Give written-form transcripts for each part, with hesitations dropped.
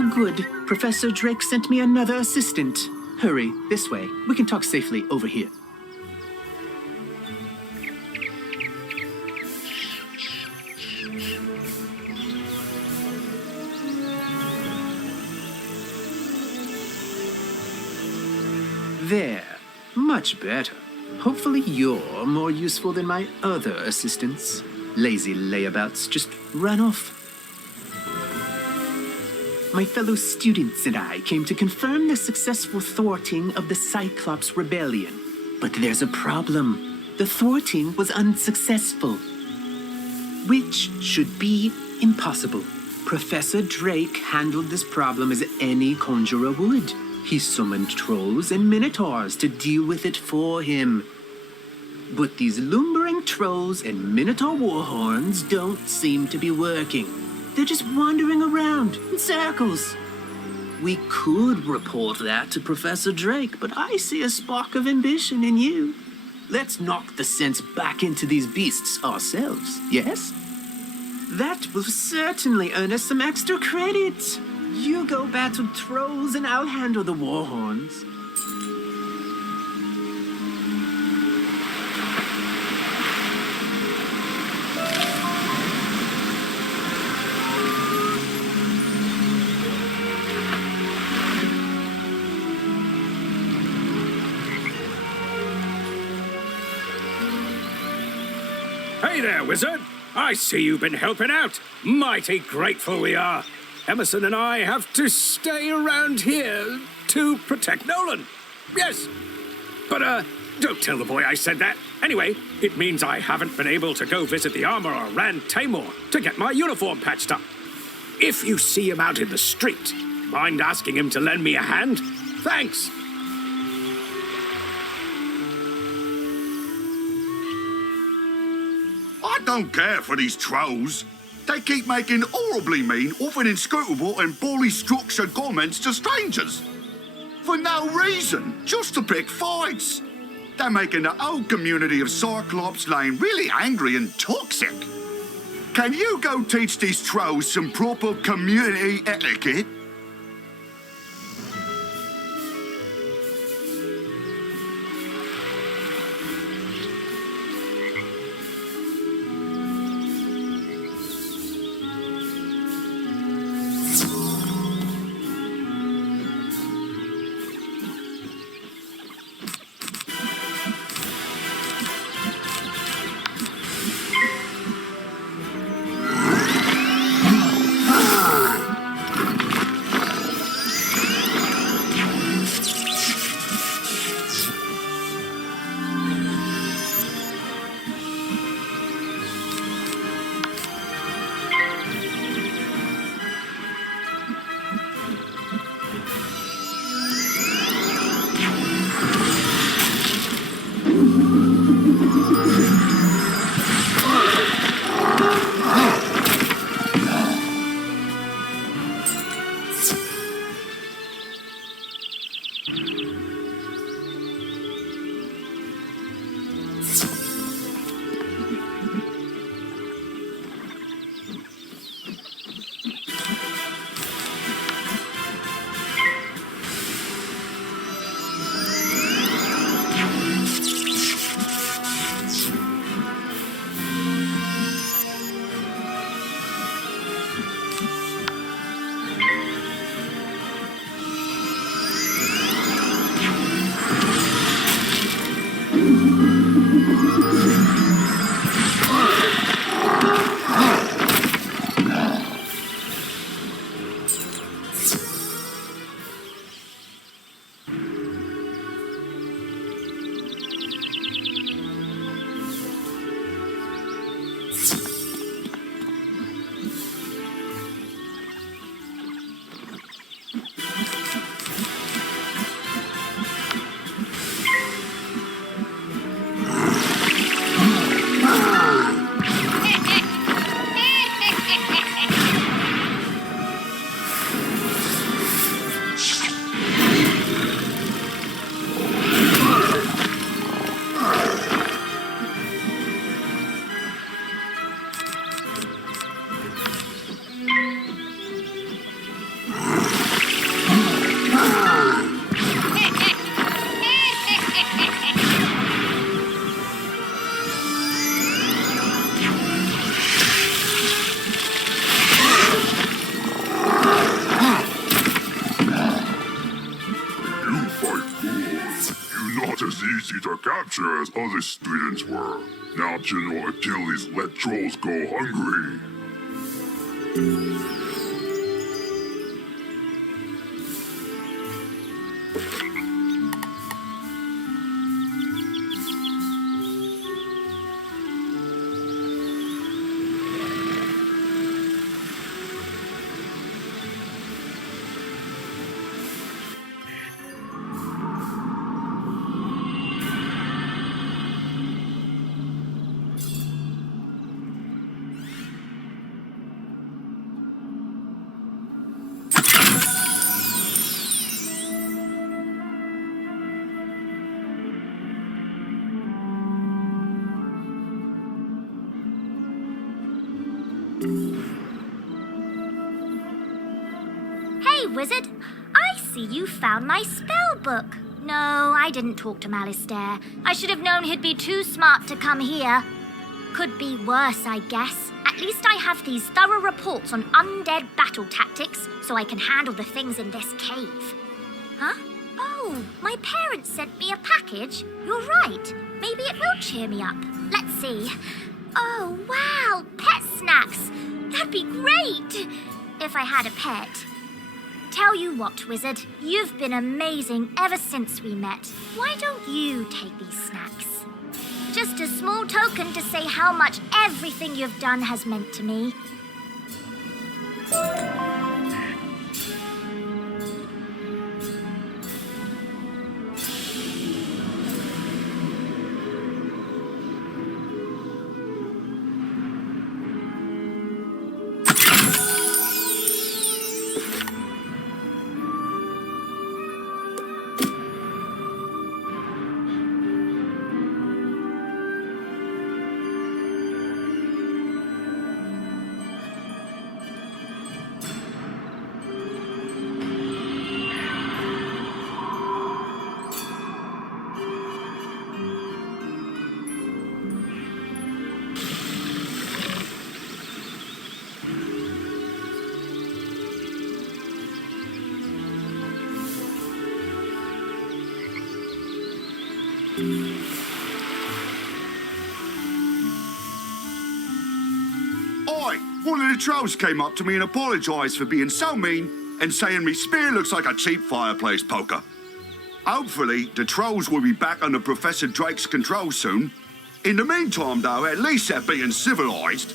Oh, good. Professor Drake sent me another assistant. Hurry, this way. We can talk safely over here. There. Much better. Hopefully you're more useful than my other assistants. Lazy layabouts just run off. My fellow students and I came to confirm the successful thwarting of the Cyclops rebellion. But there's a problem. The thwarting was unsuccessful. Which should be impossible. Professor Drake handled this problem as any conjurer would. He summoned trolls and minotaurs to deal with it for him. But these lumbering trolls and minotaur warhorns don't seem to be working. They're just wandering around in circles. We could report that to Professor Drake, but I see a spark of ambition in you. Let's knock the sense back into these beasts ourselves, yes? That will certainly earn us some extra credit. You go battle trolls and I'll handle the warhorns. Hey there, Wizard. I see you've been helping out. Mighty grateful we are. Emerson and I have to stay around here to protect Nolan. Yes. But, don't tell the boy I said that. Anyway, it means I haven't been able to go visit the armorer Rand Tamor to get my uniform patched up. If you see him out in the street, mind asking him to lend me a hand? Thanks. I don't care for these trolls. They keep making horribly mean, often inscrutable and poorly structured comments to strangers. For no reason, just to pick fights. They're making the whole community of Cyclops Lane really angry and toxic. Can you go teach these trolls some proper community etiquette? easy to capture as other students were. Now General Akilles let trolls go hungry. Hey, Wizard. I see you found my spell book. No, I didn't talk to Malistaire. I should have known he'd be too smart to come here. Could be worse, I guess. At least I have these thorough reports on undead battle tactics, so I can handle the things in this cave. Huh? Oh, my parents sent me a package. You're right. Maybe it will cheer me up. Let's see. Oh, wow, pet snacks. That'd be great if I had a pet. Tell you what, Wizard, you've been amazing ever since we met. Why don't you take these snacks? Just a small token to say how much everything you've done has meant to me. Oi! One of the trolls came up to me and apologised for being so mean and saying me spear looks like a cheap fireplace poker. Hopefully, the trolls will be back under Professor Drake's control soon. In the meantime, though, at least they're being civilised.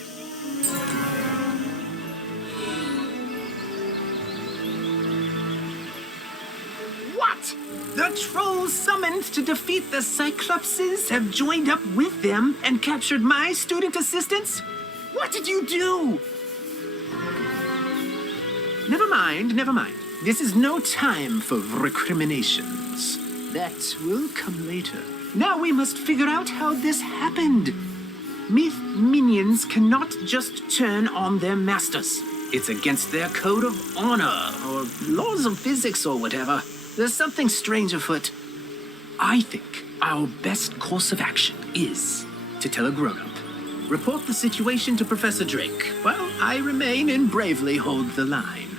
What? The trolls summoned to defeat the Cyclopses have joined up with them and captured my student assistants? What did you do? Never mind, never mind. This is no time for recriminations. That will come later. Now we must figure out how this happened. Myth minions cannot just turn on their masters. It's against their code of honor, or laws of physics, or whatever. There's something strange afoot. I think our best course of action is to tell a grown-up. Report the situation to Professor Drake, while I remain and bravely hold the line.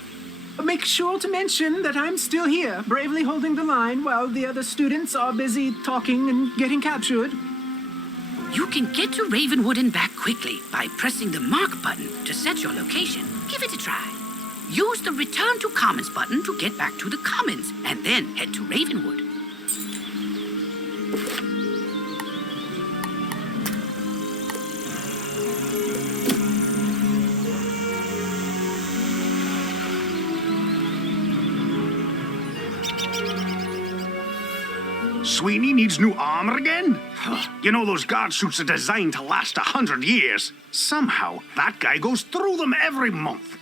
Make sure to mention that I'm still here, bravely holding the line while the other students are busy talking and getting captured. You can get to Ravenwood and back quickly by pressing the mark button to set your location. Give it a try. Use the Return to Commons button to get back to the Commons, and then head to Ravenwood. Sweeney needs new armor again? You know those guard suits are designed to last 100 years. Somehow, that guy goes through them every month.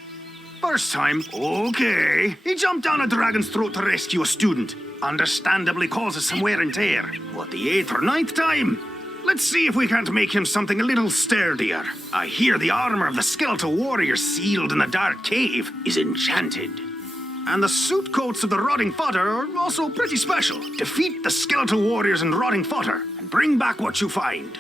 First time, okay. He jumped down a dragon's throat to rescue a student. Understandably causes some wear and tear. But the 8th or 9th time? Let's see if we can't make him something a little sturdier. I hear the armor of the skeletal warrior sealed in the dark cave is enchanted. And the suit coats of the rotting fodder are also pretty special. Defeat the skeletal warriors and rotting fodder, and bring back what you find.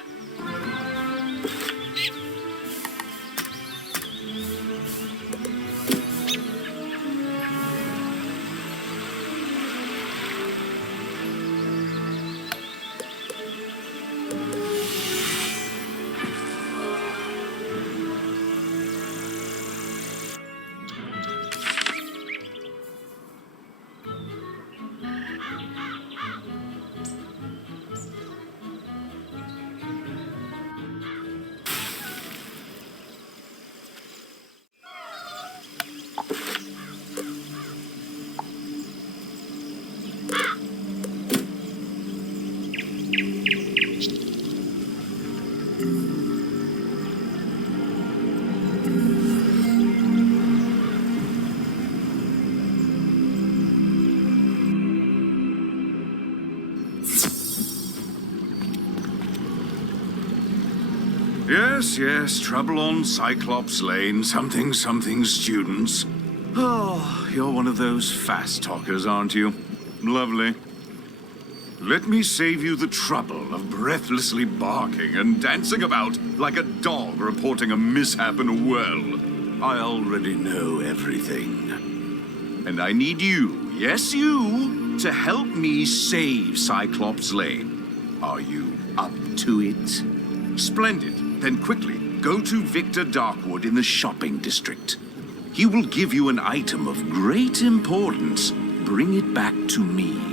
Yes, trouble on Cyclops Lane, something students. Oh, you're one of those fast talkers, aren't you? Lovely. Let me save you the trouble of breathlessly barking and dancing about like a dog reporting a mishap in a well. I already know everything. And I need you, yes you, to help me save Cyclops Lane. Are you up to it? Splendid. Then quickly, go to Victor Darkwood in the shopping district. He will give you an item of great importance. Bring it back to me.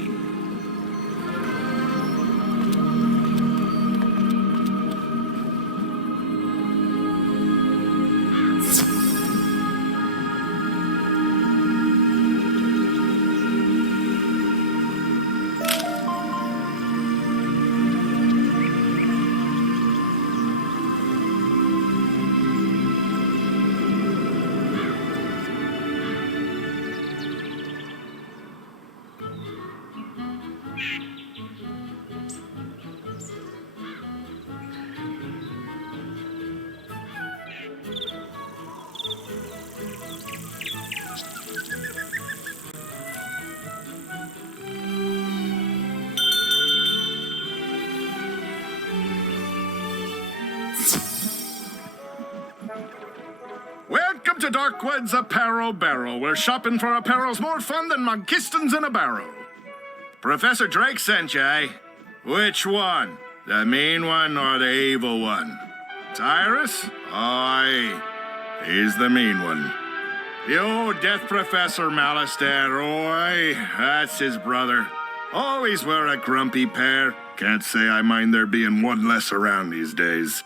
Welcome to Darkwood's Apparel Barrel, where shopping for apparel's more fun than Monkistons in a barrel. Professor Drake sent you, eh? Which one? The mean one or the evil one? Tyrus? Aye, he's the mean one. The old Death Professor Malistaire, oi, that's his brother. Always wear a grumpy pair. Can't say I mind there being one less around these days.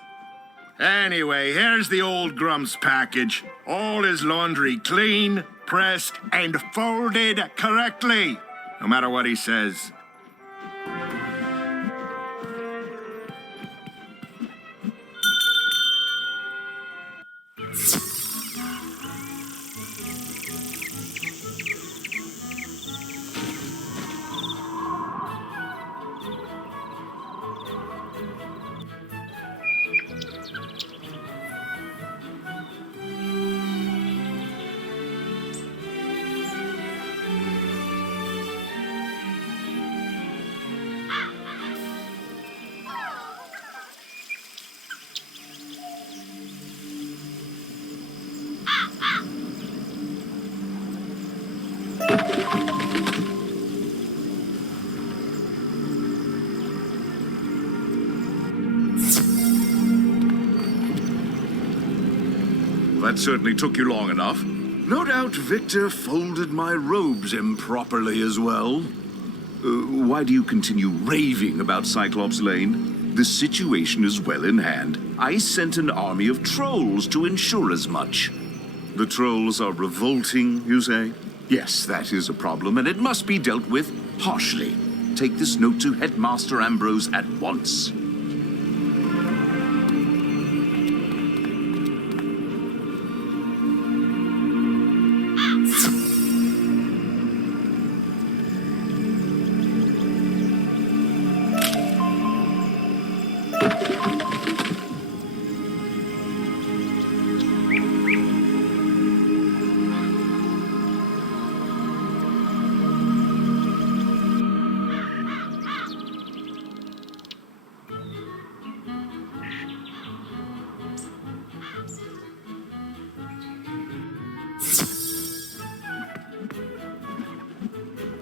Anyway, here's the old Grump's package. All his laundry clean, pressed, and folded correctly. No matter what he says. That certainly took you long enough. No doubt Victor folded my robes improperly as well. Why do you continue raving about Cyclops Lane? The situation is well in hand. I sent an army of trolls to ensure as much. The trolls are revolting, you say? Yes, that is a problem, and it must be dealt with harshly. Take this note to Headmaster Ambrose at once.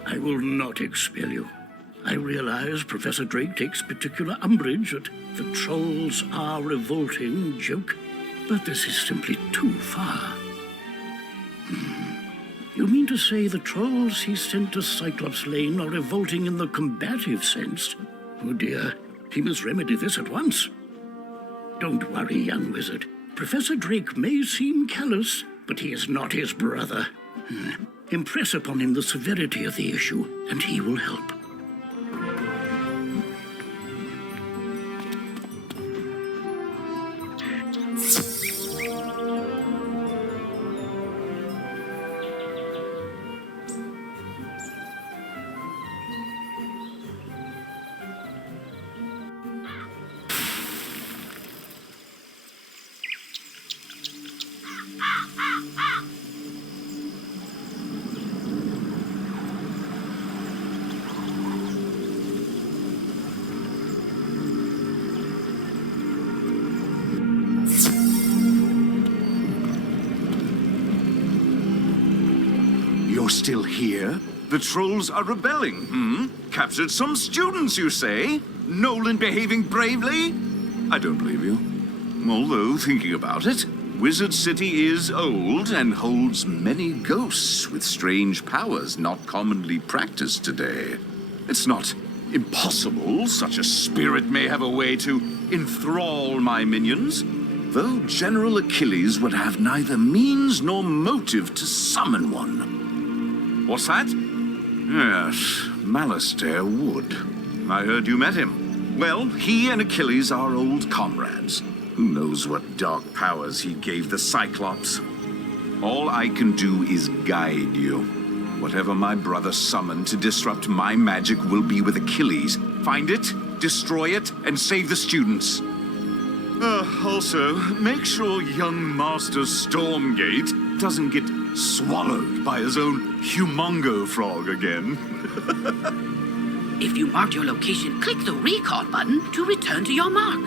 I will not expel you. I realize Professor Drake takes particular umbrage at the trolls are revolting joke, but this is simply too far. You mean to say the trolls he sent to Cyclops Lane are revolting in the combative sense? Oh dear, he must remedy this at once. Don't worry, young wizard. Professor Drake may seem callous, but he is not his brother. Impress upon him the severity of the issue, and he will help. still here? The trolls are rebelling, Captured some students, you say? Nolan behaving bravely? I don't believe you. Although, thinking about it, Wizard City is old and holds many ghosts with strange powers not commonly practiced today. It's not impossible such a spirit may have a way to enthrall my minions, though General Akilles would have neither means nor motive to summon one. What's that? Yes, Alistair would. I heard you met him. Well, he and Akilles are old comrades. Who knows what dark powers he gave the Cyclops? All I can do is guide you. Whatever my brother summoned to disrupt my magic will be with Akilles. Find it, destroy it, and save the students. Also, make sure young Master Stormgate doesn't get swallowed by his own humongo frog again. If you marked your location, click the recall button to return to your mark.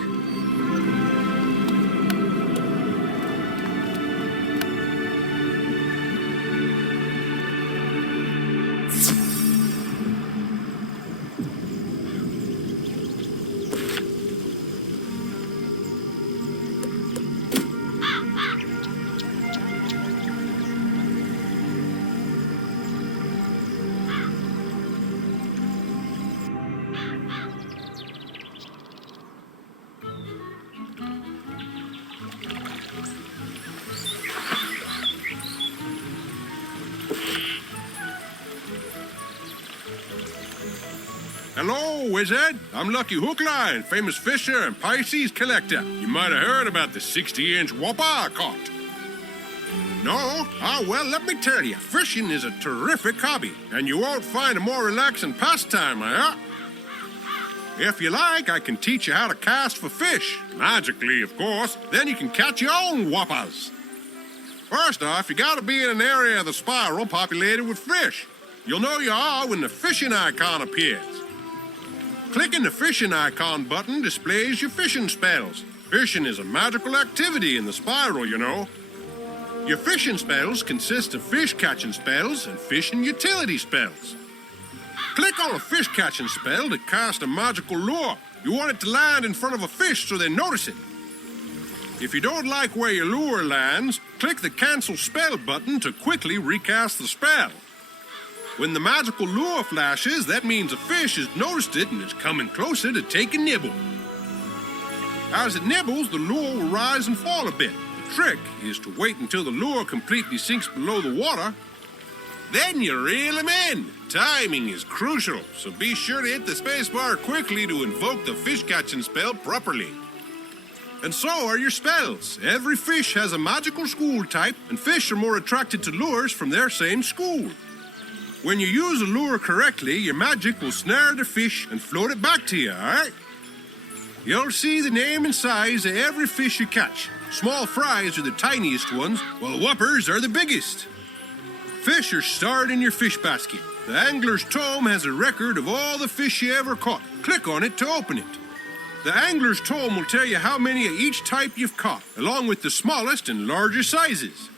Hello, Wizard. I'm Lucky Hookline, famous fisher and Pisces collector. You might have heard about the 60-inch whopper I caught. No? Well, let me tell you, fishing is a terrific hobby, and you won't find a more relaxing pastime, If you like, I can teach you how to cast for fish. Magically, of course. Then you can catch your own whoppers. First off, you gotta be in an area of the spiral populated with fish. You'll know you are when the fishing icon appears. Clicking the fishing icon button displays your fishing spells. Fishing is a magical activity in the spiral, you know. Your fishing spells consist of fish-catching spells and fishing utility spells. Click on a fish-catching spell to cast a magical lure. You want it to land in front of a fish so they notice it. If you don't like where your lure lands, click the Cancel Spell button to quickly recast the spell. When the magical lure flashes, that means a fish has noticed it and is coming closer to take a nibble. As it nibbles, the lure will rise and fall a bit. The trick is to wait until the lure completely sinks below the water. Then you reel him in. Timing is crucial, so be sure to hit the spacebar quickly to invoke the fish-catching spell properly. And so are your spells. Every fish has a magical school type, and fish are more attracted to lures from their same school. When you use a lure correctly, your magic will snare the fish and float it back to you, alright? You'll see the name and size of every fish you catch. Small fries are the tiniest ones, while whoppers are the biggest. Fish are stored in your fish basket. The Angler's Tome has a record of all the fish you ever caught. Click on it to open it. The Angler's Tome will tell you how many of each type you've caught, along with the smallest and largest sizes.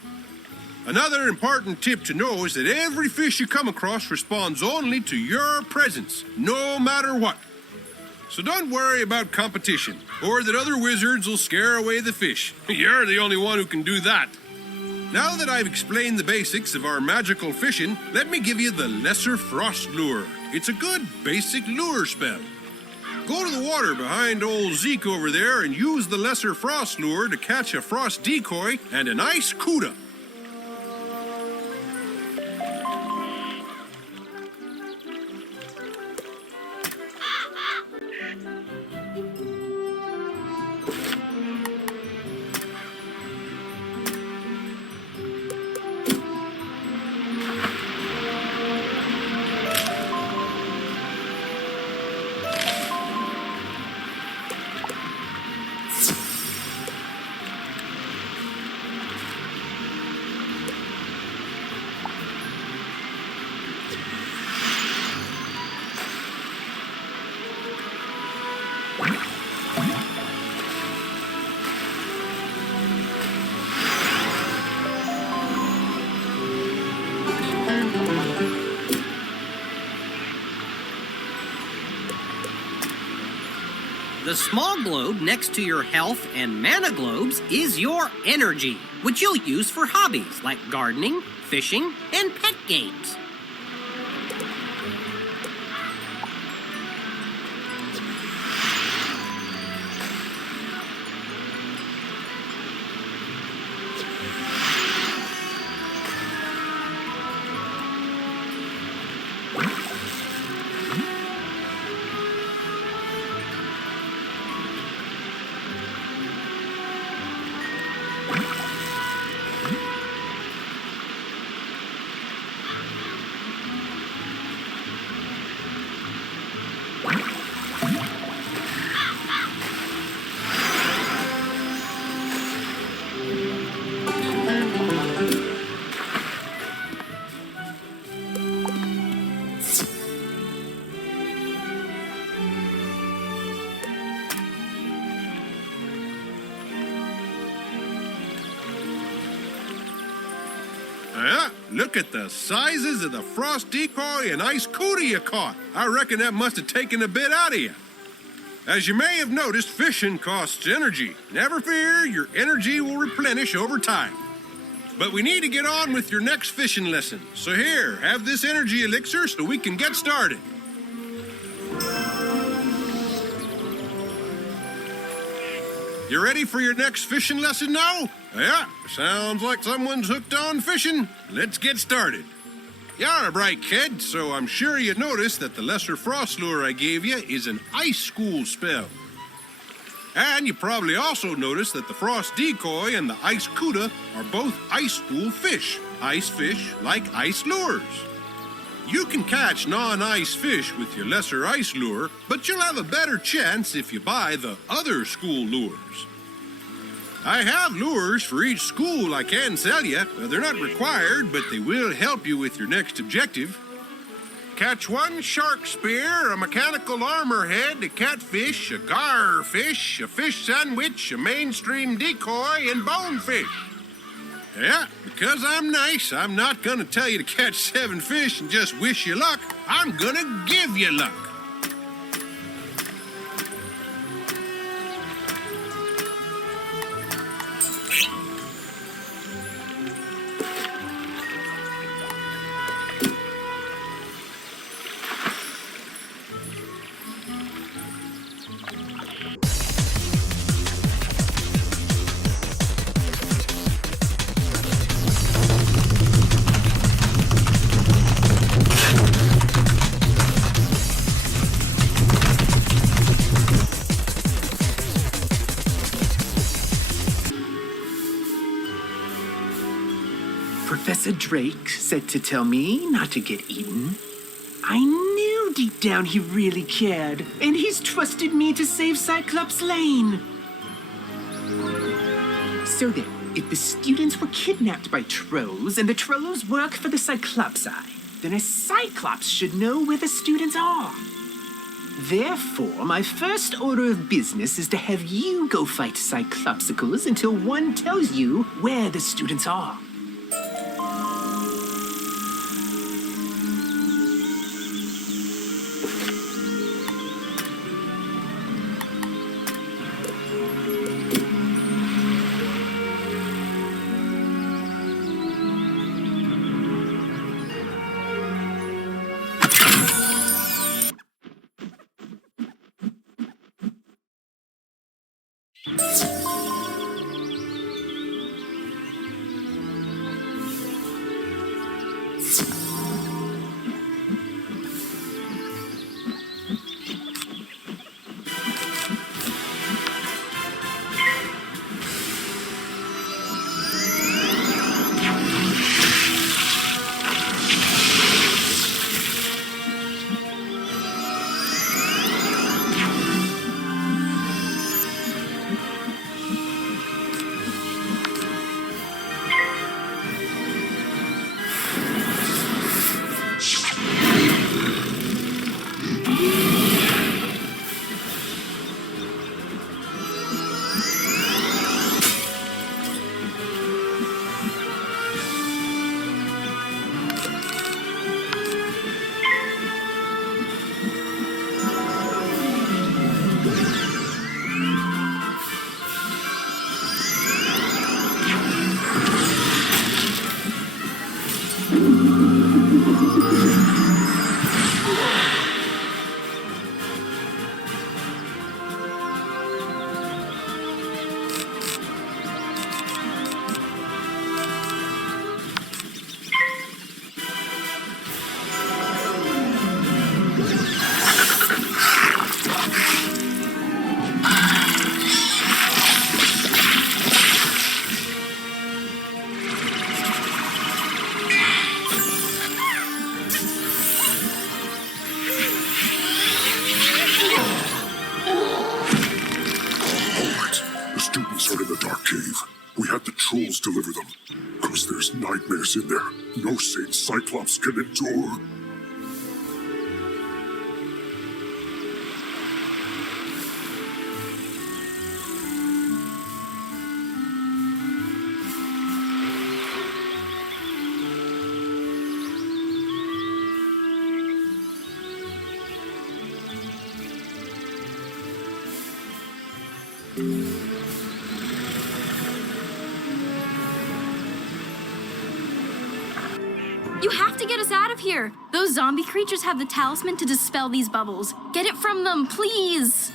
Another important tip to know is that every fish you come across responds only to your presence, no matter what. So don't worry about competition, or that other wizards will scare away the fish. You're the only one who can do that. Now that I've explained the basics of our magical fishing, let me give you the Lesser Frost Lure. It's a good basic lure spell. Go to the water behind old Zeke over there and use the Lesser Frost Lure to catch a frost decoy and an ice cuda. The small globe next to your health and mana globes is your energy, which you'll use for hobbies like gardening, fishing, and pet games. Look at the sizes of the frost decoy and ice cootie you caught. I reckon that must have taken a bit out of you. As you may have noticed, fishing costs energy. Never fear, your energy will replenish over time. But we need to get on with your next fishing lesson. So here, have this energy elixir so we can get started. You ready for your next fishing lesson now? Yeah, sounds like someone's hooked on fishing. Let's get started. You're a bright kid, so I'm sure you noticed that the lesser frost lure I gave you is an ice school spell. And you probably also noticed that the frost decoy and the ice cuda are both ice school fish. Ice fish like ice lures. You can catch non-ice fish with your lesser ice lure, but you'll have a better chance if you buy the other school lures. I have lures for each school I can sell you. They're not required, but they will help you with your next objective. Catch one shark spear, a mechanical armor head, a catfish, a garfish, a fish sandwich, a mainstream decoy, and bonefish. Yeah, because I'm nice, I'm not gonna tell you to catch 7 fish and just wish you luck. I'm gonna give you luck. Professor Drake said to tell me not to get eaten. I knew deep down he really cared, and he's trusted me to save Cyclops Lane. So then, if the students were kidnapped by trolls and the trolls work for the Cyclopsi, then a Cyclops should know where the students are. Therefore, my first order of business is to have you go fight Cyclopsicles until one tells you where the students are. Whatever's in there, no sane Cyclops can endure. You have to get us out of here. Those zombie creatures have the talisman to dispel these bubbles. Get it from them, please.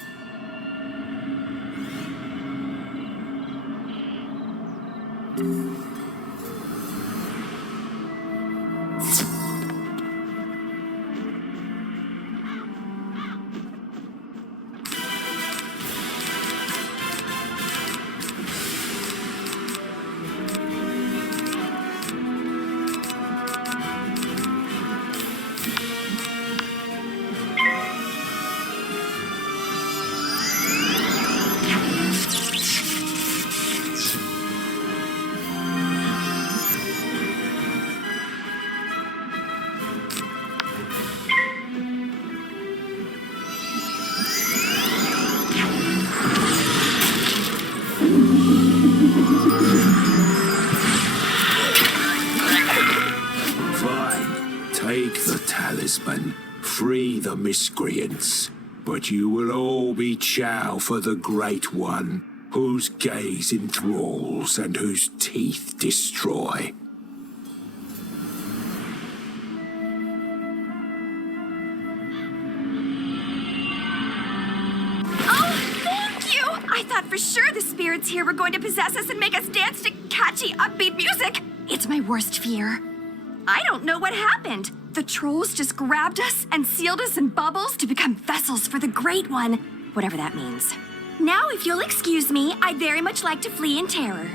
Free the miscreants, but you will all be chow for the Great One, whose gaze enthralls and whose teeth destroy. Oh, thank you! I thought for sure the spirits here were going to possess us and make us dance to catchy, upbeat music. It's my worst fear. I don't know what happened. The trolls just grabbed us and sealed us in bubbles to become vessels for the Great One, whatever that means. Now, if you'll excuse me, I'd very much like to flee in terror.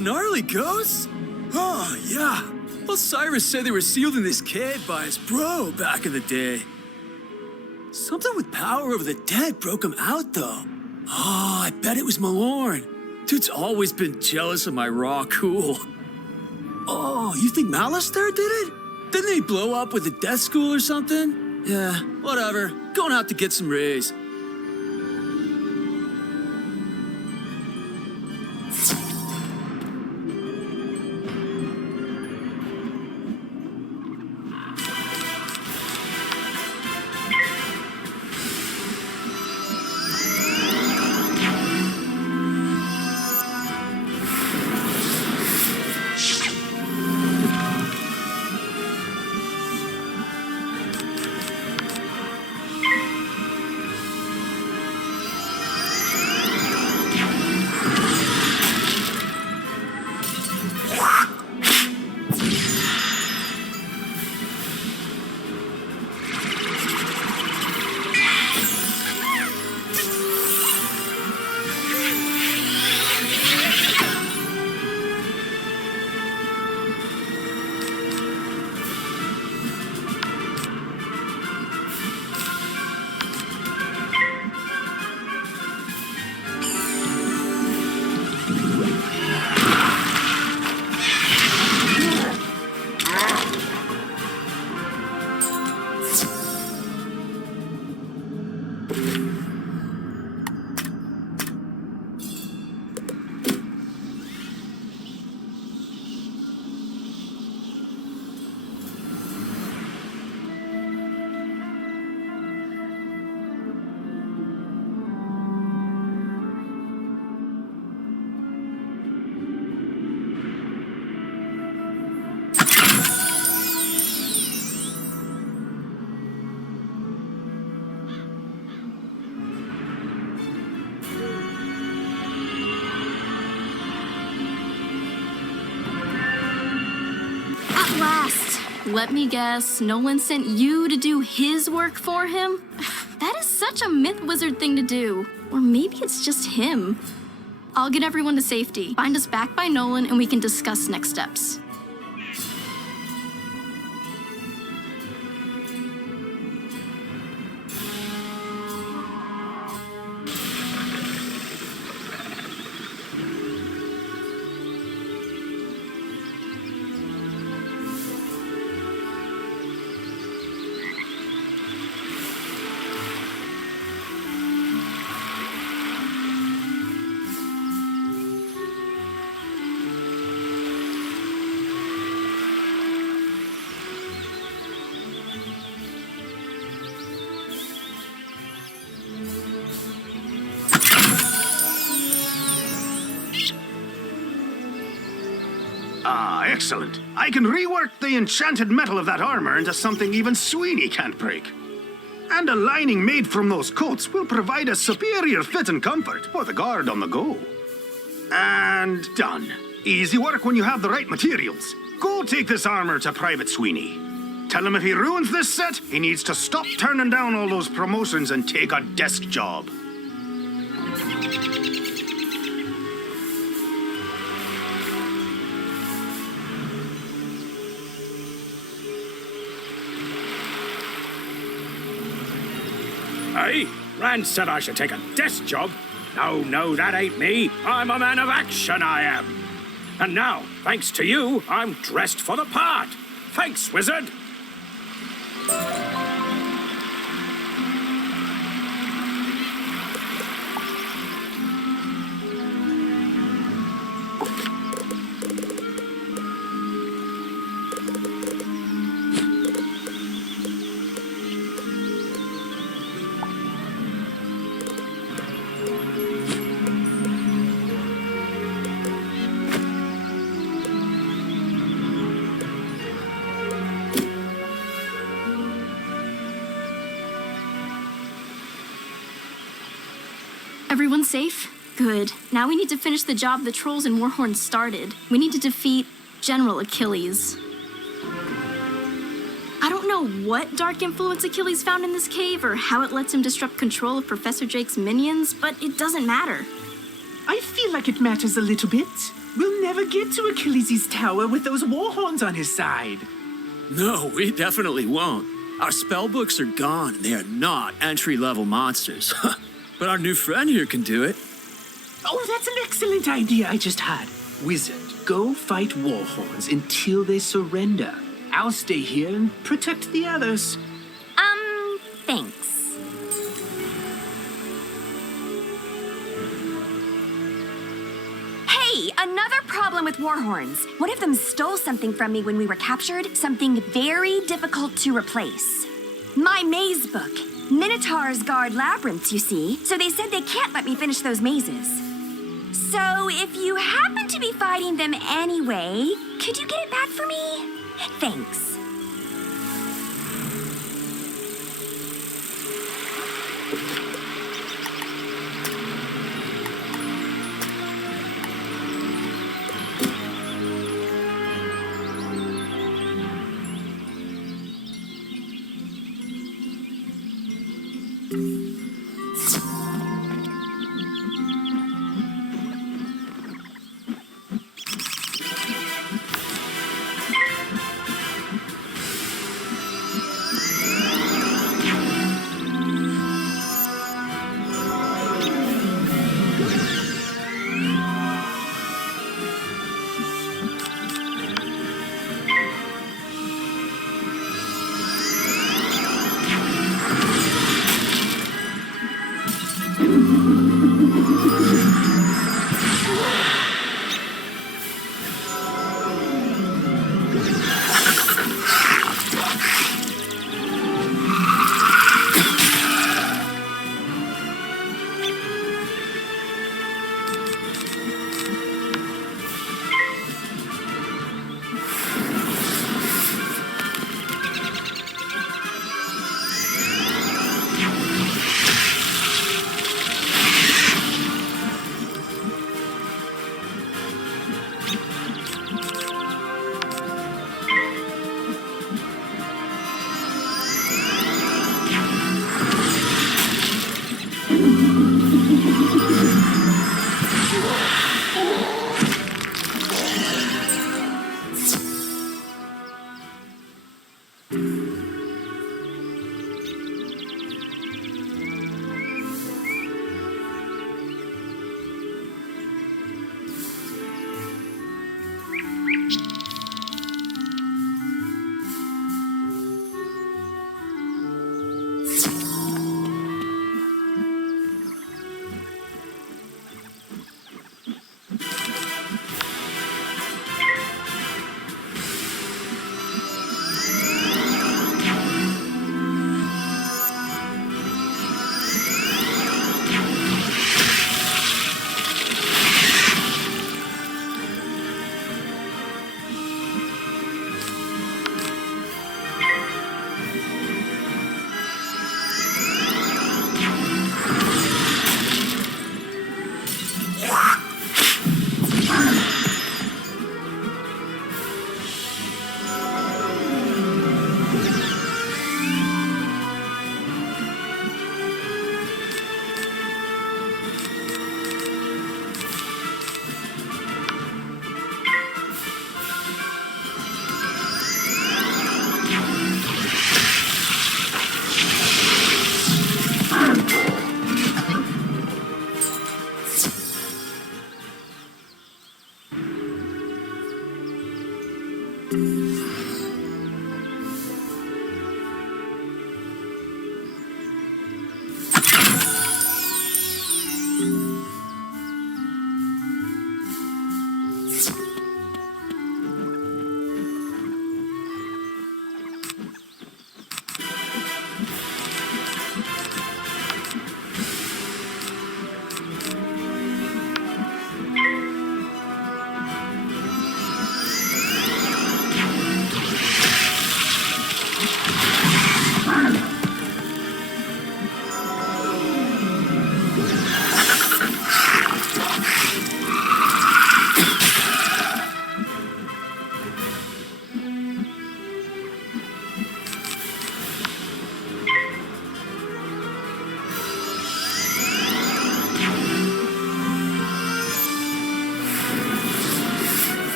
Gnarly ghosts? Oh, yeah. Well, Cyrus said they were sealed in this cave by his bro back in the day. Something with power over the dead broke him out, though. Oh, I bet it was Malorn. Dude's always been jealous of my raw cool. Oh, you think Malistaire did it? Didn't he blow up with the death school or something? Yeah, whatever. Going out to get some rays. Let me guess, Nolan sent you to do his work for him? That is such a myth wizard thing to do. Or maybe it's just him. I'll get everyone to safety. Find us back by Nolan and we can discuss next steps. Ah, excellent. I can rework the enchanted metal of that armor into something even Sweeney can't break. And a lining made from those coats will provide a superior fit and comfort for the guard on the go. And done. Easy work when you have the right materials. Go take this armor to Private Sweeney. Tell him if he ruins this set, he needs to stop turning down all those promotions and take a desk job. Hey, Rand said I should take a desk job. No, that ain't me. I'm a man of action, I am. And now, thanks to you, I'm dressed for the part. Thanks, wizard. Everyone safe? Good. Now we need to finish the job the trolls and Warhorns started. We need to defeat General Akilles. I don't know what dark influence Akilles found in this cave or how it lets him disrupt control of Professor Drake's minions, but it doesn't matter. I feel like it matters a little bit. We'll never get to Achilles' tower with those Warhorns on his side. No, we definitely won't. Our spellbooks are gone, and they are not entry-level monsters. But our new friend here can do it. Oh, that's an excellent idea I just had. Wizard, go fight Warhorns until they surrender. I'll stay here and protect the others. Thanks. Hey, another problem with Warhorns. One of them stole something from me when we were captured, something very difficult to replace. My maze book. Minotaurs guard labyrinths, you see, so they said they can't let me finish those mazes. So if you happen to be fighting them anyway, could you get it back for me? Thanks.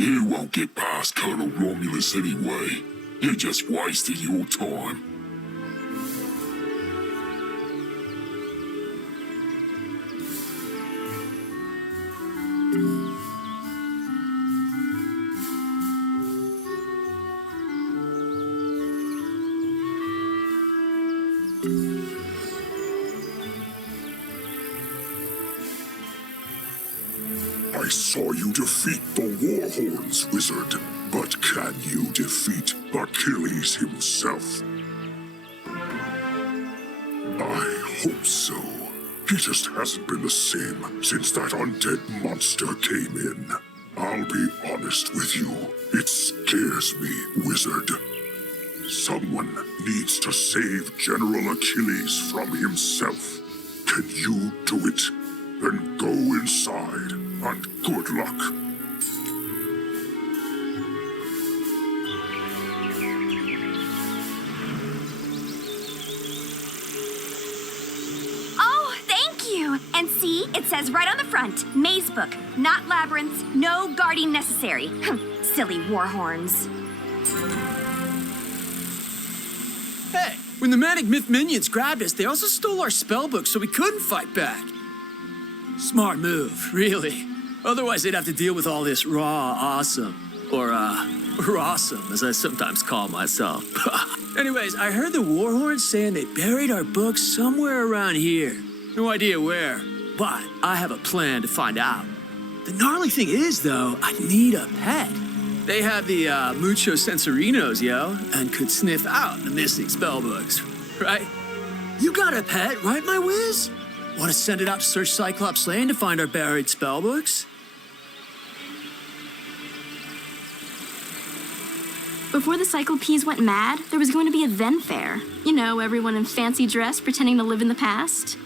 You won't get past Colonel Romulus anyway. You're just wasting your time. saw you defeat the Warhorns, Wizard. But can you defeat Akilles himself? I hope so. He just hasn't been the same since that undead monster came in. I'll be honest with you. It scares me, Wizard. Someone needs to save General Akilles from himself. Can you do it? Then go inside, and good luck. Oh, thank you. And see, it says right on the front, Maze Book, not labyrinths, no guarding necessary. Silly warhorns. Hey, when the Manic Myth minions grabbed us, they also stole our spellbook so we couldn't fight back. Smart move, really. Otherwise, they'd have to deal with all this raw awesome. Or, rawsome, as I sometimes call myself. Anyways, I heard the Warhorns saying they buried our books somewhere around here. No idea where, but I have a plan to find out. The gnarly thing is, though, I need a pet. They have the Mucho Sensorinos, yo, and could sniff out the missing spellbooks, right? You got a pet, right, my whiz? Want to send it out to search Cyclops Lane to find our buried spellbooks? Before the Cyclops went mad, there was going to be a then Faire. You know, everyone in fancy dress pretending to live in the past.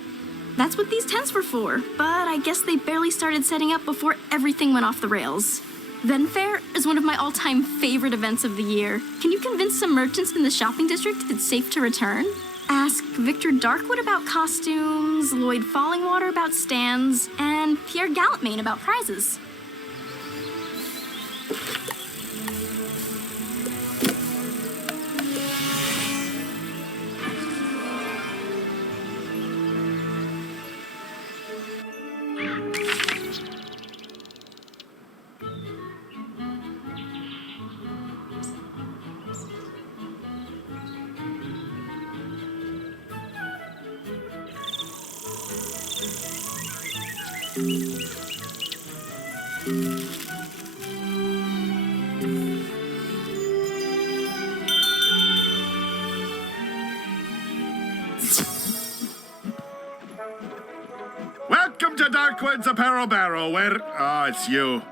That's what these tents were for, but I guess they barely started setting up before everything went off the rails. Then Faire is one of my all-time favorite events of the year. Can you convince some merchants in the shopping district it's safe to return? Ask Victor Darkwood about costumes, Lloyd Fallingwater about stands, and Pierre Gallantmain about prizes. Welcome to Darkwood's Apparel Barrel, where... Oh, it's you.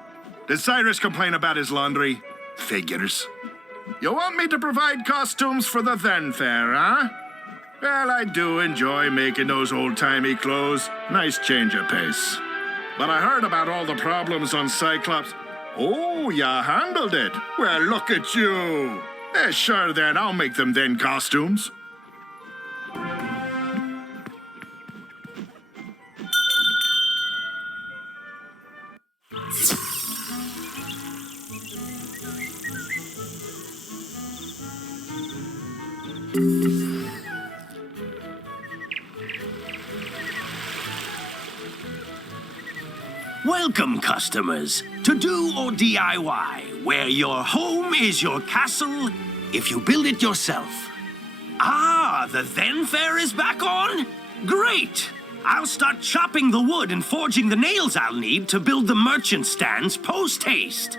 Did Cyrus complain about his laundry? Figures. You want me to provide costumes for the then Faire, huh? Well, I do enjoy making those old-timey clothes. Nice change of pace. But I heard about all the problems on Cyclops. Oh, you handled it. Well, look at you. Sure then, I'll make them then costumes. Welcome, customers, to Do or DIY, where your home is your castle if you build it yourself. Ah, the then Faire is back on? Great! I'll start chopping the wood and forging the nails I'll need to build the merchant stands post-haste.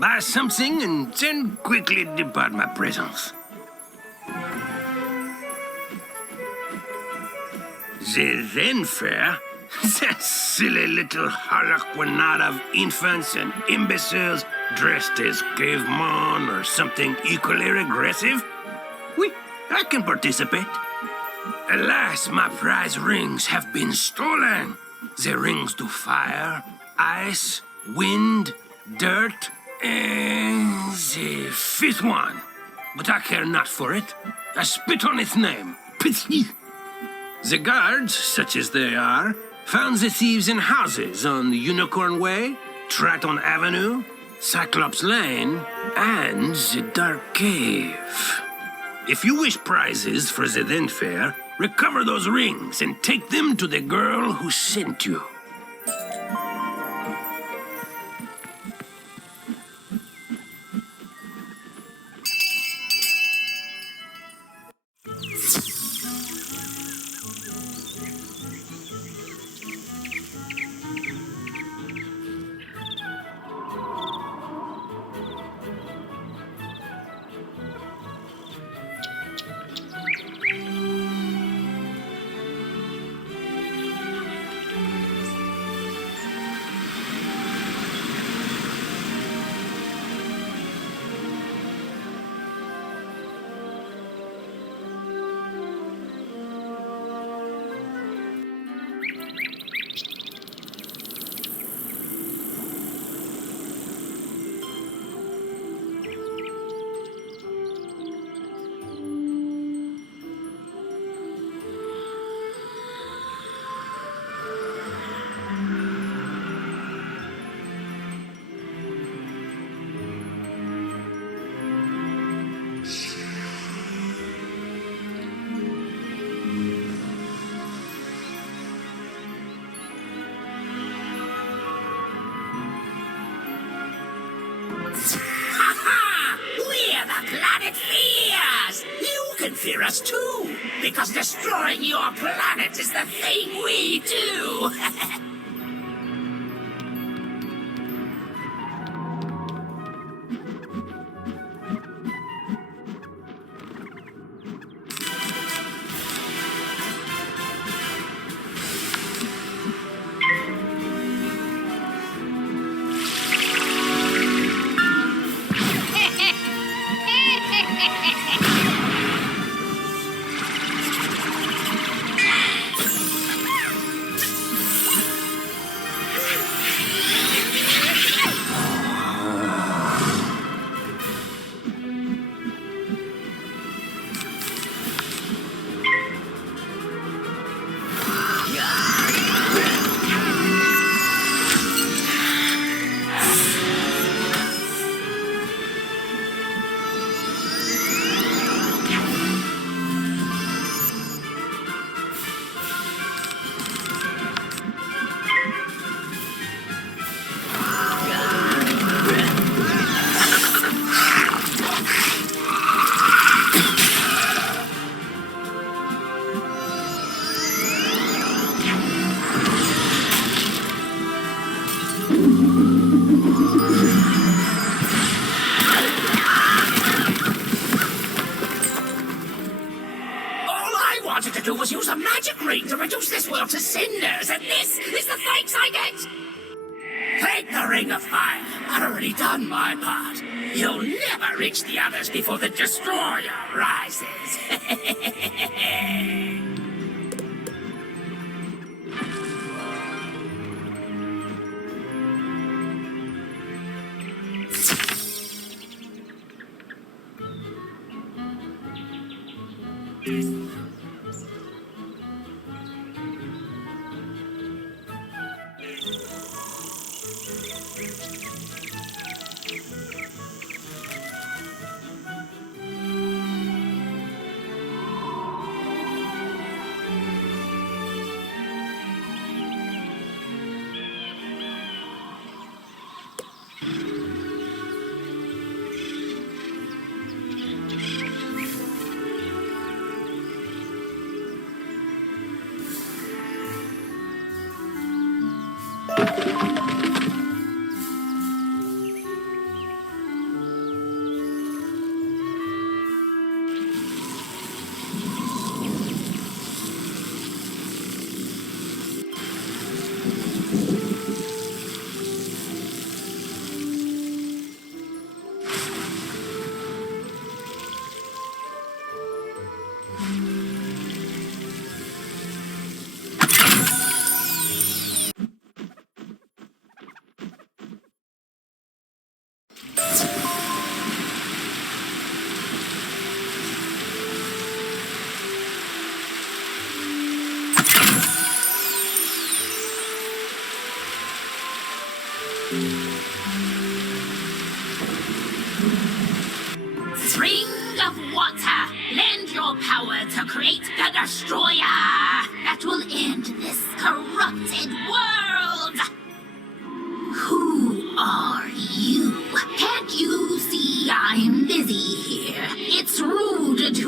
Buy something and then quickly depart my presence. The then Faire? That silly little harlequinade of infants and imbeciles dressed as cavemen or something equally regressive? Oui, I can participate. Alas, my prize rings have been stolen. The rings do fire, ice, wind, dirt, and the fifth one. But I care not for it. I spit on its name. Pity. The guards, such as they are, found the thieves in houses on the Unicorn Way, Triton Avenue, Cyclops Lane, and the Dark Cave. If you wish prizes for the then Faire, recover those rings and take them to the girl who sent you. We're the planet Fears! You can fear us too, because destroying your planet is the thing we do! Was use a magic ring to reduce this world to cinders, and this is the thanks I get! Take the Ring of Fire. I've already done my part. You'll never reach the others before the Destroyer rises.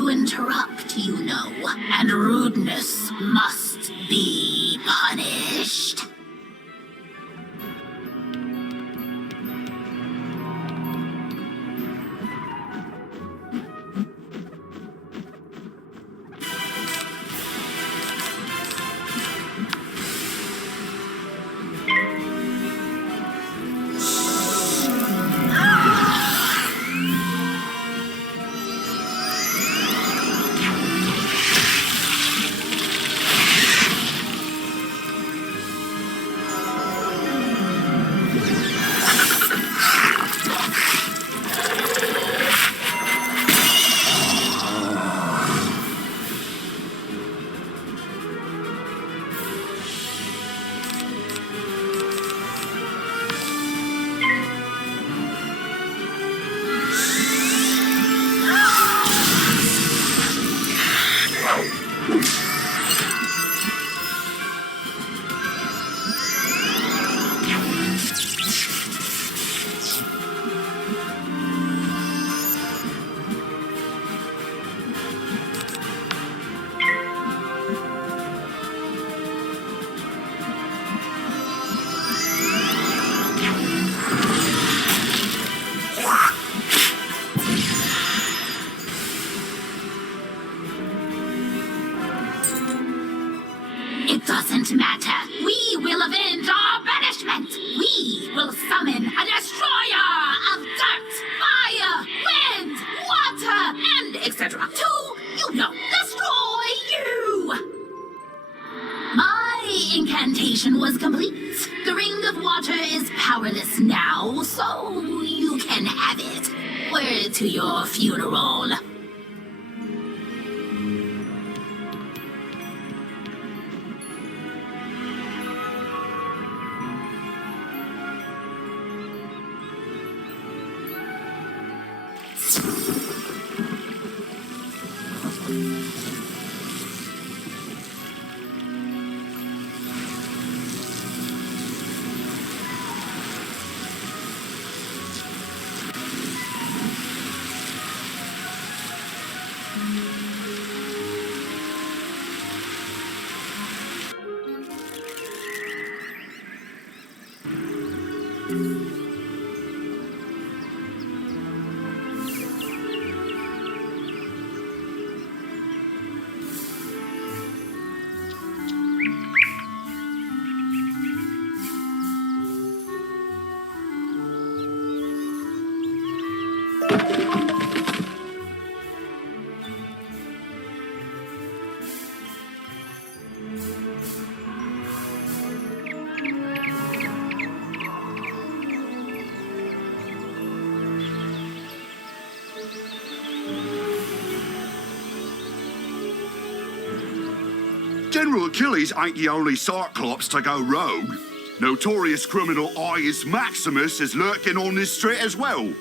to interrupt, you know, and rudeness must be punished. Doesn't matter. We will avenge our banishment. We will summon a destroyer of dirt, fire, wind, water, and etc. to, destroy you. My incantation was complete. The ring of water is powerless now, so you can have it. Word to your funeral. General Akilles ain't the only Cyclops to go rogue. Notorious criminal Maximus is lurking on this street as well.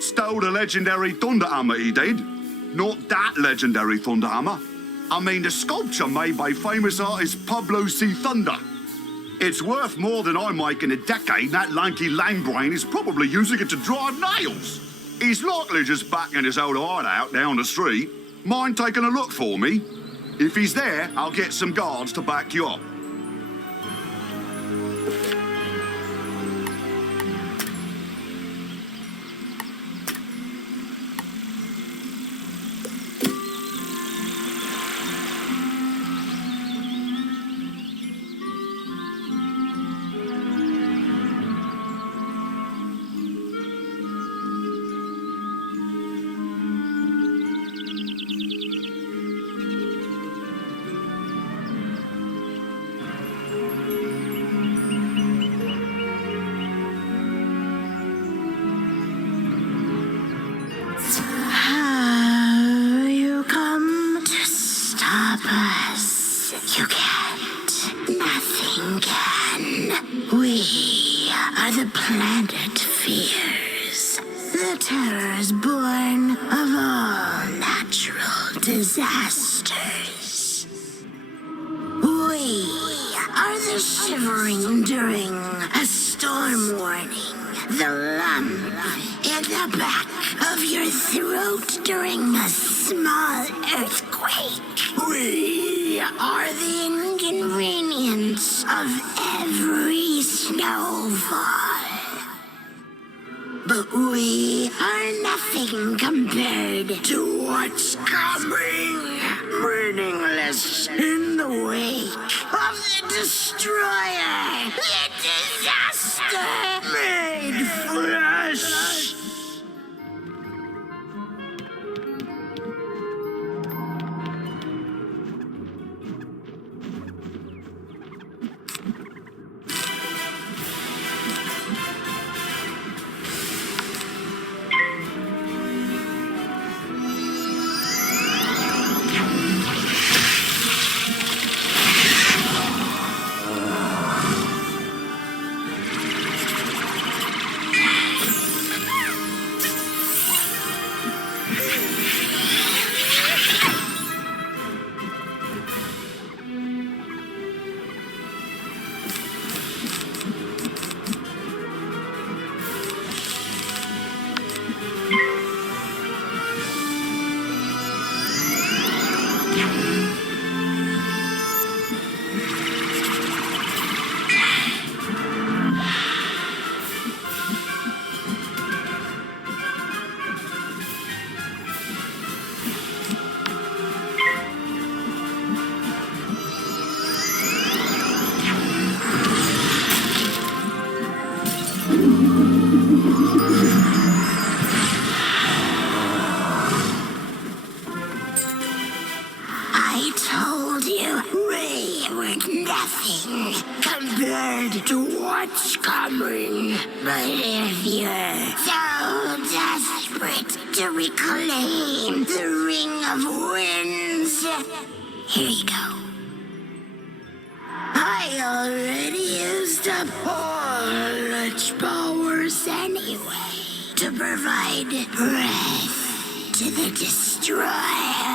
Stole the legendary Thunder Hammer, he did. Not that legendary Thunder Hammer. I mean the sculpture made by famous artist Pablo C. Thunder. It's worth more than I make in a decade, and that lanky lame brain is probably using it to drive nails. He's likely just backing his old hideout down the street. Mind taking a look for me? If he's there, I'll get some guards to back you up. planet fears. The terrors born of all natural disasters. We are the shivering during a storm warning. the lump in the back of your throat during a small earthquake. We are the inconvenience of every snowfall. But we are nothing compared to what's coming. Meaningless in the wake of the destroyer. The disaster made flesh. But if you're so desperate to reclaim the Ring of Winds, here you go. I already used up all its powers anyway to provide breath to the destroyer.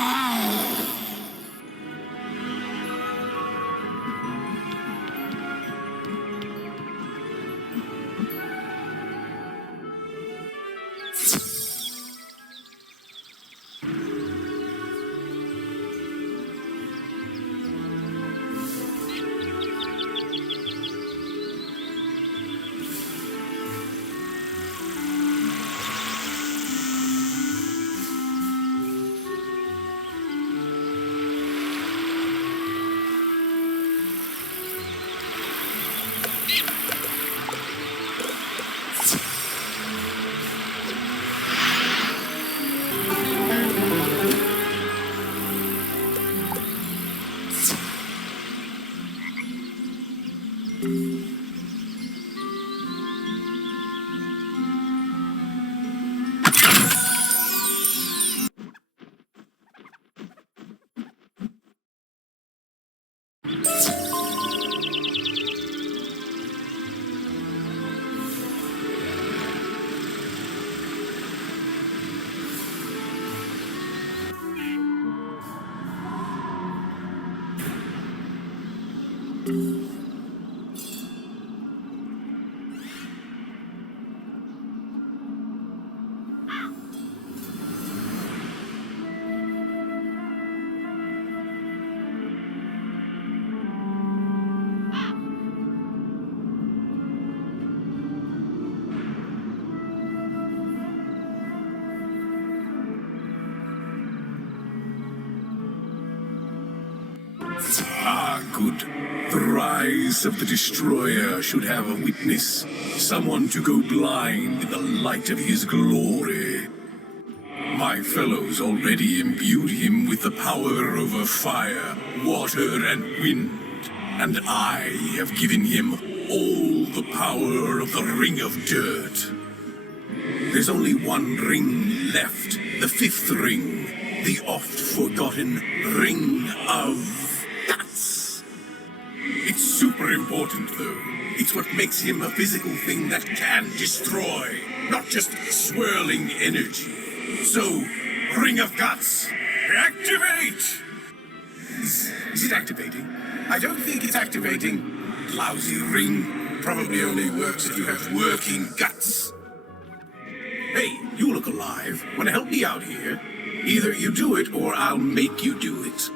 Ah, good. The rise of the Destroyer should have a witness. Someone to go blind in the light of his glory. My fellows already imbued him with the power over fire, water, and wind. And I have given him all the power of the Ring of Dirt. There's only one ring left, the fifth ring, the oft-forgotten Ring of Guts. It's super important, though. It's what makes him a physical thing that can destroy, not just swirling energy. So, Ring of Guts, activate! Is it activating? I don't think it's activating. Lousy ring. probably only works if you have working guts. Hey, you look alive. Want to help me out here? Either you do it, or I'll make you do it.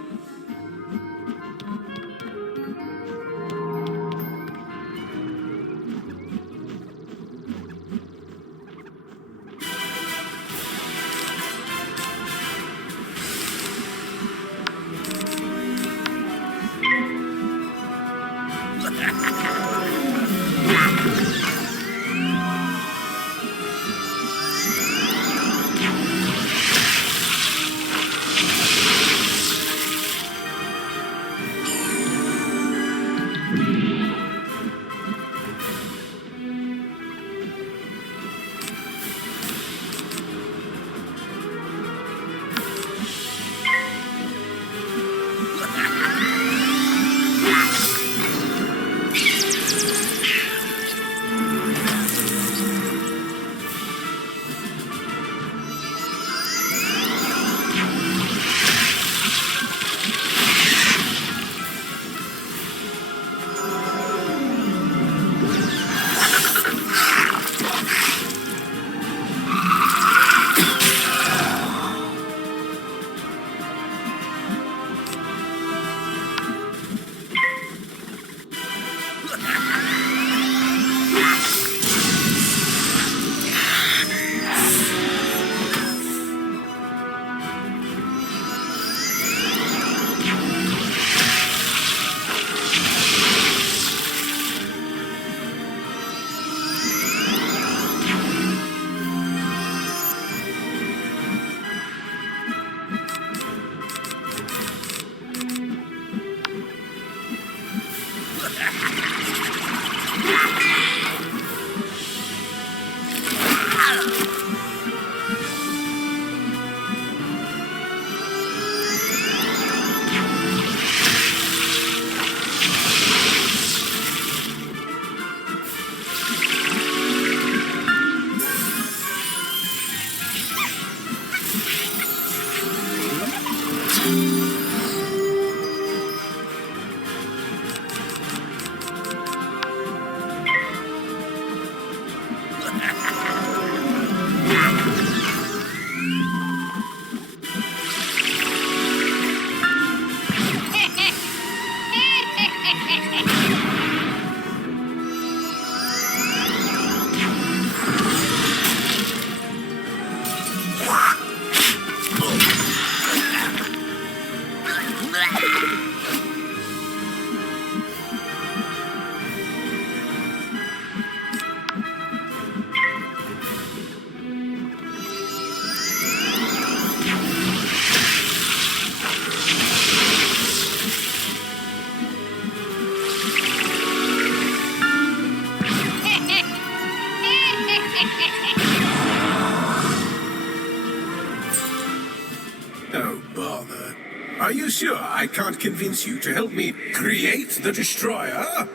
Are you sure I can't convince you to help me create the destroyer?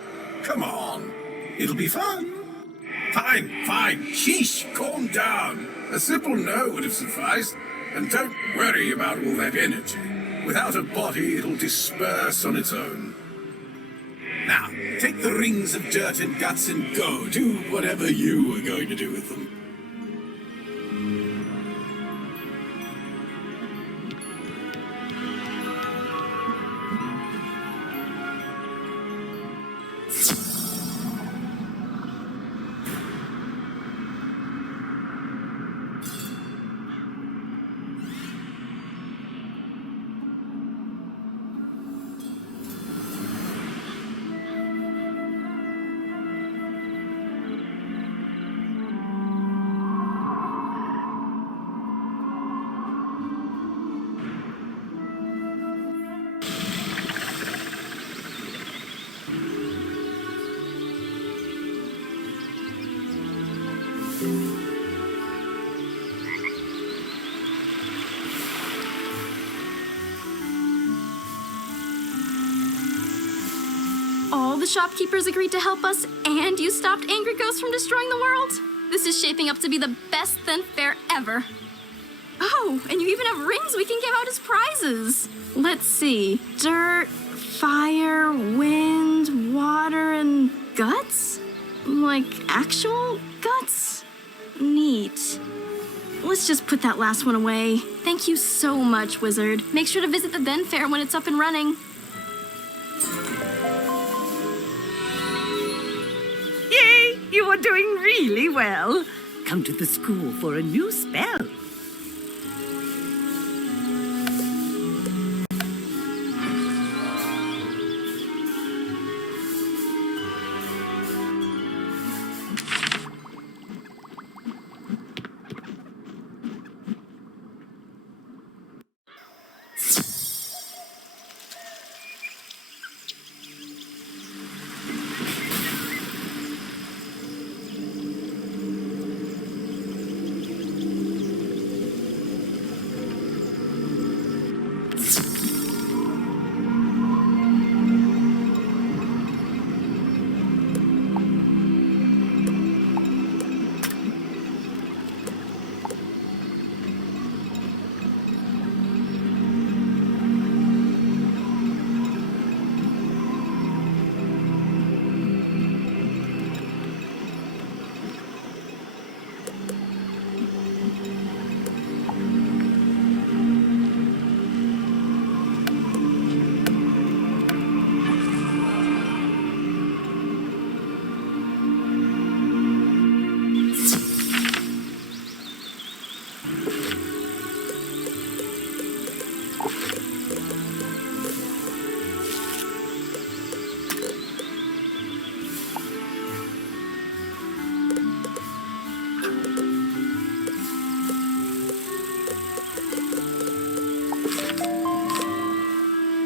Come on. It'll be fun. Fine. Sheesh, calm down. A simple no would have sufficed. And don't worry about all that energy. Without a body, it'll disperse on its own. Now, take the rings of dirt and guts and go. Do whatever you were going to do with them. All the shopkeepers agreed to help us, and you stopped Angry Ghosts from destroying the world? This is shaping up to be the best then fair ever. Oh, and you even have rings we can give out as prizes. Let's see. Dirt, fire, wind, water, and guts? Like actual guts? Neat. Let's just put that last one away. Thank you so much, Wizard. Make sure to visit the Den Fair when it's up and running. Yay! You are doing really well. Come to the school for a new spell.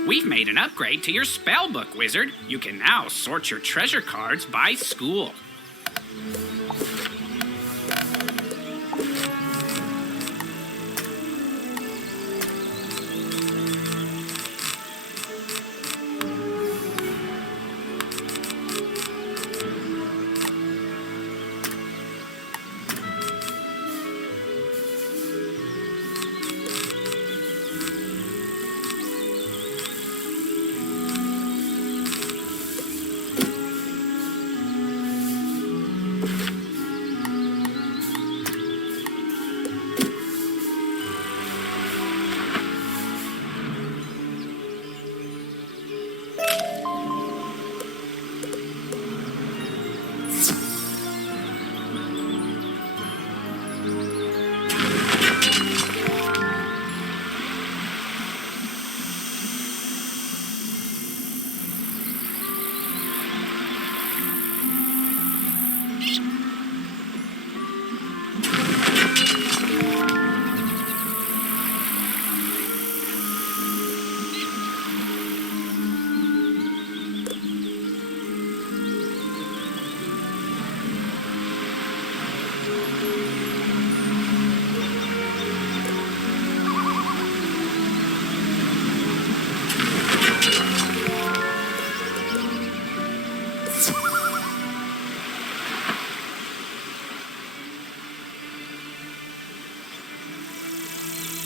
We've made an upgrade to your spellbook, Wizard. You can now sort your treasure cards by school.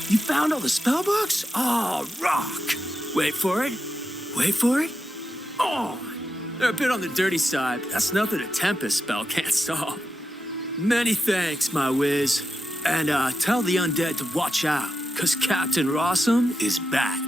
You found all the spellbooks? Oh, rock! Wait for it. Wait for it. Oh! They're a bit on the dirty side, but that's nothing a Tempest spell can't solve. Many thanks, my whiz. And tell the undead to watch out, 'cause Captain Rossum is back.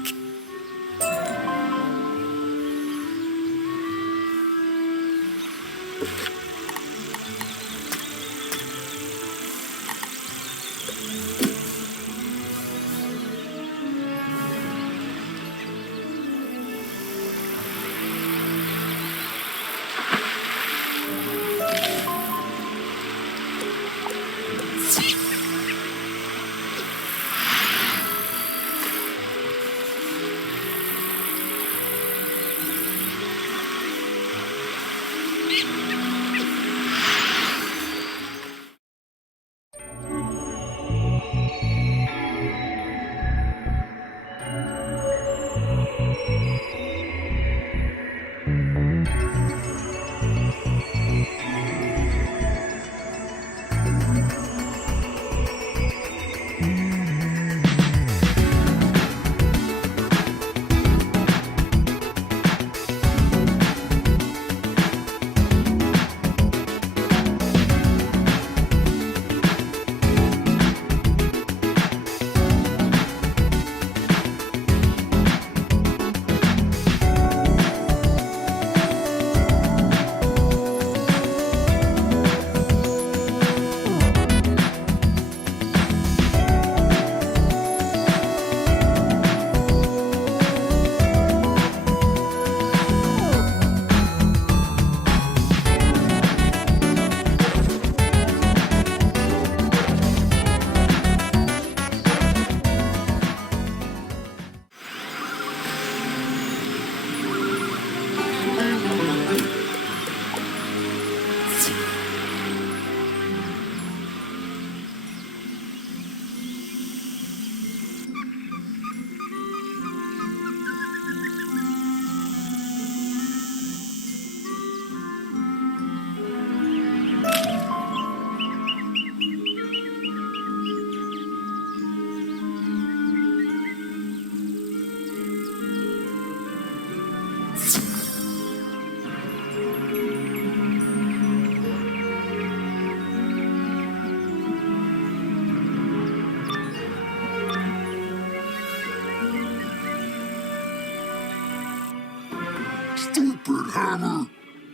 Stupid hammer!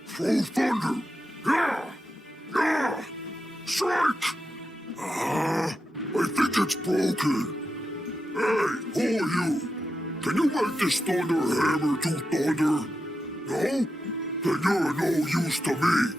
Throw thunder! Yeah! Yeah! Strike! I think it's broken. Hey, who are you? Can you make this thunder hammer do thunder? No? Then you're no use to me.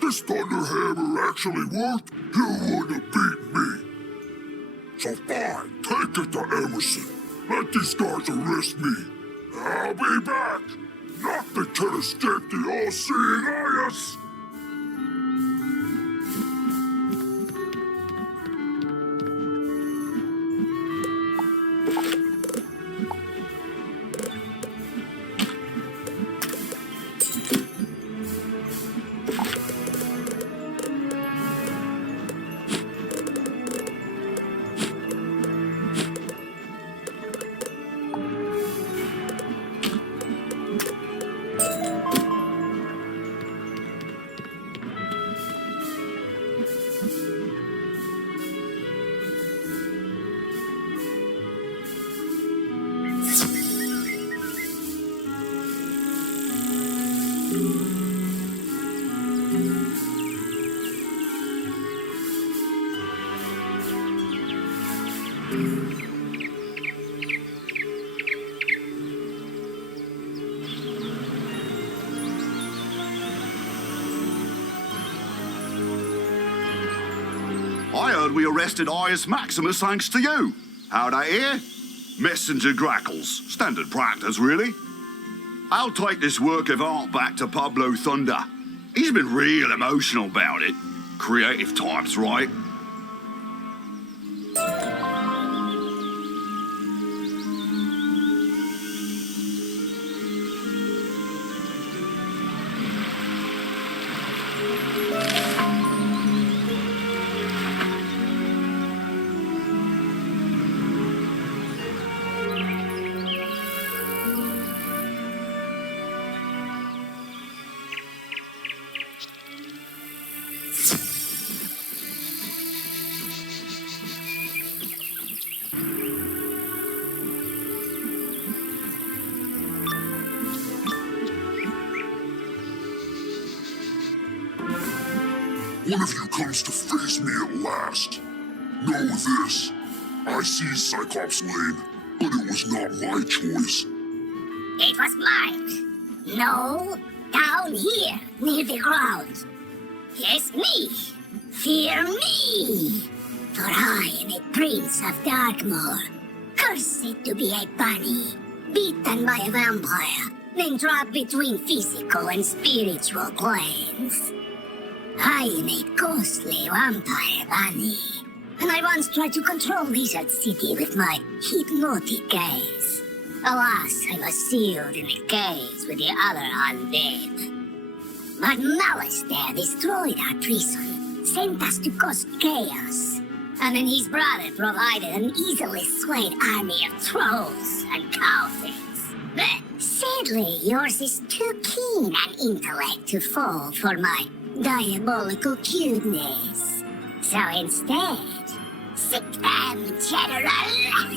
This thunder hammer actually worked, you would have beat me. So fine, take it to Emerson. Let these guys arrest me. I'll be back. Nothing can escape the all-seeing eyes. I heard we arrested Ius Maximus thanks to you. How'd I hear? Messenger grackles. Standard practice, really. I'll take this work of art back to Pablo Thunder. He's been real emotional about it. Creative types, right? one of you comes to face me at last. Know this. I see Cyclops Lane, but it was not my choice. It was mine. No, down here, near the ground. Yes, me. Fear me. For I am a prince of Darkmoor, cursed to be a bunny, beaten by a vampire, then dropped between physical and spiritual planes. I am a ghostly vampire bunny, and I once tried to control Lizard City with my hypnotic gaze. Alas, I was sealed in a cage with the other undead. But Alistair destroyed our prison, sent us to cause chaos, and then his brother provided an easily swayed army of trolls and cowards. But sadly, yours is too keen an intellect to fall for my diabolical cuteness. So instead, sit them, General!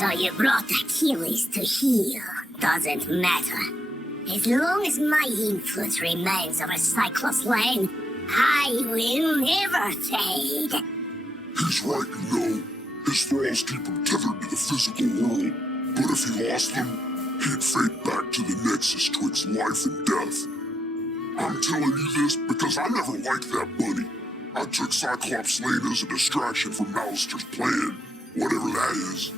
So you brought Akilles to heal. Doesn't matter. As long as my influence remains over Cyclops Lane, I will never fade. He's right, you know. His thralls keep him tethered to the physical world. But if he lost them, he'd fade back to the nexus twixt life and death. I'm telling you this because I never liked that bunny. I took Cyclops Lane as a distraction from Malister's plan, whatever that is.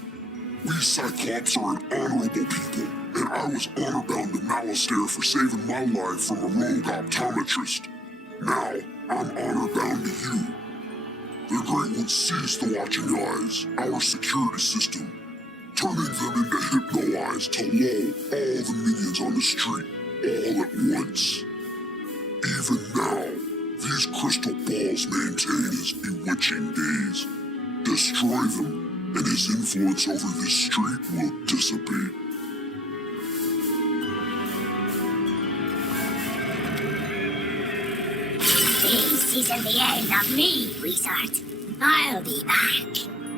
We Cyclops are an honorable people, and I was honor-bound to Malister for saving my life from a rogue optometrist. Now, I'm honor-bound to you. The Great One sees the watching eyes, our security system, turning them into hypno-eyes to lull all the minions on the street, all at once. Even now, these crystal balls maintain his bewitching gaze. Destroy them, and his influence over this street will dissipate. This isn't the end of me, Wizard. I'll be back.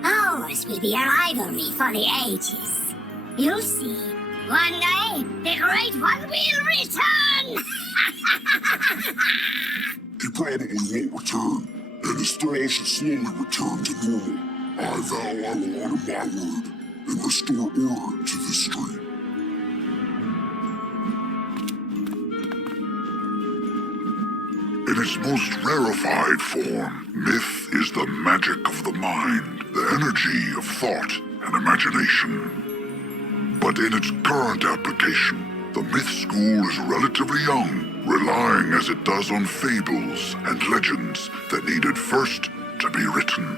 Ours will be a rivalry for the ages. You'll see. One day, the Great One will return! He probably won't return, and his thrall should slowly return to normal. I vow I will honor my word and restore order to this street. In its most rarefied form, myth is the magic of the mind, the energy of thought and imagination. But in its current application, the myth school is relatively young, relying as it does on fables and legends that needed first to be written.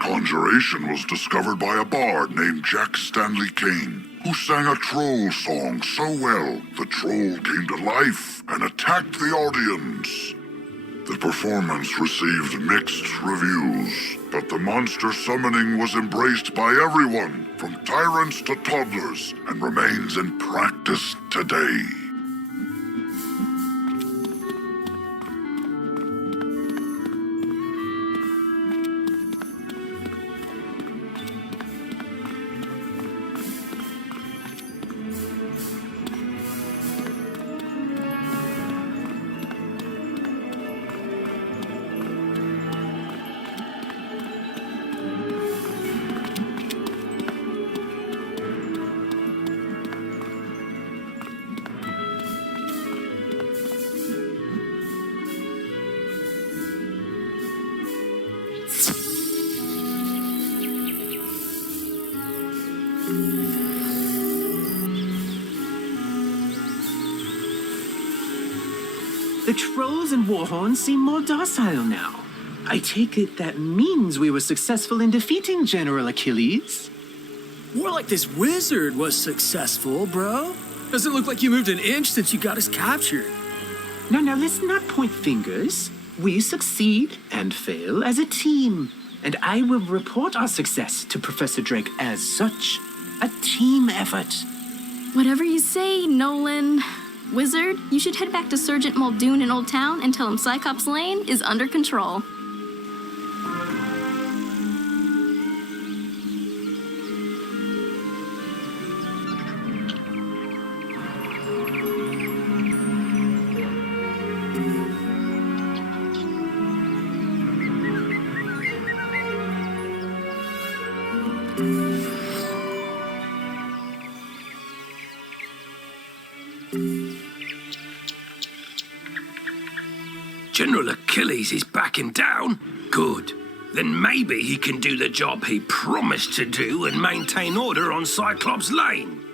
Conjuration was discovered by a bard named Jack Stanley Kane, who sang a troll song so well the troll came to life and attacked the audience. The performance received mixed reviews, but the monster summoning was embraced by everyone, from tyrants to toddlers, and remains in practice today. The trolls and warhorns seem more docile now. I take it that means we were successful in defeating General Akilles? More like this wizard was successful, bro. Doesn't look like you moved an inch since you got us captured. Now, let's not point fingers. We succeed and fail as a team. And I will report our success to Professor Drake as such. A team effort. Whatever you say, Nolan. Wizard, you should head back to Sergeant Muldoon in Old Town and tell him Cyclops Lane is under control. General Akilles is backing down? Good. Then maybe he can do the job he promised to do and maintain order on Cyclops Lane.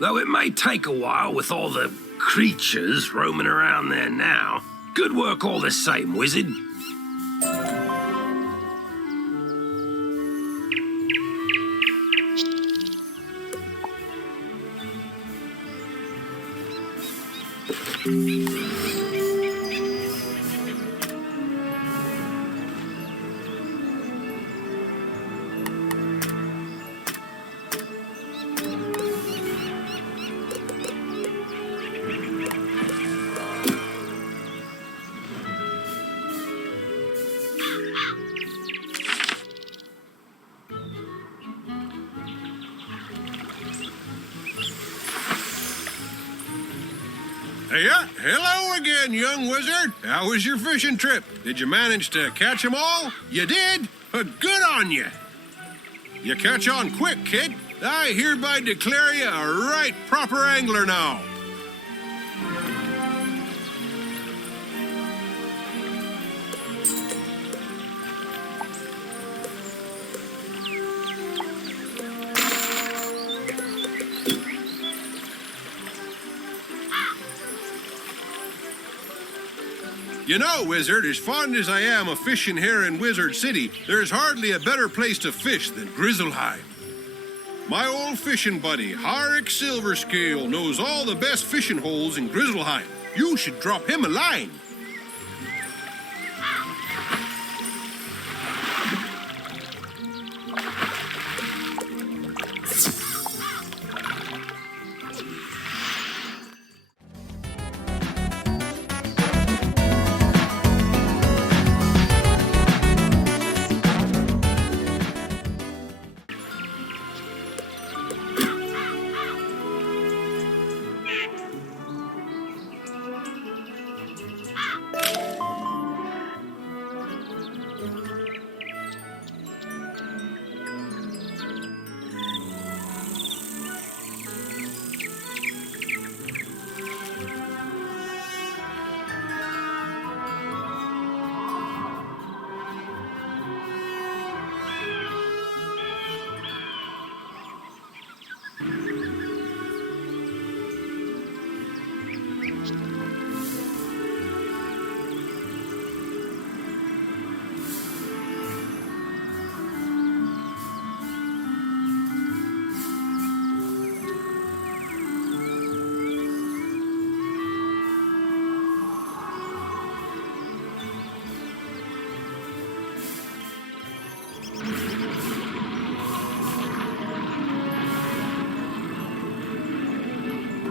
Though it may take a while with all the creatures roaming around there now. Good work all the same, Wizard. Yeah, hello again, young wizard. How was your fishing trip? Did you manage to catch 'em all? You did? Good on you. You catch on quick, kid. I hereby declare you a right proper angler now. You know, Wizard, as fond as I am of fishing here in Wizard City, there's hardly a better place to fish than Grizzleheim. My old fishing buddy, Harik Silverscale, knows all the best fishing holes in Grizzleheim. You should drop him a line.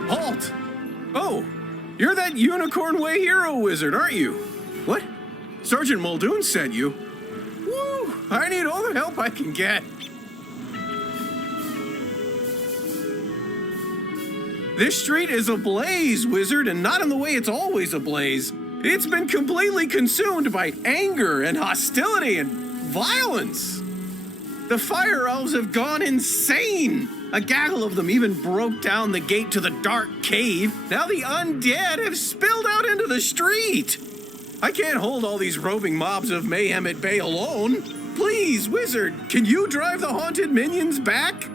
Halt! Oh, you're that Unicorn Way hero wizard, aren't you? What? Sergeant Muldoon sent you? Woo! I need all the help I can get. This street is ablaze, wizard, and not in the way it's always ablaze. It's been completely consumed by anger and hostility and violence. The fire elves have gone insane. A gaggle of them even broke down the gate to the dark cave. Now the undead have spilled out into the street. I can't hold all these roving mobs of mayhem at bay alone. Please, wizard, can you drive the haunted minions back?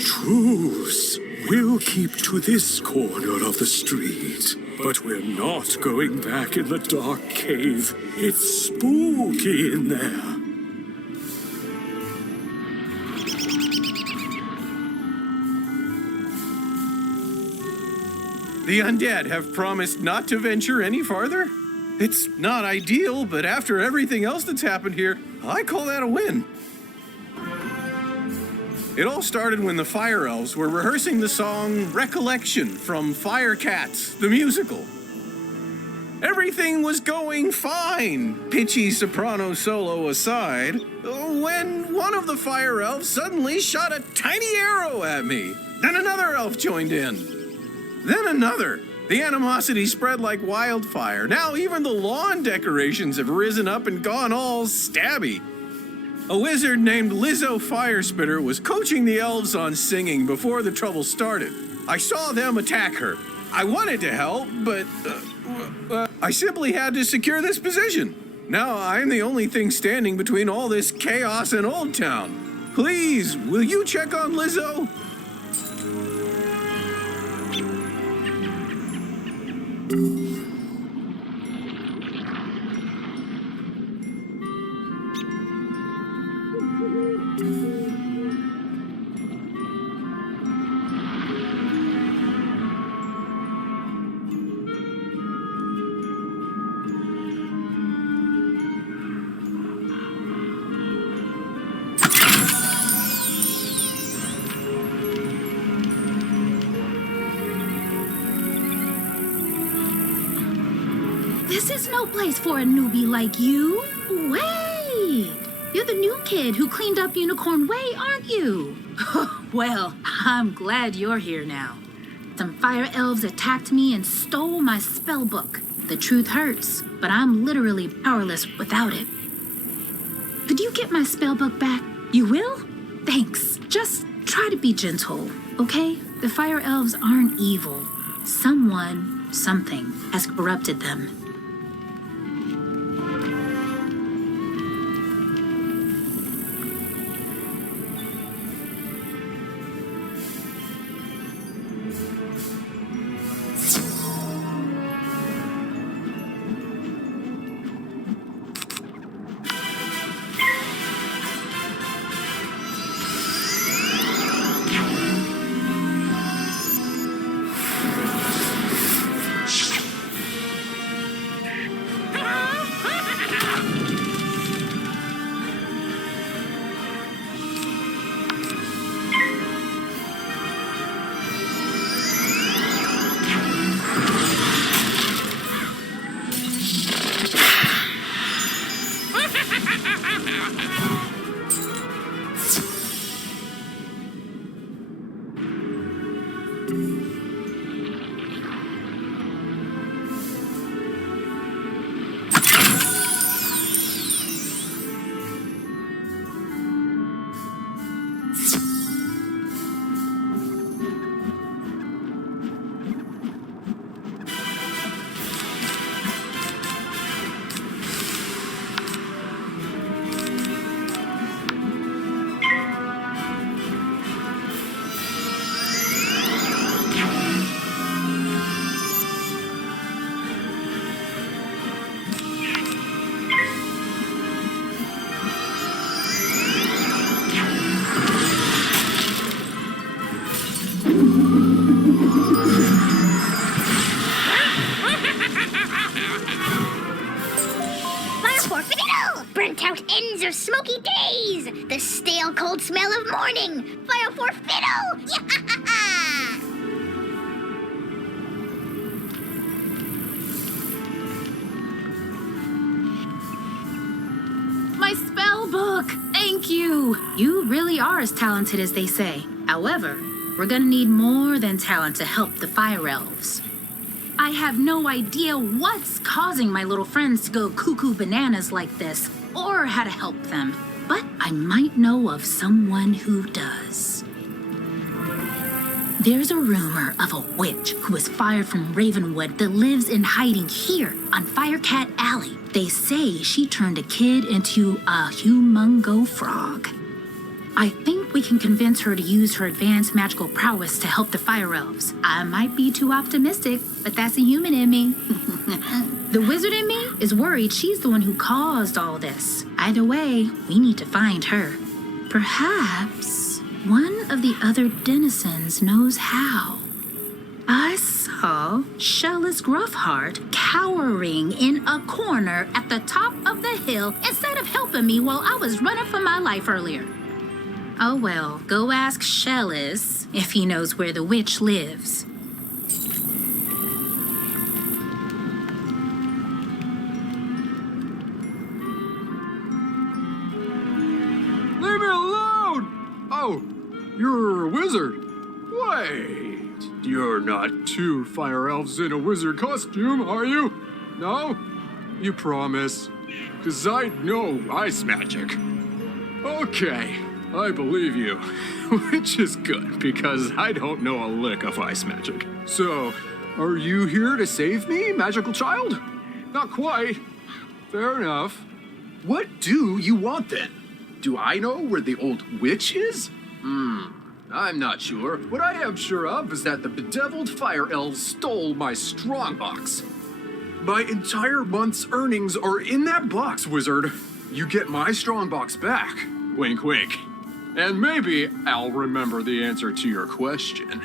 Truce. We'll keep to this corner of the street. But we're not going back in the dark cave. It's spooky in there. The undead have promised not to venture any farther? It's not ideal, but after everything else that's happened here, I call that a win. It all started when the Fire Elves were rehearsing the song Recollection from Firecat, the musical. Everything was going fine, pitchy soprano solo aside, when one of the Fire Elves suddenly shot a tiny arrow at me. Then another elf joined in. Then another. The animosity spread like wildfire. Now even the lawn decorations have risen up and gone all stabby. A wizard named Lizzo Firespitter was coaching the elves on singing before the trouble started. I saw them attack her. I wanted to help, but I simply had to secure this position. Now I'm the only thing standing between all this chaos and Old Town. Please, will you check on Lizzo? This is no place for a newbie like you. Wait! You're the new kid who cleaned up Unicorn Way, aren't you? Well, I'm glad you're here now. Some fire elves attacked me and stole my spell book. The truth hurts, but I'm literally powerless without it. Could you get my spell book back? You will? Thanks. Just try to be gentle, okay? The fire elves aren't evil. Someone, something, has corrupted them. Ends of smoky days! The stale cold smell of morning! Fire for fiddle! My spell book! Thank you! You really are as talented as they say. However, we're gonna need more than talent to help the fire elves. I have no idea what's causing my little friends to go cuckoo bananas like this, or how to help them, but I might know of someone who does. There's a rumor of a witch who was fired from Ravenwood that lives in hiding here on Firecat Alley. They say she turned a kid into a humongo frog. I think we can convince her to use her advanced magical prowess to help the fire elves. I might be too optimistic, but that's a human in me. The wizard in me is worried she's the one who caused all this. Either way, we need to find her. Perhaps one of the other denizens knows how. I saw Shellis Gruffheart cowering in a corner at the top of the hill instead of helping me while I was running for my life earlier. Oh well, go ask Shellis if he knows where the witch lives. Leave me alone! Oh, you're a wizard. Wait, you're not two fire elves in a wizard costume, are you? No? You promise? 'Cause I know ice magic. Okay, I believe you. Which is good, because I don't know a lick of ice magic. So, are you here to save me, magical child? Not quite. Fair enough. What do you want then? Do I know where the old witch is? I'm not sure. What I am sure of is that the bedeviled fire elves stole my strongbox. My entire month's earnings are in that box, wizard. You get my strongbox back. Wink, wink. And maybe I'll remember the answer to your question.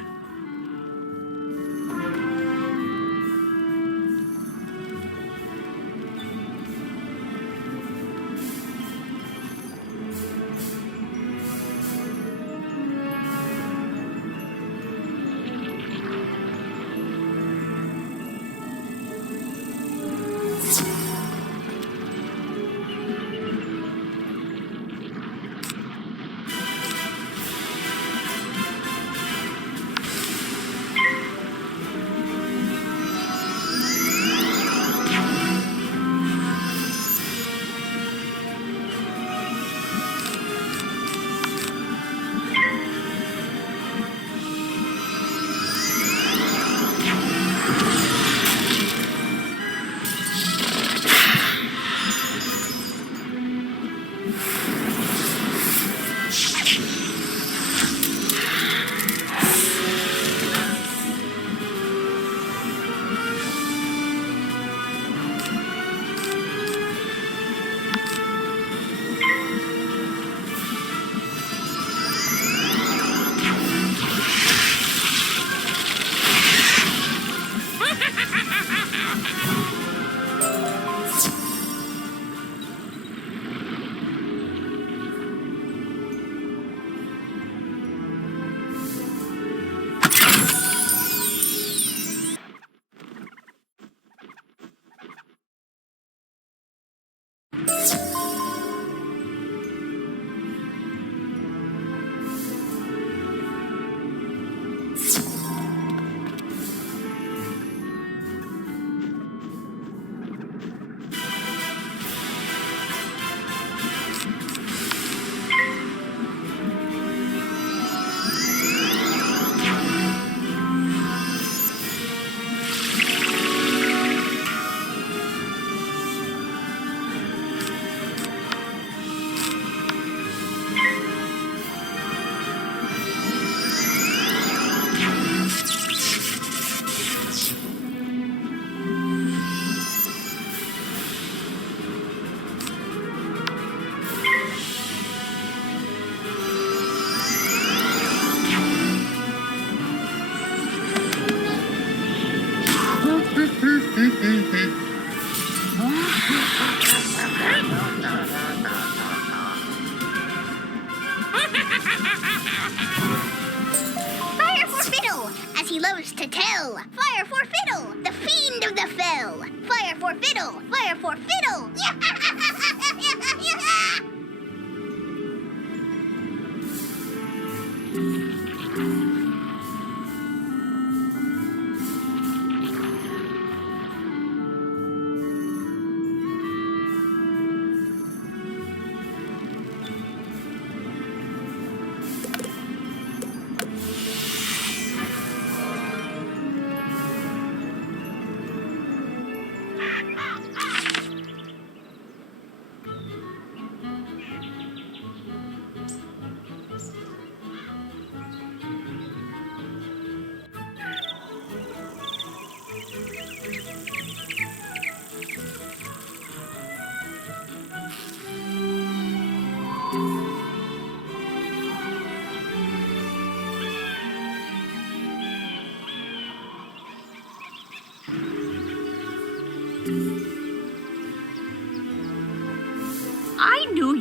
Fire for Fiddle, as he loves to tell. Fire for Fiddle, the fiend of the fell. Fire for Fiddle, fire for Fiddle.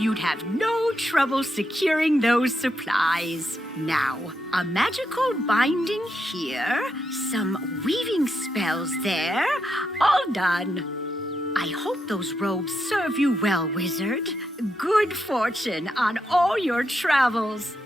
you'd have no trouble securing those supplies. Now, a magical binding here, some weaving spells there, all done. I hope those robes serve you well, wizard. Good fortune on all your travels.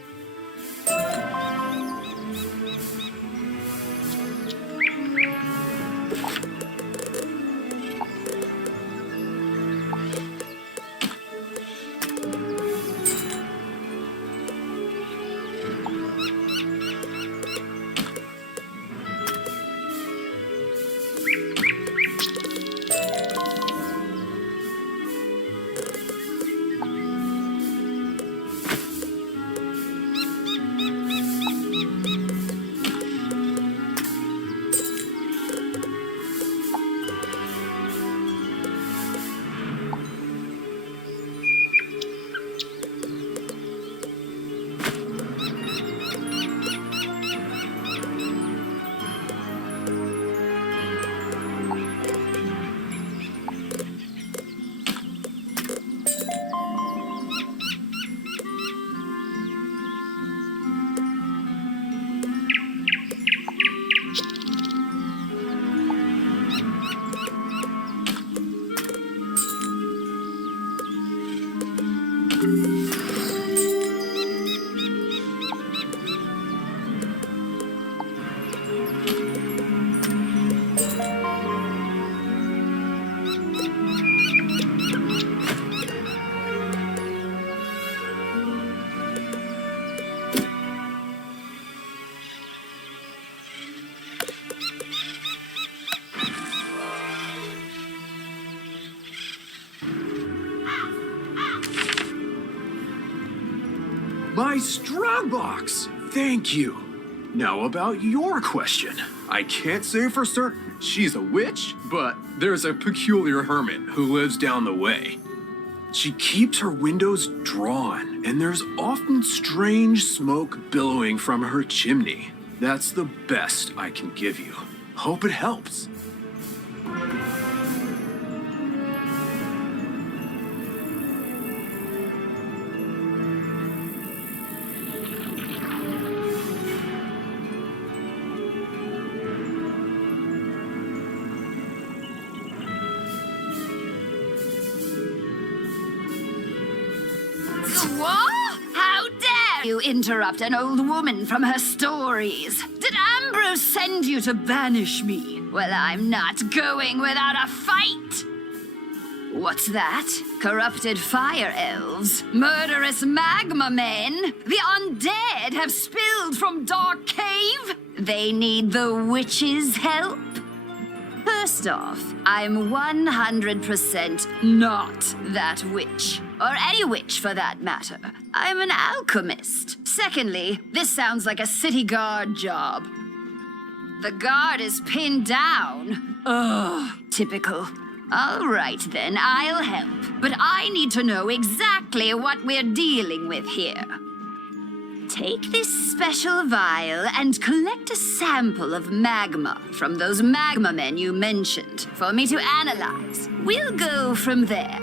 My strong box! Thank you. Now about your question. I can't say for certain she's a witch, but there's a peculiar hermit who lives down the way. She keeps her windows drawn, and there's often strange smoke billowing from her chimney. That's the best I can give you. Hope it helps. How dare you interrupt an old woman from her stories? Did Ambrose send you to banish me? Well, I'm not going without a fight. What's that? Corrupted fire elves? Murderous magma men? The undead have spilled from Dark Cave? They need the witch's help? First off, I'm 100% not that witch. Or any witch, for that matter. I'm an alchemist. Secondly, this sounds like a city guard job. The guard is pinned down. Ugh, typical. All right then, I'll help. But I need to know exactly what we're dealing with here. Take this special vial and collect a sample of magma from those magma men you mentioned for me to analyze. We'll go from there.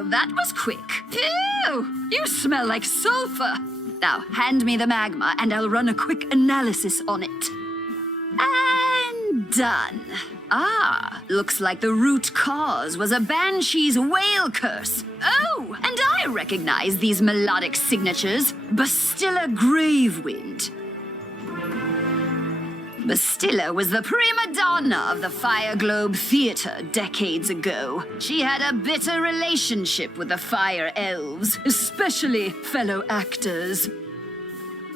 Well, that was quick. Phew! You smell like sulfur. Now, hand me the magma and I'll run a quick analysis on it. And done. Ah, looks like the root cause was a banshee's whale curse. Oh, and I recognize these melodic signatures. Bastilla Gravewind. Bastilla was the prima donna of the Fire Globe Theater decades ago. She had a bitter relationship with the Fire Elves, especially fellow actors.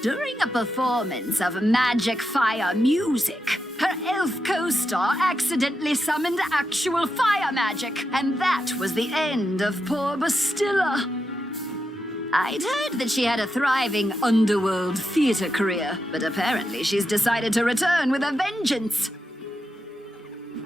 During a performance of magic fire music, her elf co-star accidentally summoned actual fire magic, and that was the end of poor Bastilla. I'd heard that she had a thriving underworld theater career, but apparently she's decided to return with a vengeance.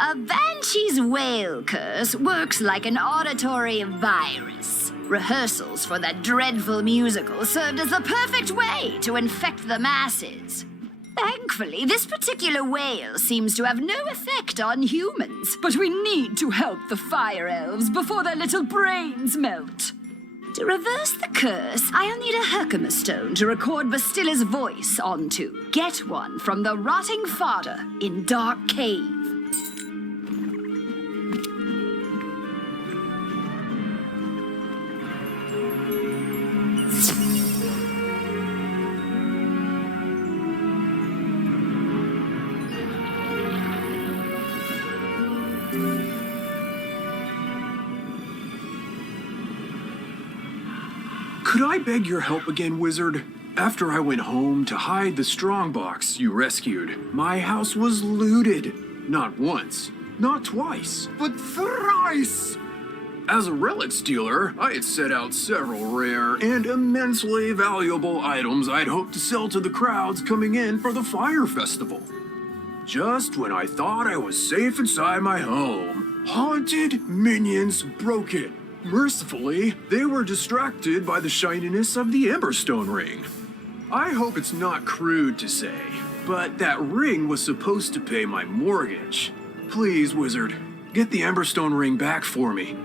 A banshee's whale curse works like an auditory virus. Rehearsals for that dreadful musical served as the perfect way to infect the masses. Thankfully, this particular whale seems to have no effect on humans, but we need to help the fire elves before their little brains melt. To reverse the curse, I'll need a Herkimer stone to record Bastilla's voice onto. Get one from the rotting fodder in Dark Cave. Could I beg your help again, Wizard? After I went home to hide the strongbox you rescued, my house was looted. Not once, not twice, but thrice! As a relic stealer, I had set out several rare and immensely valuable items I'd hoped to sell to the crowds coming in for the Fire Festival. Just when I thought I was safe inside my home, haunted minions broke it. Mercifully, they were distracted by the shininess of the Emberstone ring. I hope it's not crude to say, but that ring was supposed to pay my mortgage. Please, Wizard, get the Emberstone ring back for me.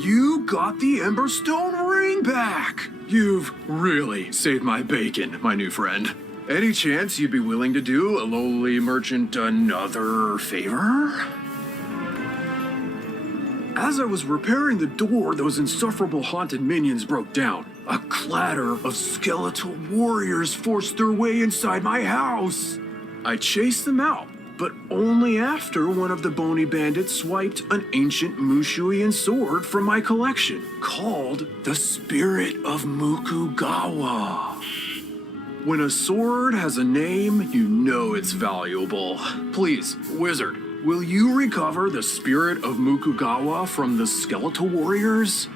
You got the Emberstone ring back! You've really saved my bacon, my new friend. Any chance you'd be willing to do a lowly merchant another favor? As I was repairing the door, those insufferable haunted minions broke down. A clatter of skeletal warriors forced their way inside my house. I chased them out, but only after one of the bony bandits swiped an ancient Mushuian sword from my collection, called the Spirit of Mukugawa. When a sword has a name, you know it's valuable. Please, Wizard, will you recover the Spirit of Mukugawa from the skeletal warriors?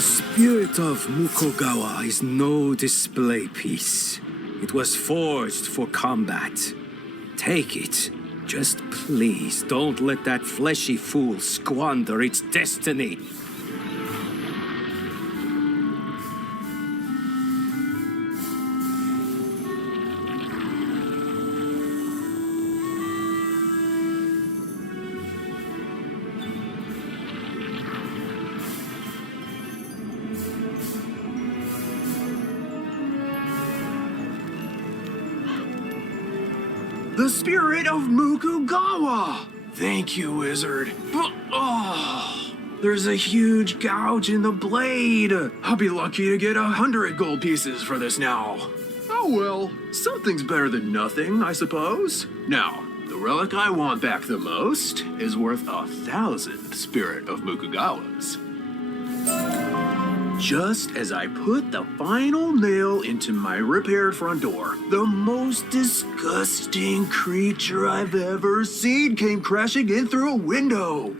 The spirit of Mukogawa is no display piece. It was forged for combat. Take it. Just please don't let that fleshy fool squander its destiny. The spirit of Mukugawa! Thank you, wizard. Oh, there's a huge gouge in the blade. I'll be lucky to get 100 gold pieces for this now. Oh well, something's better than nothing, I suppose. Now, the relic I want back the most is worth 1,000 spirit of Mukugawas. Just as I put the final nail into my repaired front door, the most disgusting creature I've ever seen came crashing in through a window.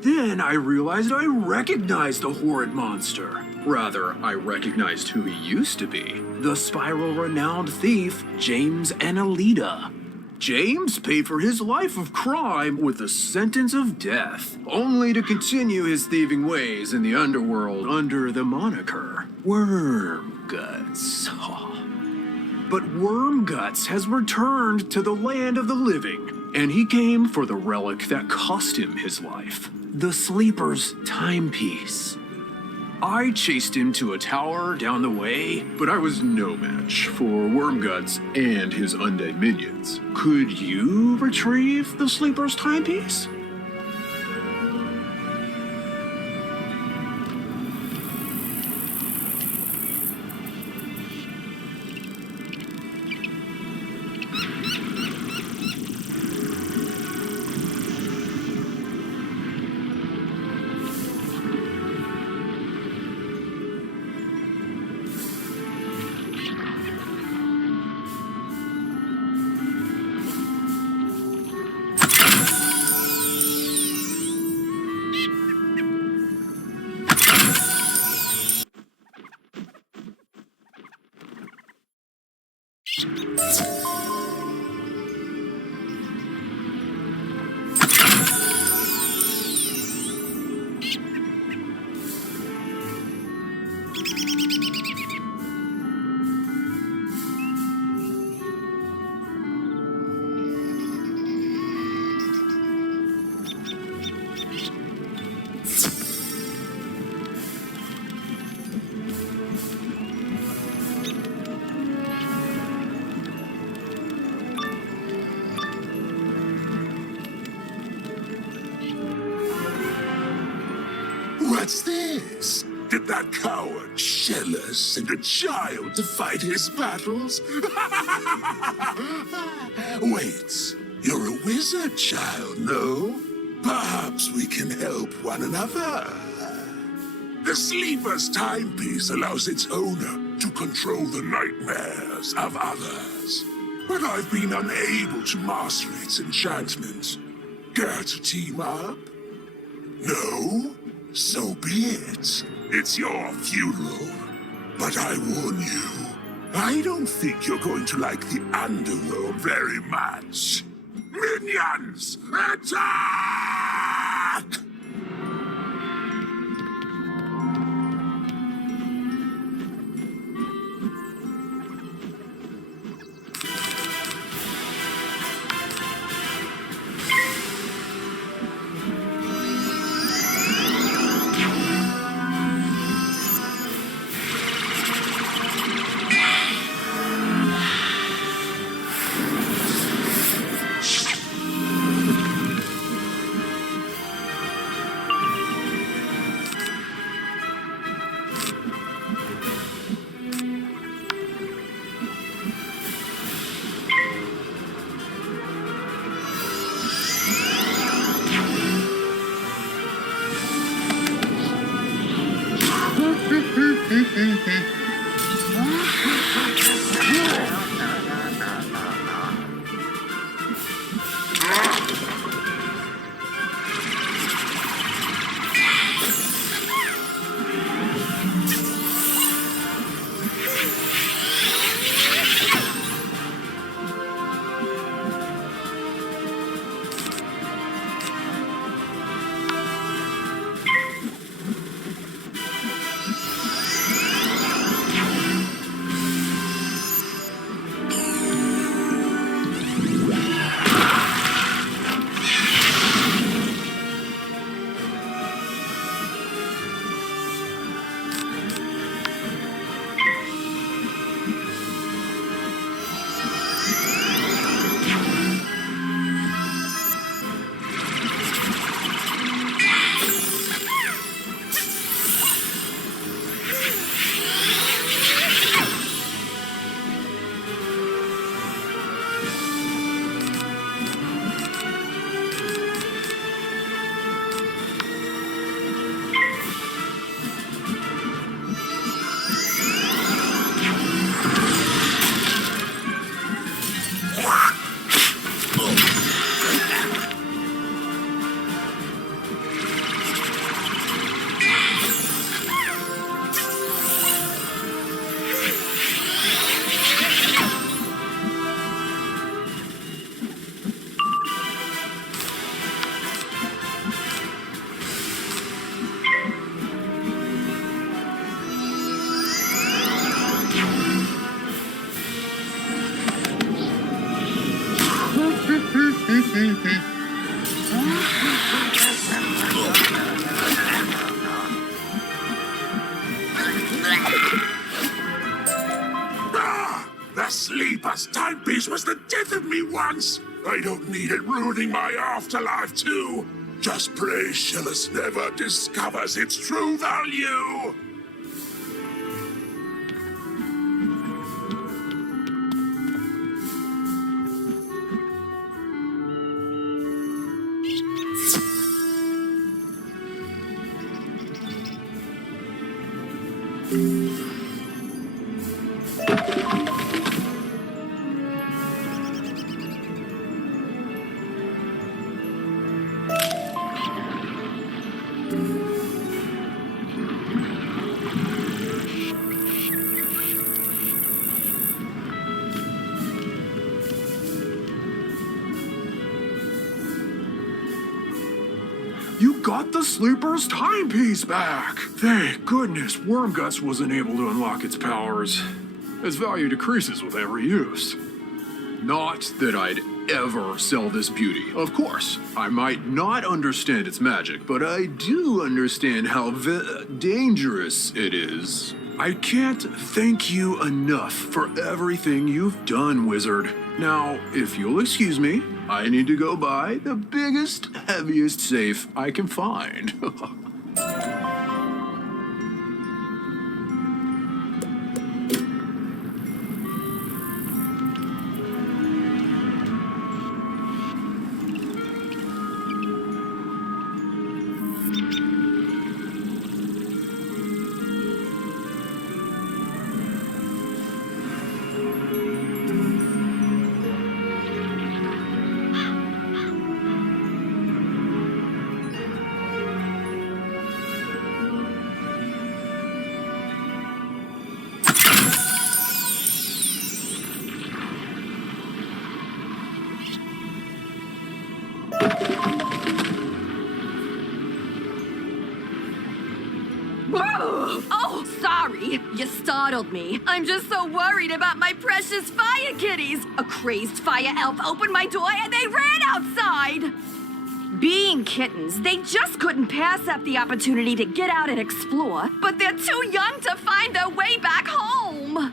Then I realized I recognized the horrid monster. Rather, I recognized who he used to be. The spiral-renowned thief, James Annalita. James paid for his life of crime with a sentence of death, only to continue his thieving ways in the underworld under the moniker Wormguts. But Wormguts has returned to the land of the living, and he came for the relic that cost him his life, the Sleeper's timepiece. I chased him to a tower down the way, but I was no match for Wormguts and his undead minions. Could you retrieve the Sleeper's timepiece? What's this? Did that coward shell us send a child to fight his battles? Wait, you're a wizard child, no? Perhaps we can help one another. The Sleeper's timepiece allows its owner to control the nightmares of others. But I've been unable to master its enchantment. Care to team up? No? So be it. It's your funeral. But I warn you, I don't think you're going to like the underworld very much. Minions, attack! The sleeper's timepiece was the death of me once. I don't need it ruining my afterlife, too. Just pray Shillis never discovers its true value. You got the sleeper's timepiece back! Thank goodness Wormguts wasn't able to unlock its powers. Its value decreases with every use. Not that I'd ever sell this beauty. Of course, I might not understand its magic, but I do understand how dangerous it is. I can't thank you enough for everything you've done, Wizard. Now, if you'll excuse me, I need to go buy the biggest, heaviest safe I can find. Oh, sorry. You startled me. I'm just so worried about my precious fire kitties. A crazed fire elf opened my door and they ran outside. Being kittens, they just couldn't pass up the opportunity to get out and explore, but they're too young to find their way back home.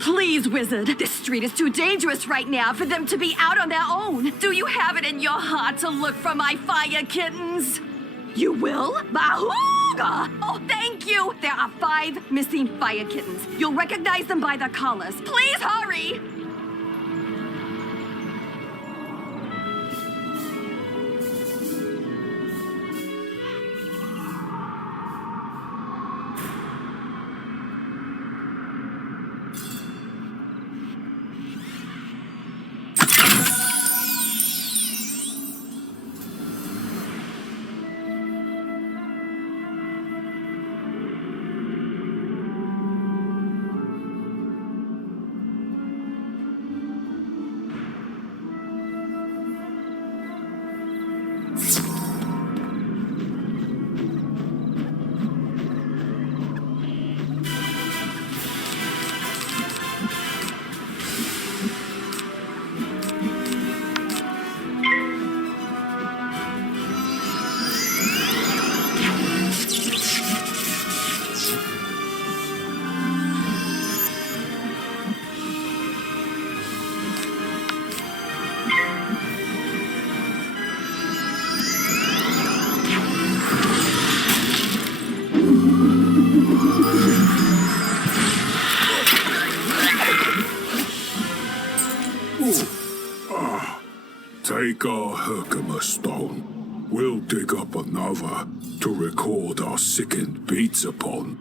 Please, Wizard, this street is too dangerous right now for them to be out on their own. Do you have it in your heart to look for my fire kittens? You will? Bahooga! Oh, thank you! There are 5 missing fire kittens. You'll recognize them by their collars. Please hurry! Take our Herkimer stone. We'll dig up another to record our sickened beats upon.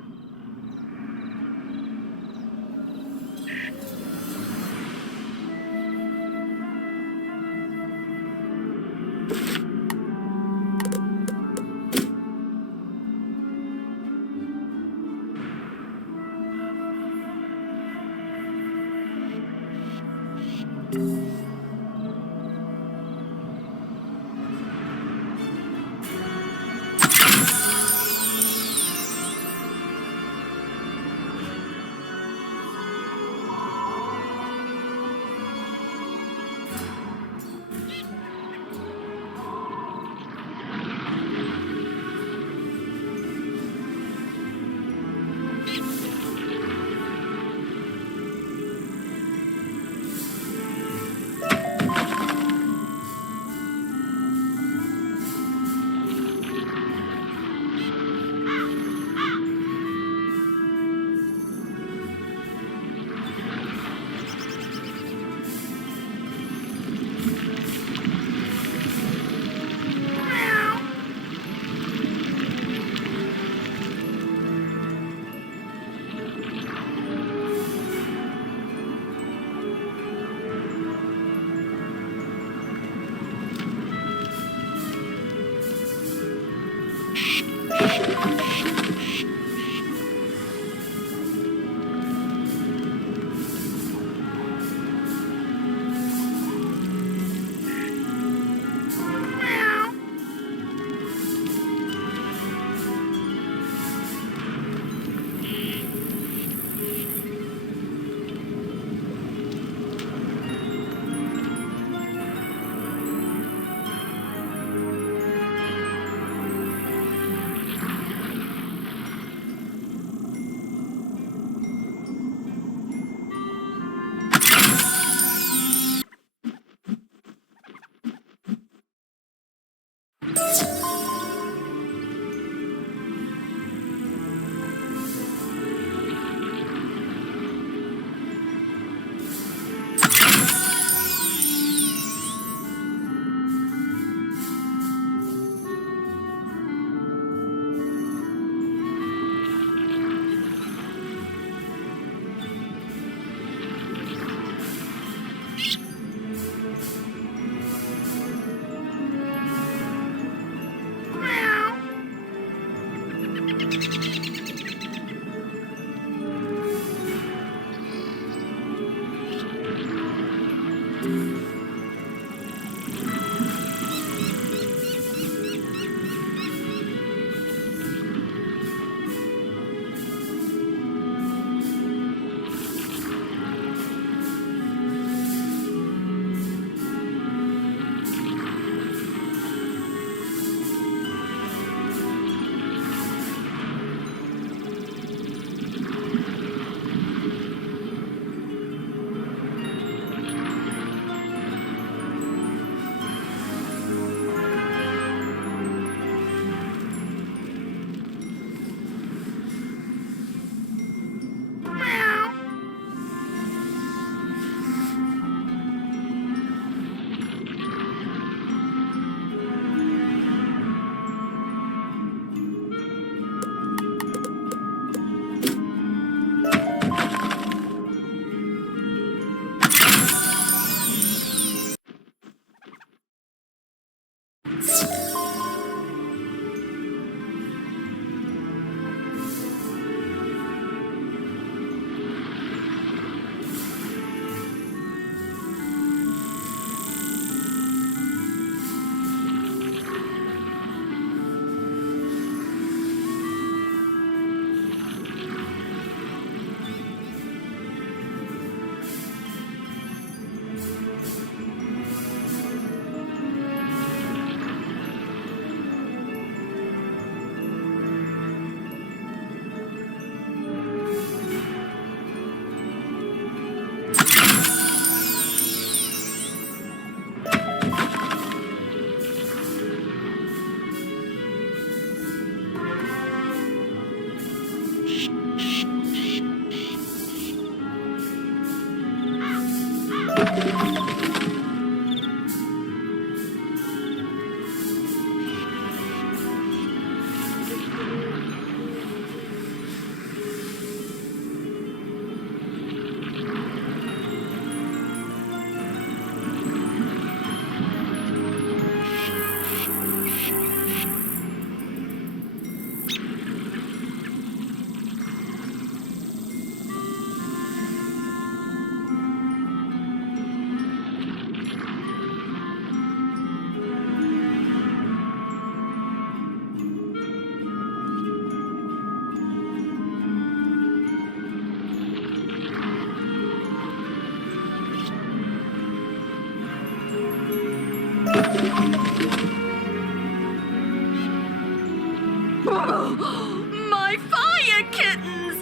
My fire kittens!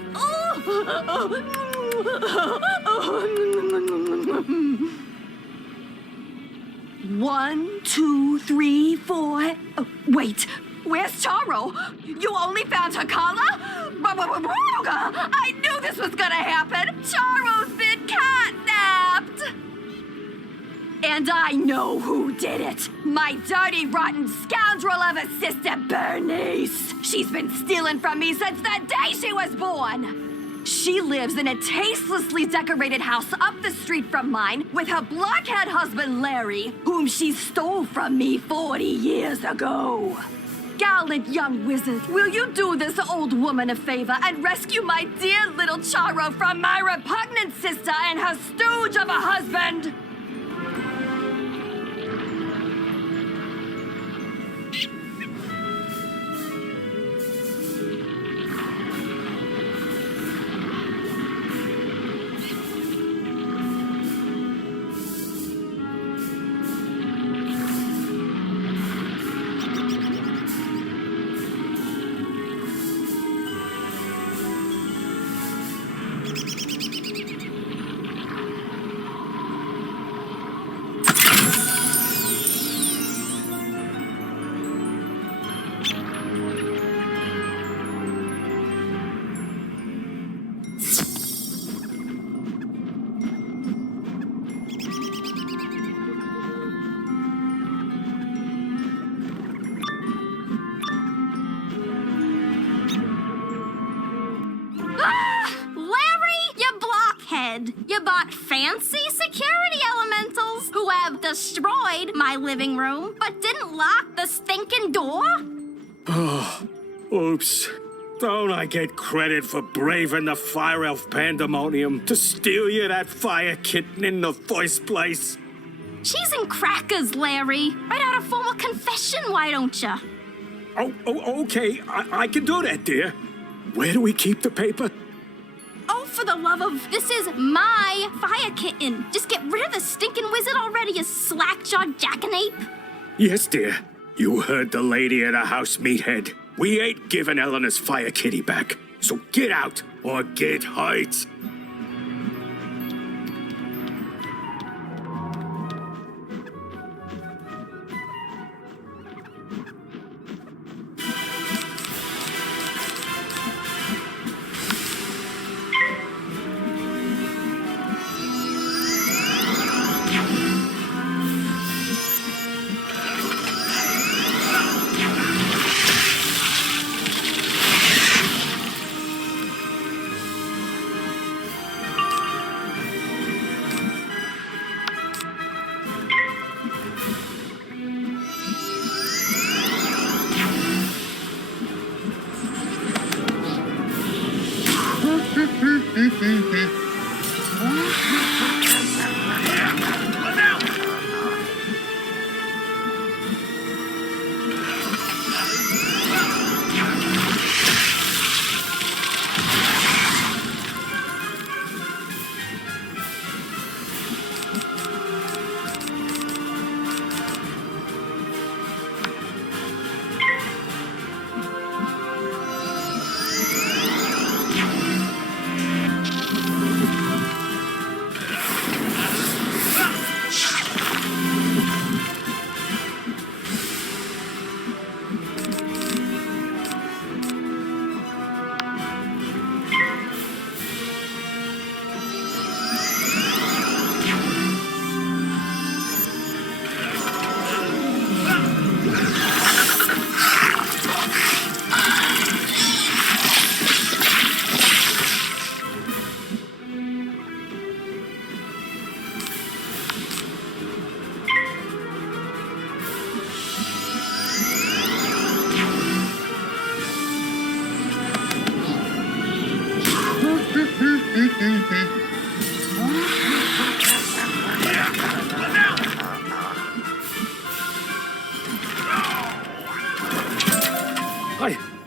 One, two, three, four. Oh, wait, where's Charo? You only found her collar? I knew this was gonna happen. Charo's been catnapped. And I know who did it. My dirty, rotten scoundrel of a sister, Bernice. She's been stealing from me since the day she was born. She lives in a tastelessly decorated house up the street from mine with her blockhead husband, Larry, whom she stole from me 40 years ago. gallant young wizard, will you do this old woman a favor and rescue my dear little Charo from my repugnant sister and her stooge of a husband? You bought fancy security elementals who have destroyed my living room, but didn't lock the stinking door? Oh, oops. Don't I get credit for braving the Fire Elf pandemonium to steal you that fire kitten in the first place? Cheese and crackers, Larry. Write out a formal confession, why don't you? Oh, okay. I can do that, dear. Where do we keep the paper? Oh, for the love of... This is my fire kitten. Just get rid of the stinking wizard already, you slack-jawed jackanape. Yes, dear. You heard the lady at the house, meathead. We ain't giving Eleanor's fire kitty back. So get out or get hurt.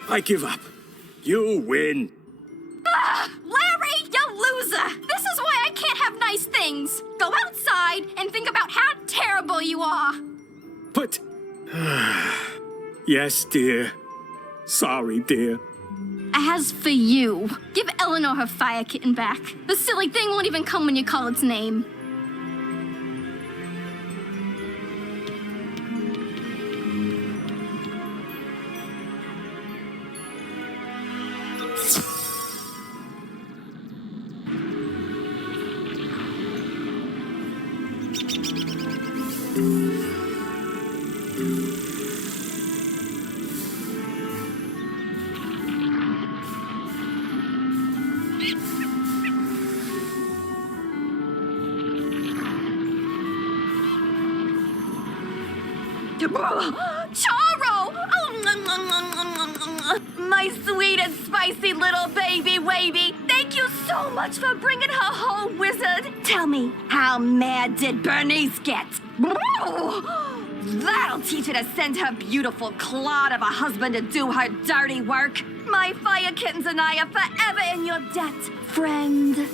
I give up. You win. Larry, you loser! This is why I can't have nice things. Go outside and think about how terrible you are. But... Yes, dear. Sorry, dear. As for you, give Eleanor her fire kitten back. The silly thing won't even come when you call its name. Charo! Oh My sweet and spicy little baby wavy. Thank you so much for bringing her home, Wizard. Tell me, how mad did Bernice get? That'll teach her to send her beautiful clod of a husband to do her dirty work. My fire kittens and I are forever in your debt, friend.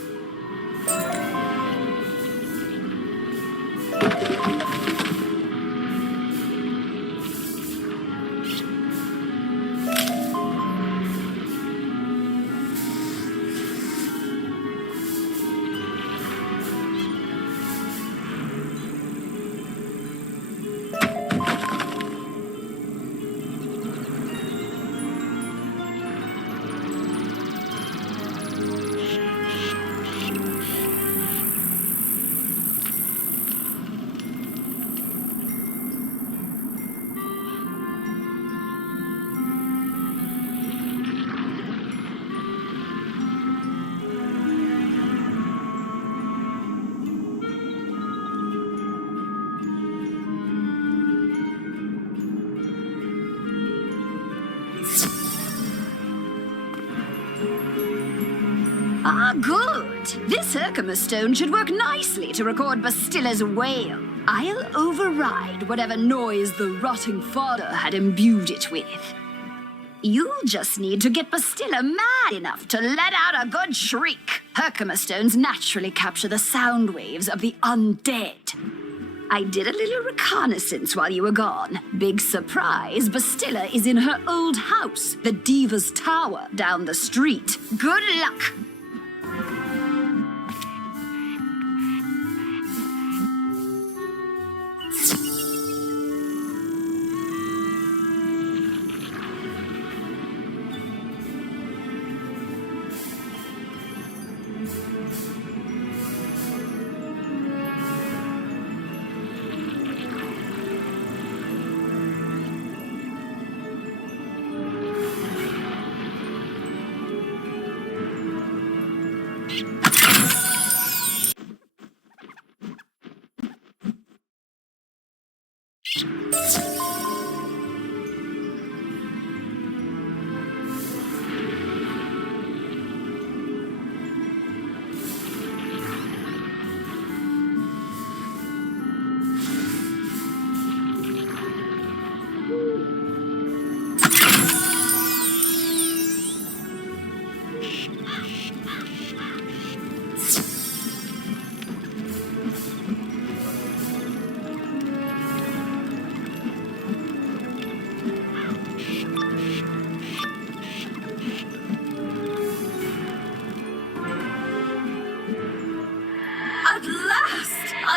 Ah, good. This Herkimer stone should work nicely to record Bastilla's wail. I'll override whatever noise the rotting father had imbued it with. You'll just need to get Bastilla mad enough to let out a good shriek. Herkimer stones naturally capture the sound waves of the undead. I did a little reconnaissance while you were gone. Big surprise, Bastilla is in her old house, the Diva's Tower, down the street. Good luck.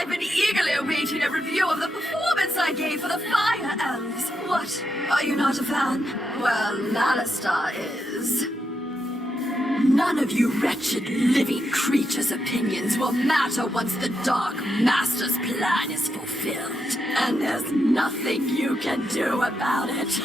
I've been eagerly awaiting a review of the performance I gave for the Fire Elves. What? Are you not a fan? Well, Alistar is. None of you wretched living creatures' opinions will matter once the Dark Master's plan is fulfilled. And there's nothing you can do about it.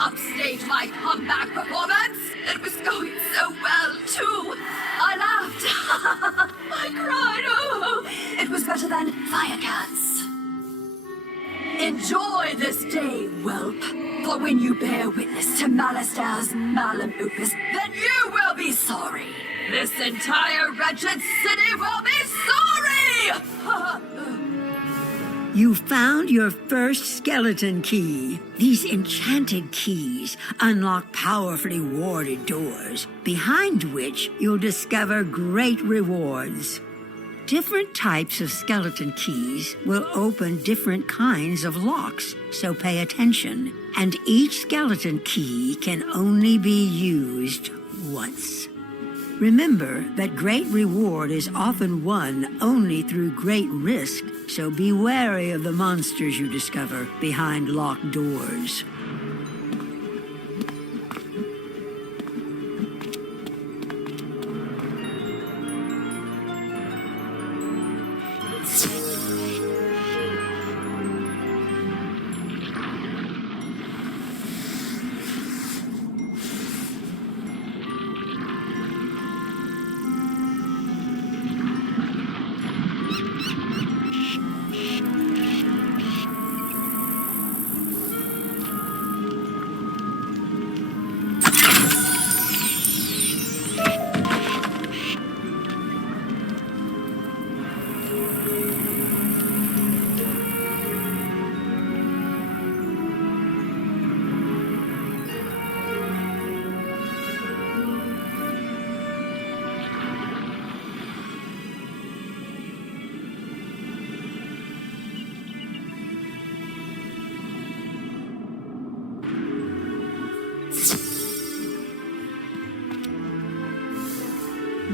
upstage my comeback performance. It was going so well, too. I laughed. I cried. Oh, it was better than Firecat's. Enjoy this day, whelp. For when you bear witness to Malister's malum opus, then you will be sorry. This entire wretched city will be sorry! You found your first skeleton key. These enchanted keys unlock powerfully warded doors, behind which you'll discover great rewards. Different types of skeleton keys will open different kinds of locks, so pay attention. And each skeleton key can only be used once. Remember that great reward is often won only through great risk, so be wary of the monsters you discover behind locked doors.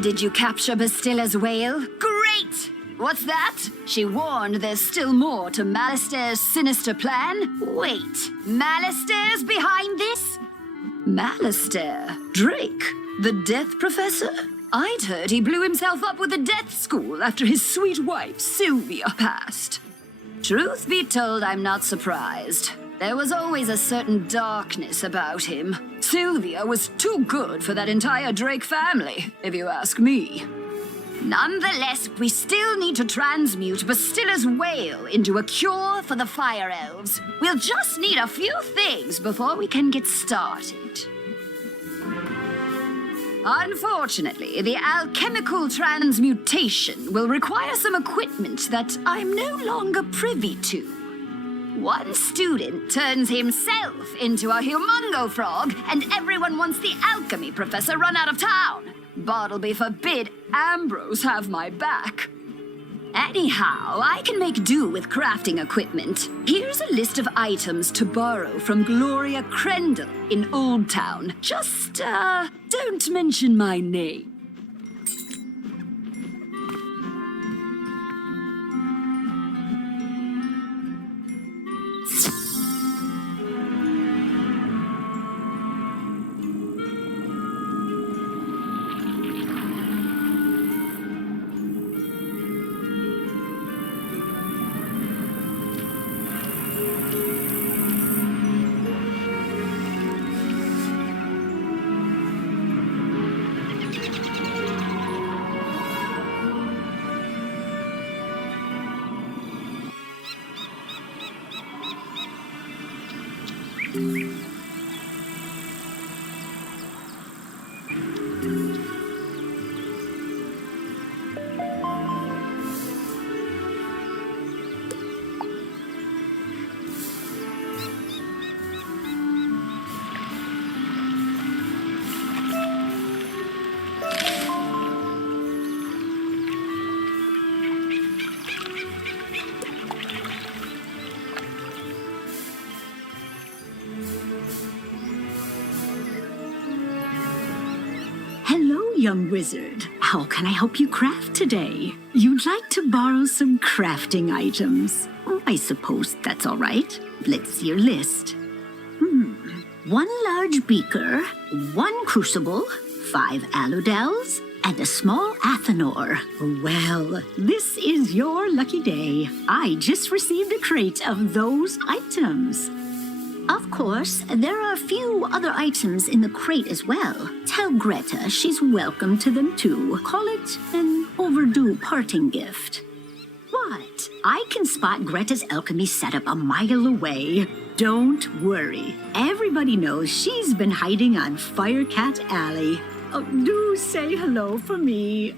Did you capture Bastilla's whale? Great! What's that? She warned there's still more to Malister's sinister plan? Wait, Malister's behind this? Malister? Drake? The Death Professor? I'd heard he blew himself up with the Death School after his sweet wife, Sylvia, passed. Truth be told, I'm not surprised. There was always a certain darkness about him. Sylvia was too good for that entire Drake family, if you ask me. Nonetheless, we still need to transmute Bastilla's whale into a cure for the Fire Elves. We'll just need a few things before we can get started. Unfortunately, the alchemical transmutation will require some equipment that I'm no longer privy to. One student turns himself into a humongo frog, and everyone wants the alchemy professor run out of town. Bartleby forbid Ambrose have my back. Anyhow, I can make do with crafting equipment. Here's a list of items to borrow from Gloria Crendel in Old Town. Just, don't mention my name. Young wizard, how can I help you craft today? You'd like to borrow some crafting items. I suppose that's all right. Let's see your list. 1 large beaker, 1 crucible, 5 aludels, and a small athanor. Well, this is your lucky day. I just received a crate of those items. Of course, there are a few other items in the crate as well. Tell Greta she's welcome to them too. Call it an overdue parting gift. What? I can spot Greta's alchemy setup a mile away. Don't worry. Everybody knows she's been hiding on Firecat Alley. Oh, do say hello for me.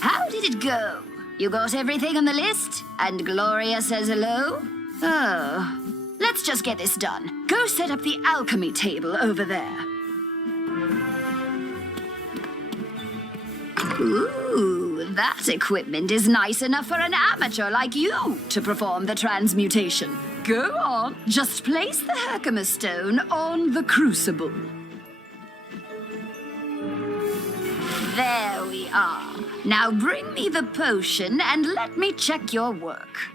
How did it go? You got everything on the list? And Gloria says hello? Oh. Let's just get this done. Go set up the alchemy table over there. Ooh, that equipment is nice enough for an amateur like you to perform the transmutation. Go on, just place the Herkimer stone on the crucible. There we are. Now bring me the potion and let me check your work.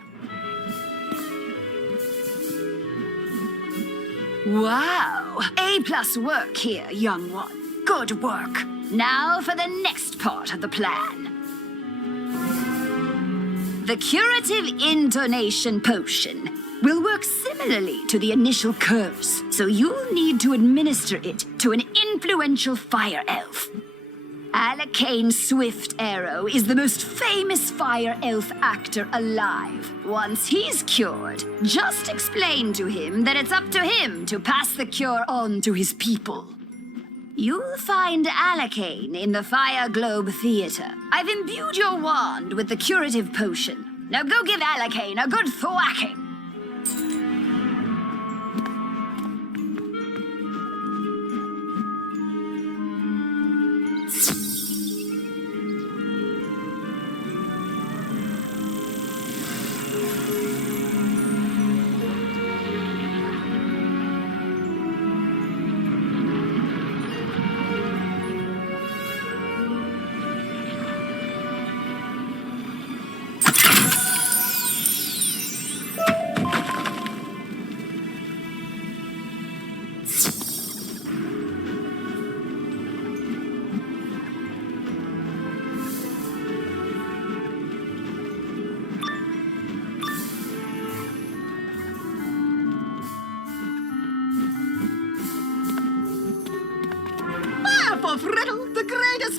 Wow, A+ work here, young one. Good work. Now for the next part of the plan. The curative intonation potion will work similarly to the initial curse, so you'll need to administer it to an influential fire elf. Alacane Swift Arrow is the most famous fire elf actor alive. Once he's cured, just explain to him that it's up to him to pass the cure on to his people. You'll find Alacane in the Fire Globe Theater. I've imbued your wand with the curative potion. Now go give Alacane a good thwacking.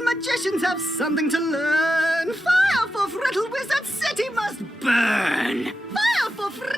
Magicians have something to learn. Fire for Friddle, Wizard City must burn. Fire for Friddle.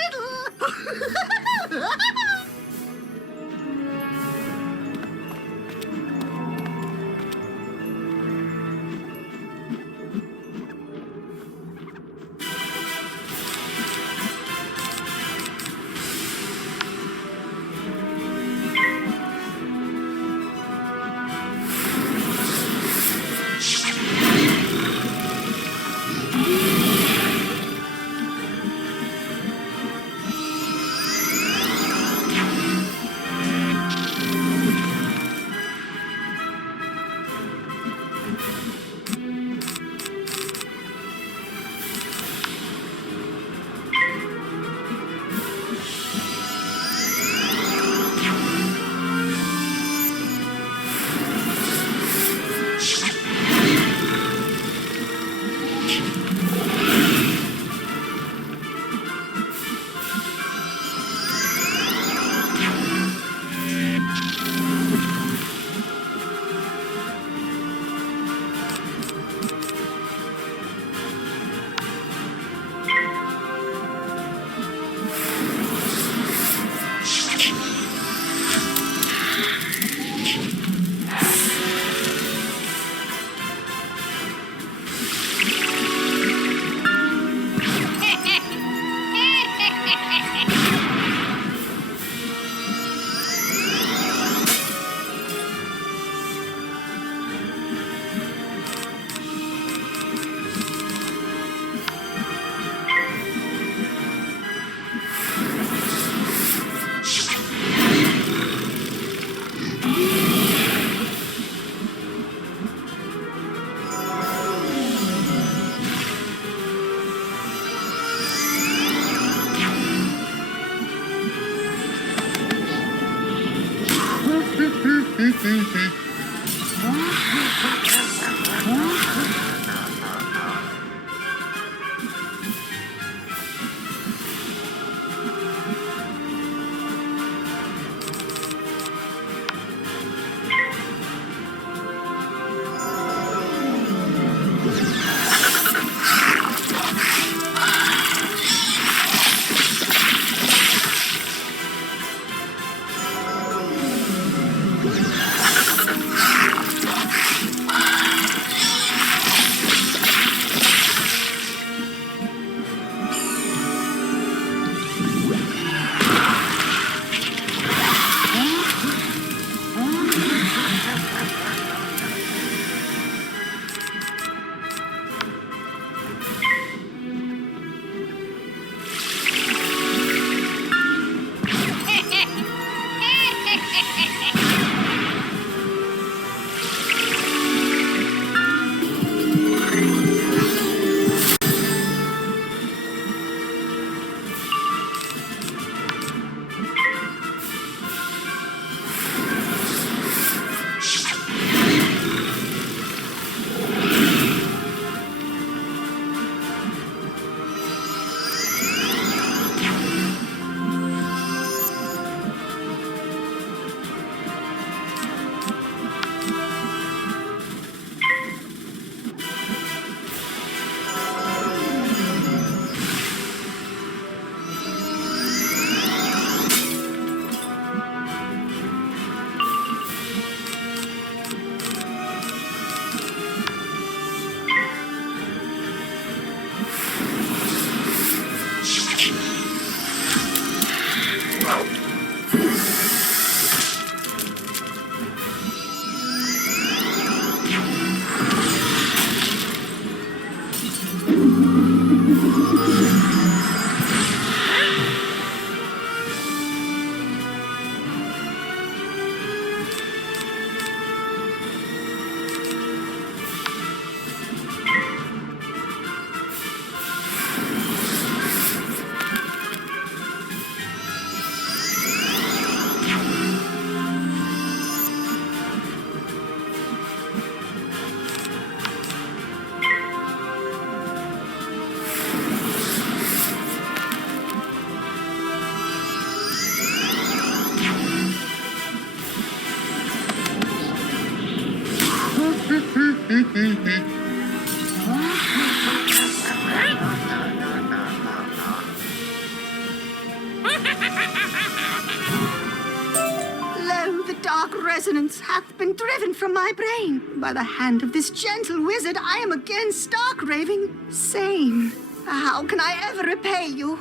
Lo, the dark resonance hath been driven from my brain. By the hand of this gentle wizard, I am again stark raving sane. How can I ever repay you?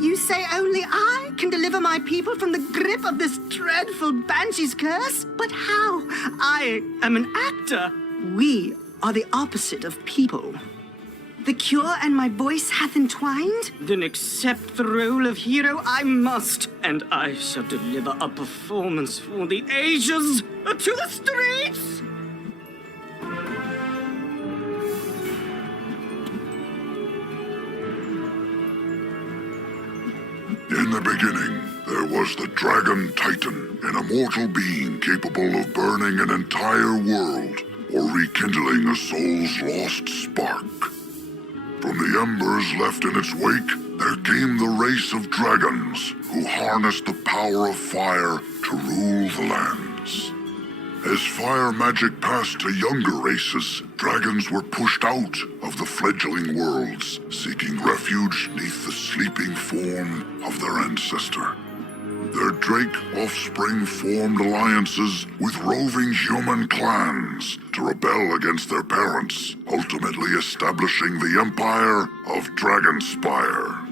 You say only I can deliver my people from the grip of this dreadful banshee's curse? But how? I am an actor. We are the opposite of people. The cure and my voice hath entwined? Then accept the role of hero I must, and I shall deliver a performance for the ages. To the streets! In the beginning, there was the Dragon Titan, an immortal being capable of burning an entire world or rekindling a soul's lost spark. From the embers left in its wake, there came the race of dragons who harnessed the power of fire to rule the lands. As fire magic passed to younger races, dragons were pushed out of the fledgling worlds, seeking refuge neath the sleeping form of their ancestor. Their drake offspring formed alliances with roving human clans to rebel against their parents, ultimately establishing the empire of Dragonspire.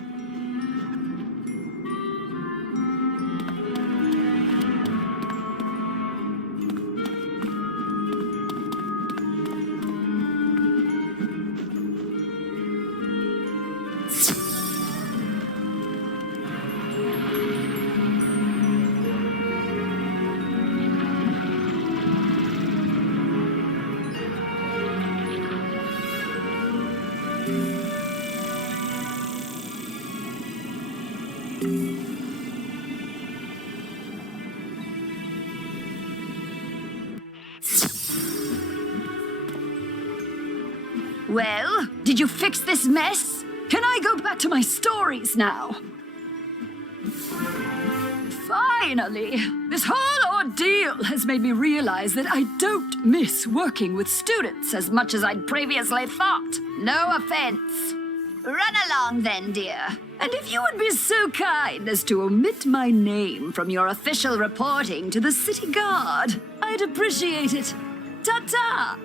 Well, did you fix this mess? Can I go back to my stories now? Finally! This whole ordeal has made me realize that I don't miss working with students as much as I'd previously thought. No offense. Run along then, dear. And if you would be so kind as to omit my name from your official reporting to the city guard, I'd appreciate it. Ta-ta!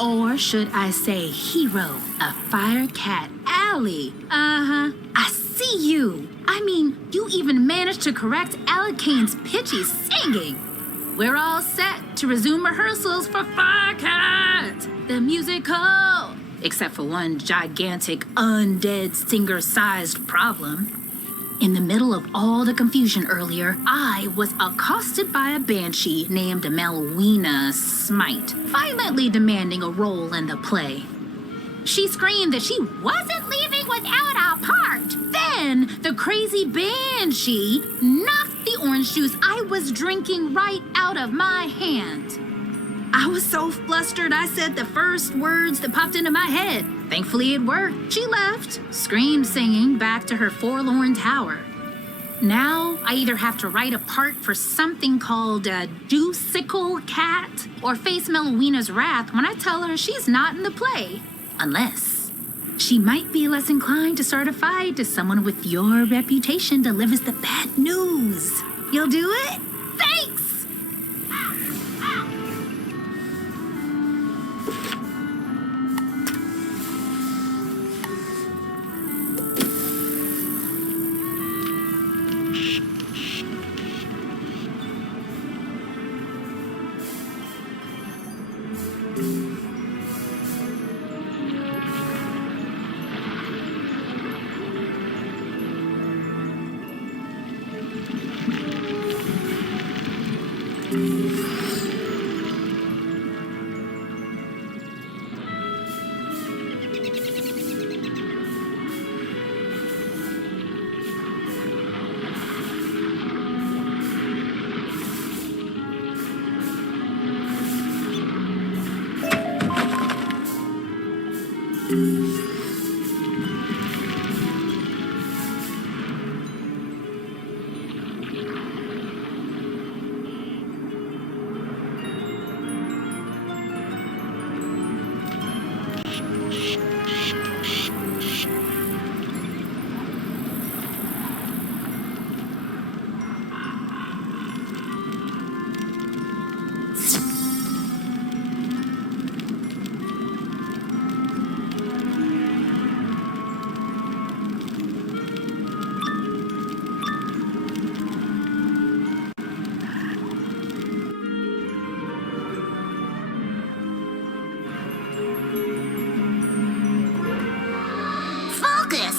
Or should I say hero of Firecat Alley? Uh-huh. I see you. I mean, you even managed to correct Alicane's pitchy singing. We're all set to resume rehearsals for Firecat, the musical. Except for one gigantic undead singer-sized problem. In the middle of all the confusion earlier, I was accosted by a banshee named Melwina Smite, violently demanding a role in the play. She screamed that she wasn't leaving without a part. Then the crazy banshee knocked the orange juice I was drinking right out of my hand. I was so flustered I said the first words that popped into my head. Thankfully it worked. She left, screamed singing back to her forlorn tower. Now I either have to write a part for something called a Juicicle Cat or face Melwina's wrath when I tell her she's not in the play. Unless she might be less inclined to start a fight if someone with your reputation delivers the bad news. You'll do it? Thanks!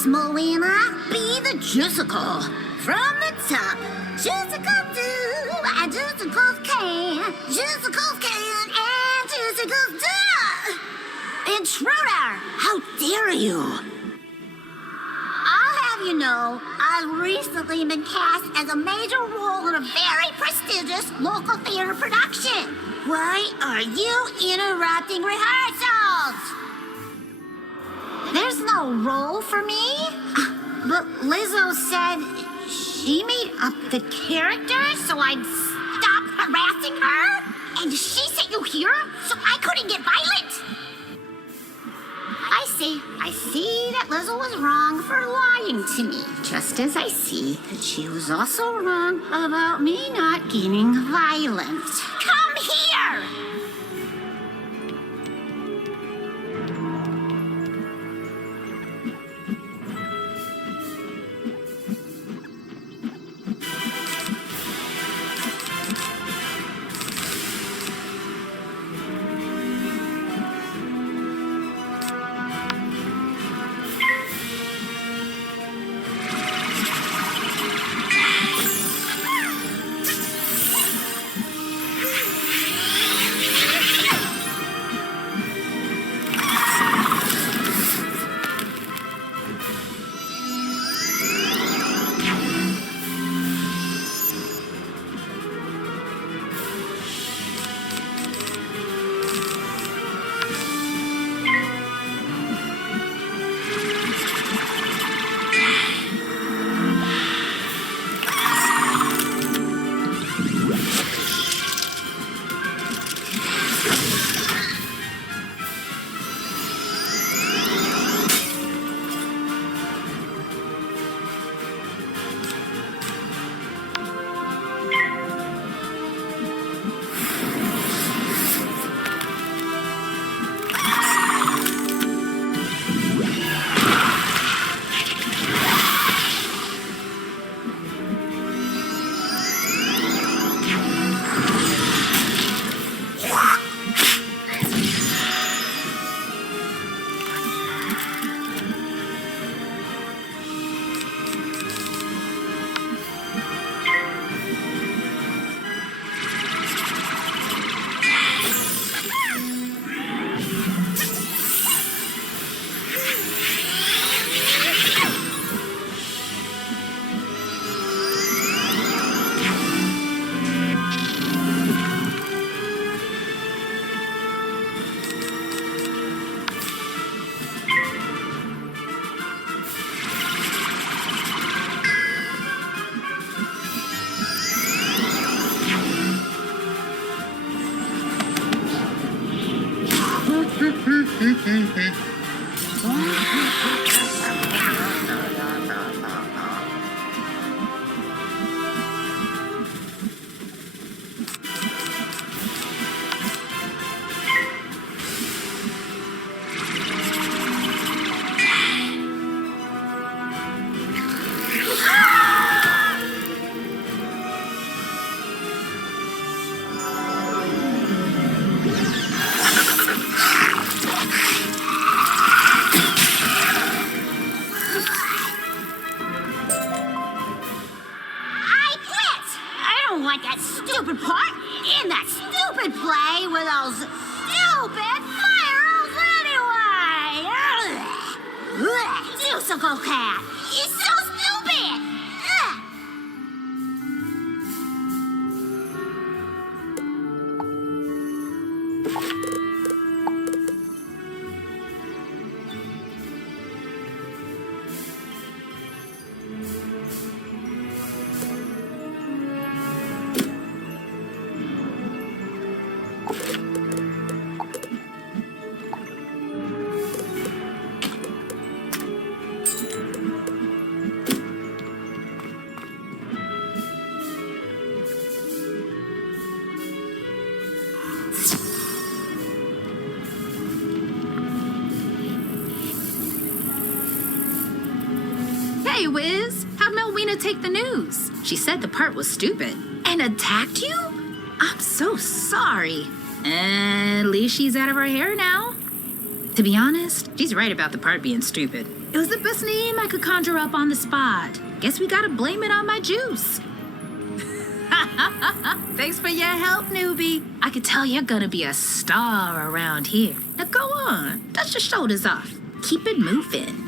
Melwina, be the Juicicle. From the top, Juicicle do, and Juicicles can, and Juicicles do. Intruder, how dare you? I'll have you know, I've recently been cast as a major role in a very prestigious local theater production. Why are you interrupting rehearsals? There's no role for me? But Lizzo said she made up the character so I'd stop harassing her? And she sent you here so I couldn't get violent? I see that Lizzo was wrong for lying to me, just as I see that she was also wrong about me not getting violent. Come here! Hey, Wiz, how'd Melwina take the news? She said the part was stupid. And attacked you? I'm so sorry. At least she's out of her hair now. To be honest, she's right about the part being stupid. It was the best name I could conjure up on the spot. Guess we gotta blame it on my juice. Thanks for your help, newbie. I could tell you're gonna be a star around here. Now go on, dust your shoulders off. Keep it moving.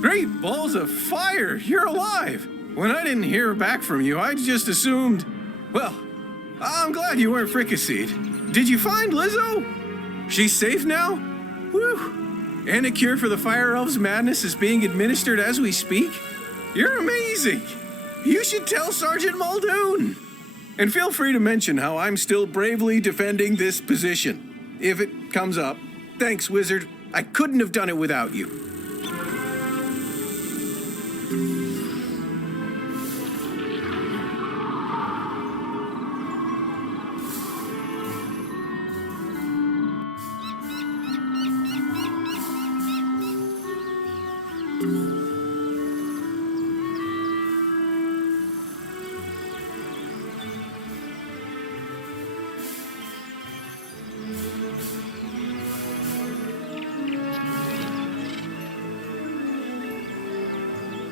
Great balls of fire! You're alive! When I didn't hear back from you, I just assumed... Well, I'm glad you weren't fricasseed. Did you find Lizzo? She's safe now? Whew! And a cure for the Fire Elves' madness is being administered as we speak? You're amazing! You should tell Sergeant Muldoon! And feel free to mention how I'm still bravely defending this position. If it comes up. Thanks, Wizard. I couldn't have done it without you.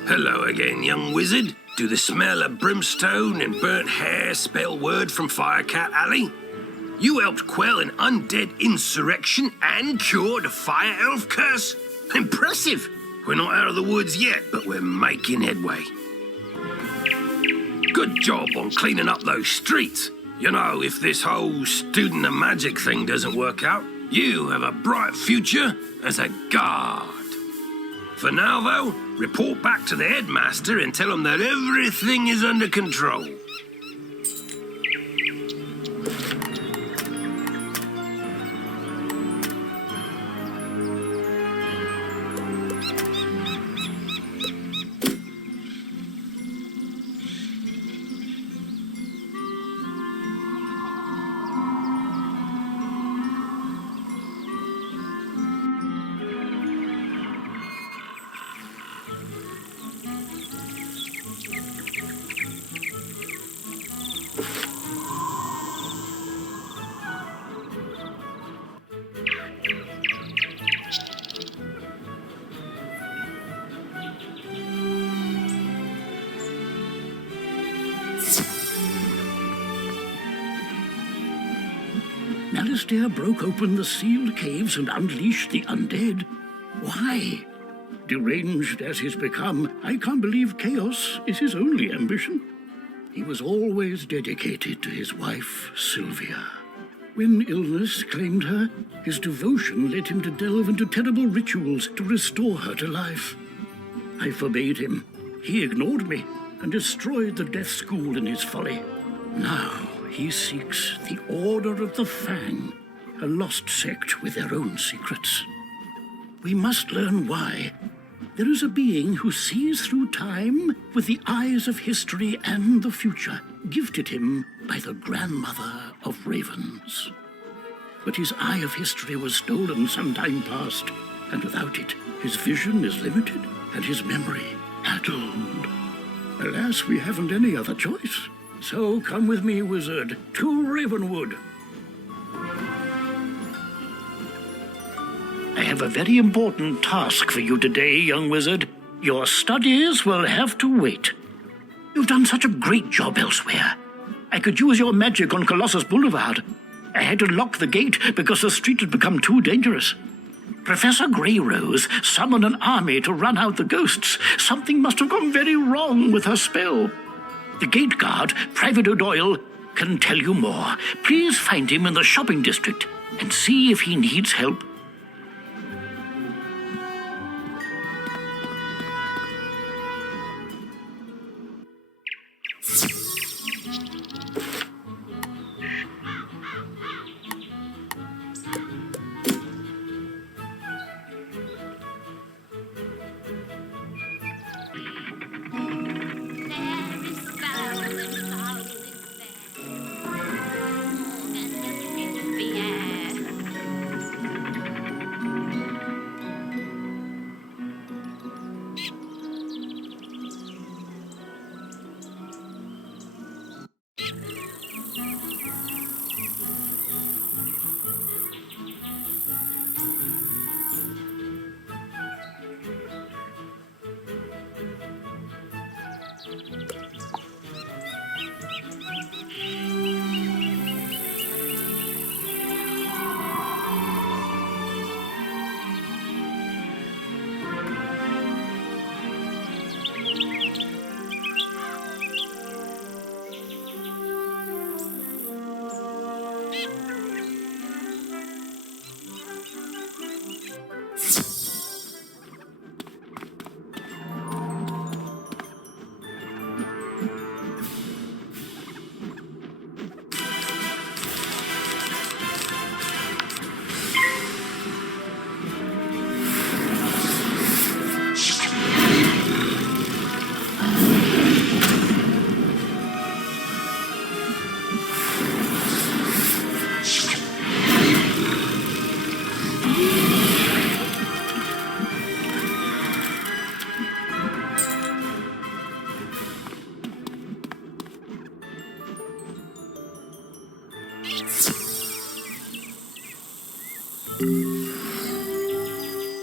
Hello again, young wizard. Do the smell of brimstone and burnt hair spell word from Firecat Alley? You helped quell an undead insurrection and cure the Fire Elf curse? Impressive! We're not out of the woods yet, but we're making headway. Good job on cleaning up those streets. You know, if this whole student of magic thing doesn't work out, you have a bright future as a guard. For now, though, report back to the headmaster and tell him that everything is under control. Alistair broke open the sealed caves and unleashed the undead. Why? Deranged as he's become, I can't believe chaos is his only ambition. He was always dedicated to his wife, Sylvia. When illness claimed her, his devotion led him to delve into terrible rituals to restore her to life. I forbade him. He ignored me and destroyed the Death School in his folly. Now he seeks the Order of the Fang, a lost sect with their own secrets. We must learn why. There is a being who sees through time with the eyes of history and the future, gifted him by the grandmother of ravens. But his eye of history was stolen some time past, and without it, his vision is limited and his memory addled. Alas, we haven't any other choice. So come with me, wizard, to Ravenwood. I have a very important task for you today, young wizard. Your studies will have to wait. You've done such a great job elsewhere. I could use your magic on Colossus Boulevard. I had to lock the gate because the street had become too dangerous. Professor Greyrose summoned an army to run out the ghosts. Something must have gone very wrong with her spell. The gate guard, Private O'Doyle, can tell you more. Please find him in the shopping district and see if he needs help.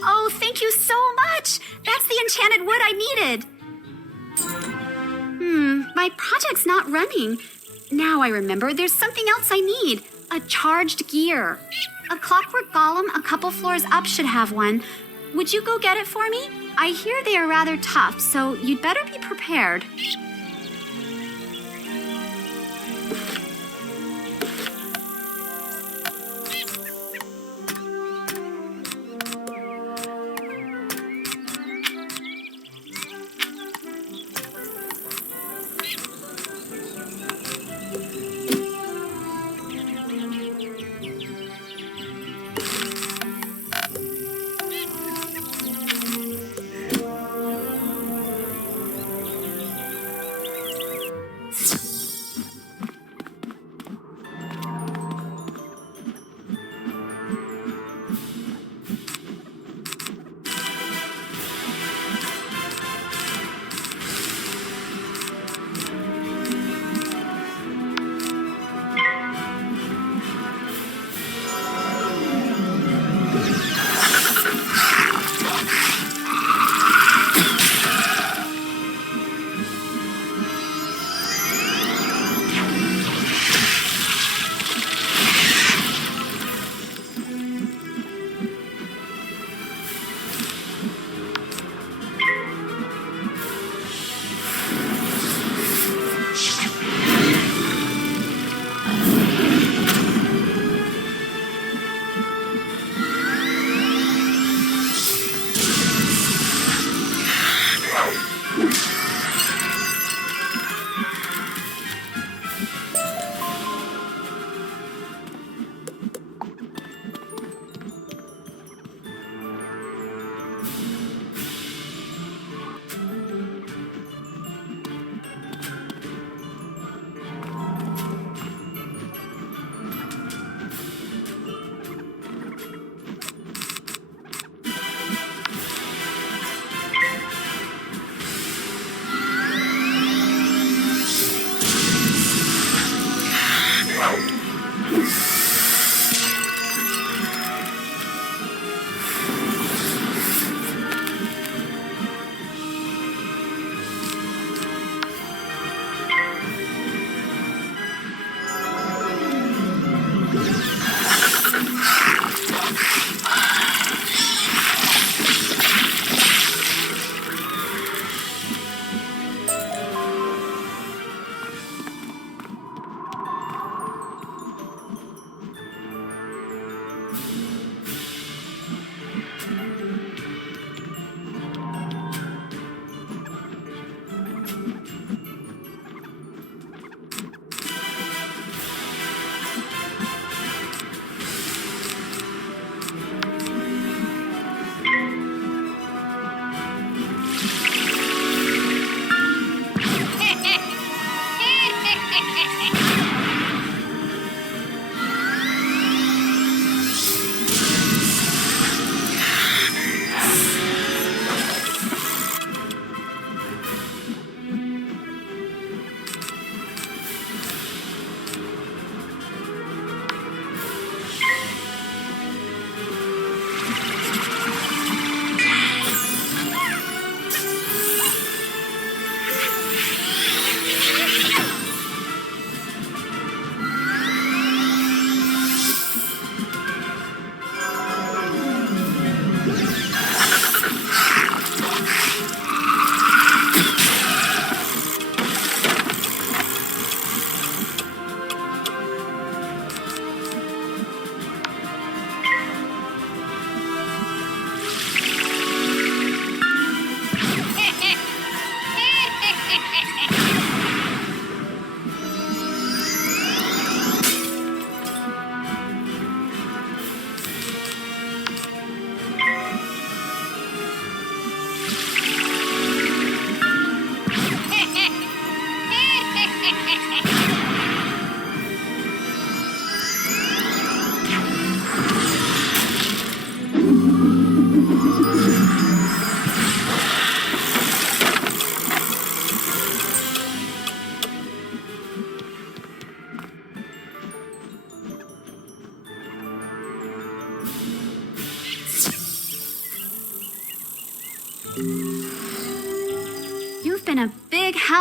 Oh, thank you so much! That's the enchanted wood I needed! My project's not running. Now I remember there's something else I need. A charged gear. A clockwork golem a couple floors up should have one. Would you go get it for me? I hear they are rather tough, so you'd better be prepared.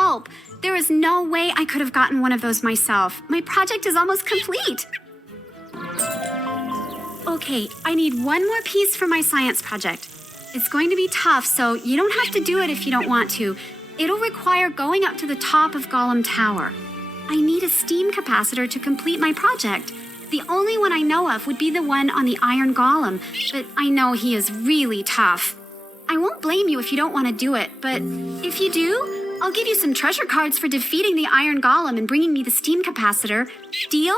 help. There is no way I could have gotten one of those myself. My project is almost complete. Okay, I need one more piece for my science project. It's going to be tough, so you don't have to do it if you don't want to. It'll require going up to the top of Golem Tower. I need a steam capacitor to complete my project. The only one I know of would be the one on the Iron Golem, but I know he is really tough. I won't blame you if you don't want to do it, but if you do, I'll give you some treasure cards for defeating the Iron Golem and bringing me the steam capacitor. Deal?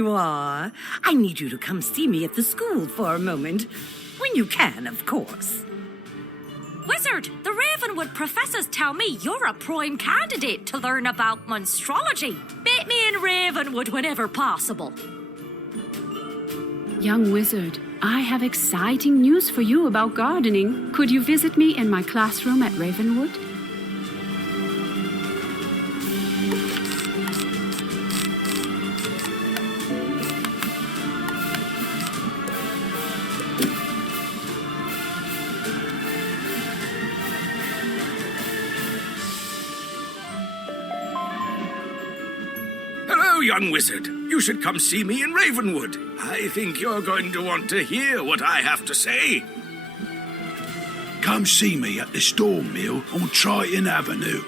you are. I need you to come see me at the school for a moment. When you can, of course. Wizard, the Ravenwood professors tell me you're a prime candidate to learn about Monstrology. Meet me in Ravenwood whenever possible. Young wizard, I have exciting news for you about gardening. Could you visit me in my classroom at Ravenwood? Hello, young wizard. You should come see me in Ravenwood. I think you're going to want to hear what I have to say. Come see me at the Storm Mill on Triton Avenue.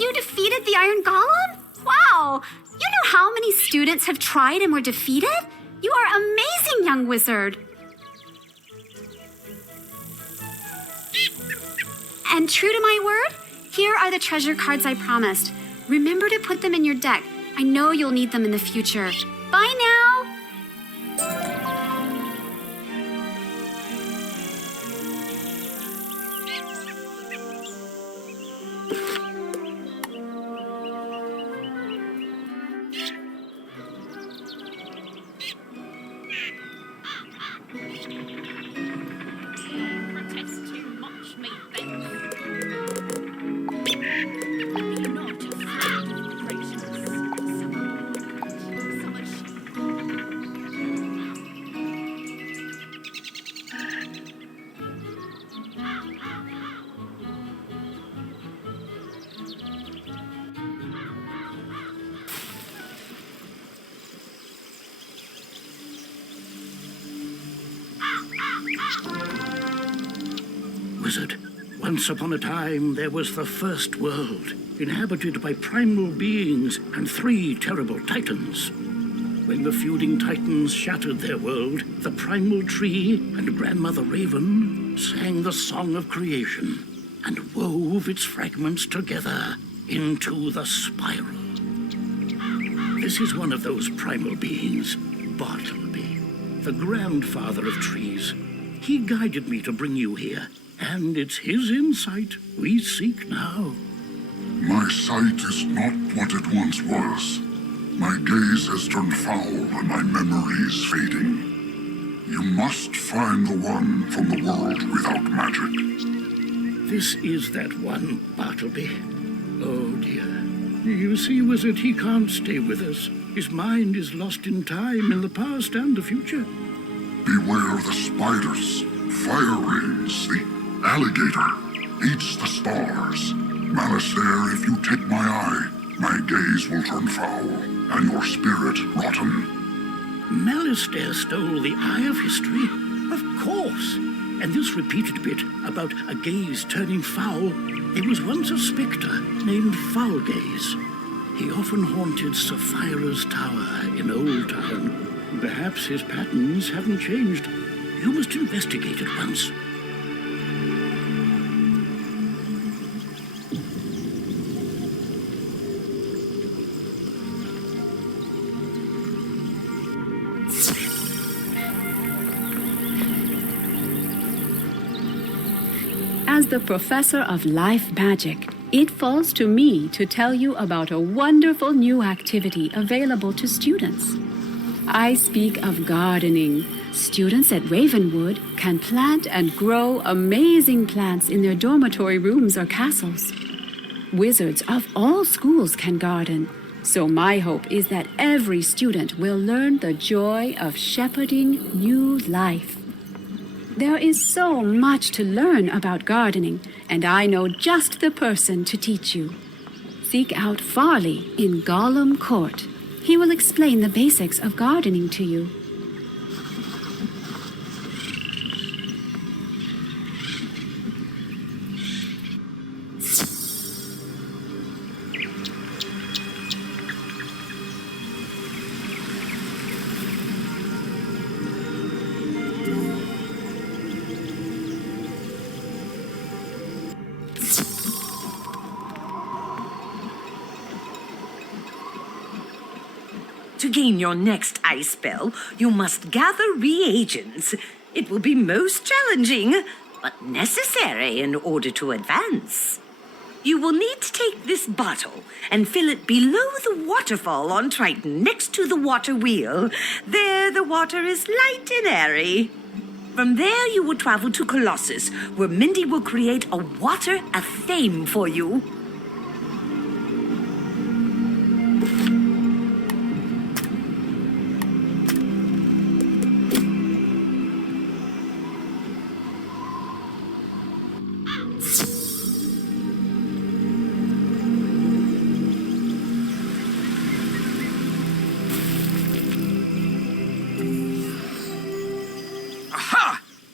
You defeated the Iron Golem? Wow! You know how many students have tried and were defeated? You are amazing, young wizard. And true to my word, here are the treasure cards I promised. Remember to put them in your deck. I know you'll need them in the future. Bye now! Wizard, once upon a time there was the first world, inhabited by primal beings and 3 terrible titans. When the feuding titans shattered their world, the primal tree and Grandmother Raven sang the song of creation and wove its fragments together into the spiral. This is one of those primal beings, Bartleby, the grandfather of trees. He guided me to bring you here, and it's his insight we seek now. My sight is not what it once was. My gaze has turned foul and my memory is fading. You must find the one from the world without magic. This is that one, Bartleby. Oh, dear. You see, Wizard, he can't stay with us. His mind is lost in time, in the past and the future. Beware the spiders, fire rings, the alligator, eats the stars. Malice there, if you take my eye, my gaze will turn foul, and your spirit rotten. Malice stole the eye of history? Of course. And this repeated bit about a gaze turning foul, there was once a spectre named Foulgaze. He often haunted Sapphira's tower in Old Town. Perhaps his patterns haven't changed. You must investigate it once. As the professor of life magic, it falls to me to tell you about a wonderful new activity available to students. I speak of gardening. Students at Ravenwood can plant and grow amazing plants in their dormitory rooms or castles. Wizards of all schools can garden, so my hope is that every student will learn the joy of shepherding new life. There is so much to learn about gardening, and I know just the person to teach you. Seek out Farley in Golem Court. He will explain the basics of gardening to you. To gain your next ice spell, you must gather reagents. It will be most challenging, but necessary in order to advance. You will need to take this bottle and fill it below the waterfall on Triton, next to the water wheel. There the water is light and airy. From there you will travel to Colossus, where Mindy will create a water of fame for you.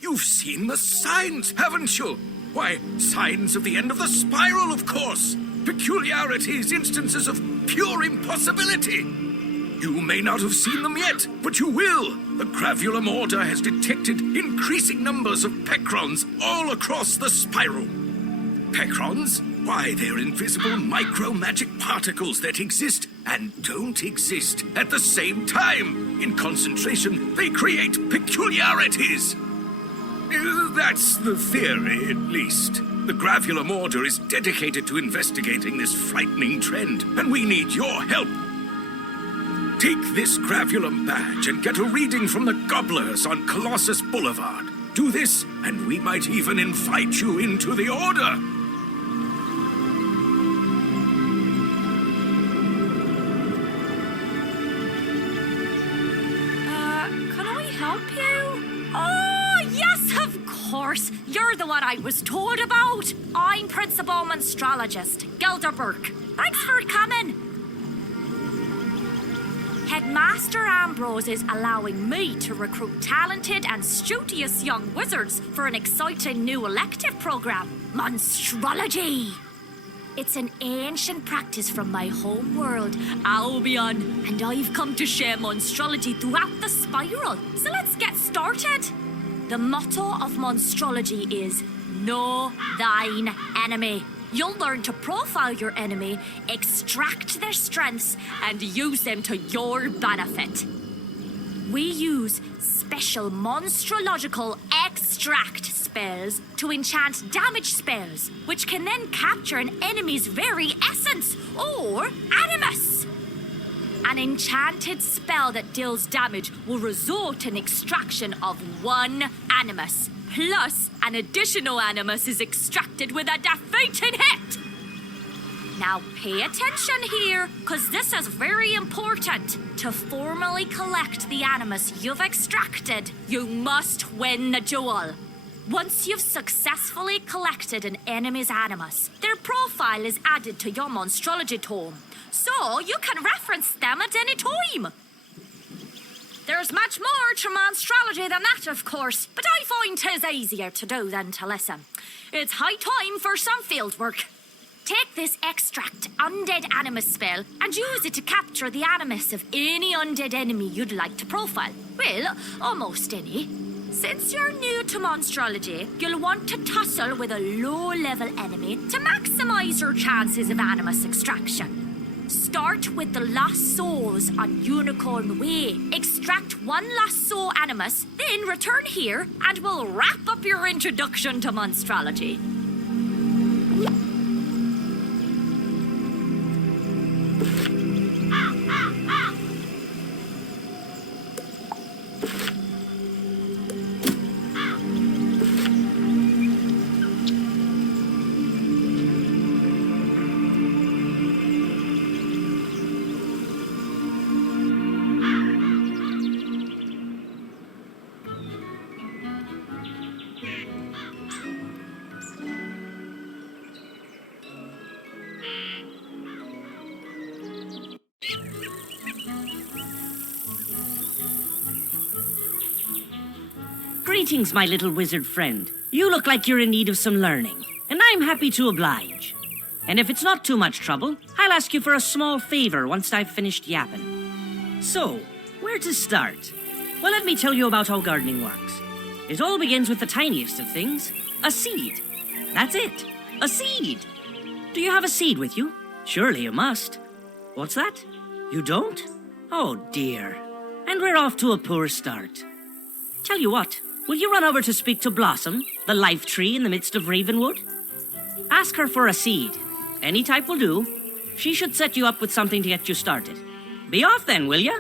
You've seen the signs, haven't you? Why, signs of the end of the spiral, of course. Peculiarities, instances of pure impossibility. You may not have seen them yet, but you will. The Gravulum Order has detected increasing numbers of Pecrons all across the spiral. Pecrons? Why, they're invisible micro-magic particles that exist and don't exist at the same time. In concentration, they create peculiarities. That's the theory, at least. The Gravulum Order is dedicated to investigating this frightening trend, and we need your help. Take this Gravulum badge and get a reading from the Gobblers on Colossus Boulevard. Do this, and we might even invite you into the Order. Can I help you? Oh, yes, of course. You're the one I was told about. I'm Principal Monstrologist, Gilderberg. Thanks for coming. Headmaster Ambrose is allowing me to recruit talented and studious young wizards for an exciting new elective program, Monstrology. It's an ancient practice from my home world, Albion, and I've come to share Monstrology throughout the spiral. So let's get started. The motto of Monstrology is, know thine enemy. You'll learn to profile your enemy, extract their strengths, and use them to your benefit. We use special monstrological extract spells to enchant damage spells, which can then capture an enemy's very essence, or animus. An enchanted spell that deals damage will result in extraction of one animus. Plus, an additional animus is extracted with a defeating hit. Now pay attention here, because this is very important. To formally collect the animus you've extracted, you must win the duel. Once you've successfully collected an enemy's animus, their profile is added to your Monstrology tome, so you can reference them at any time. There's much more to Monstrology than that, of course, but I find 'tis easier to do than to listen. It's high time for some field work. Take this extract undead animus spell and use it to capture the animus of any undead enemy you'd like to profile. Well, almost any. Since you're new to Monstrology, you'll want to tussle with a low-level enemy to maximize your chances of animus extraction. Start with the Lost Souls on Unicorn Way. Extract one Lost Soul animus, then return here, and we'll wrap up your introduction to Monstrology. Greetings, my little wizard friend. You look like you're in need of some learning, and I'm happy to oblige. And if it's not too much trouble, I'll ask you for a small favor once I've finished yapping. So, where to start? Well, let me tell you about how gardening works. It all begins with the tiniest of things, a seed. That's it, a seed. Do you have a seed with you? Surely you must. What's that? You don't? Oh dear. And we're off to a poor start. Tell you what, will you run over to speak to Blossom, the life tree in the midst of Ravenwood? Ask her for a seed. Any type will do. She should set you up with something to get you started. Be off then, will ya?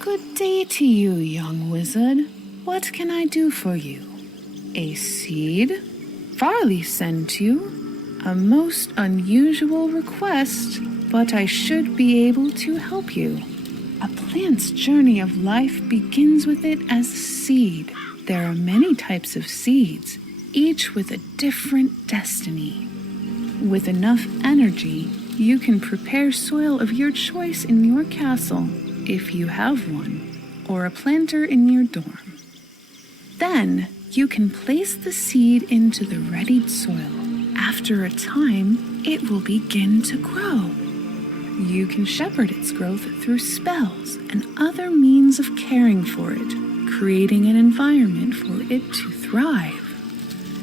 Good day to you, young wizard. What can I do for you? A seed? Farley sent you? A most unusual request, but I should be able to help you. A plant's journey of life begins with it as a seed. There are many types of seeds, each with a different destiny. With enough energy, you can prepare soil of your choice in your castle, if you have one, or a planter in your dorm. Then, you can place the seed into the readied soil. After a time, it will begin to grow. You can shepherd its growth through spells and other means of caring for it, creating an environment for it to thrive.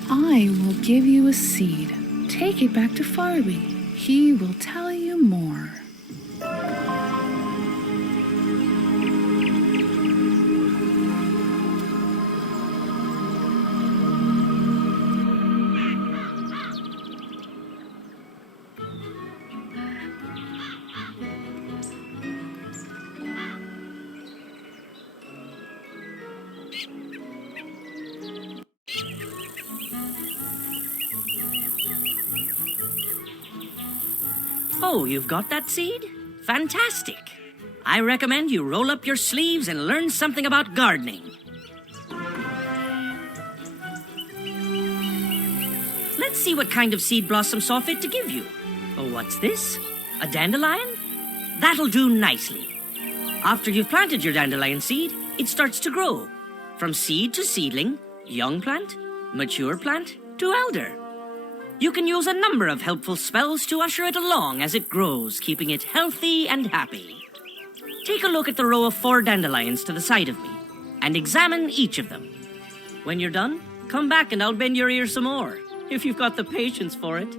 I will give you a seed. Take it back to Farley. He will tell you more. Oh, you've got that seed? Fantastic. I recommend you roll up your sleeves and learn something about gardening. Let's see what kind of seed blossom saw fit to give you. Oh, what's this? A dandelion? That'll do nicely. After you've planted your dandelion seed, it starts to grow. From seed to seedling, young plant, mature plant, to elder. You can use a number of helpful spells to usher it along as it grows, keeping it healthy and happy. Take a look at the row of 4 dandelions to the side of me, and examine each of them. When you're done, come back and I'll bend your ear some more, if you've got the patience for it.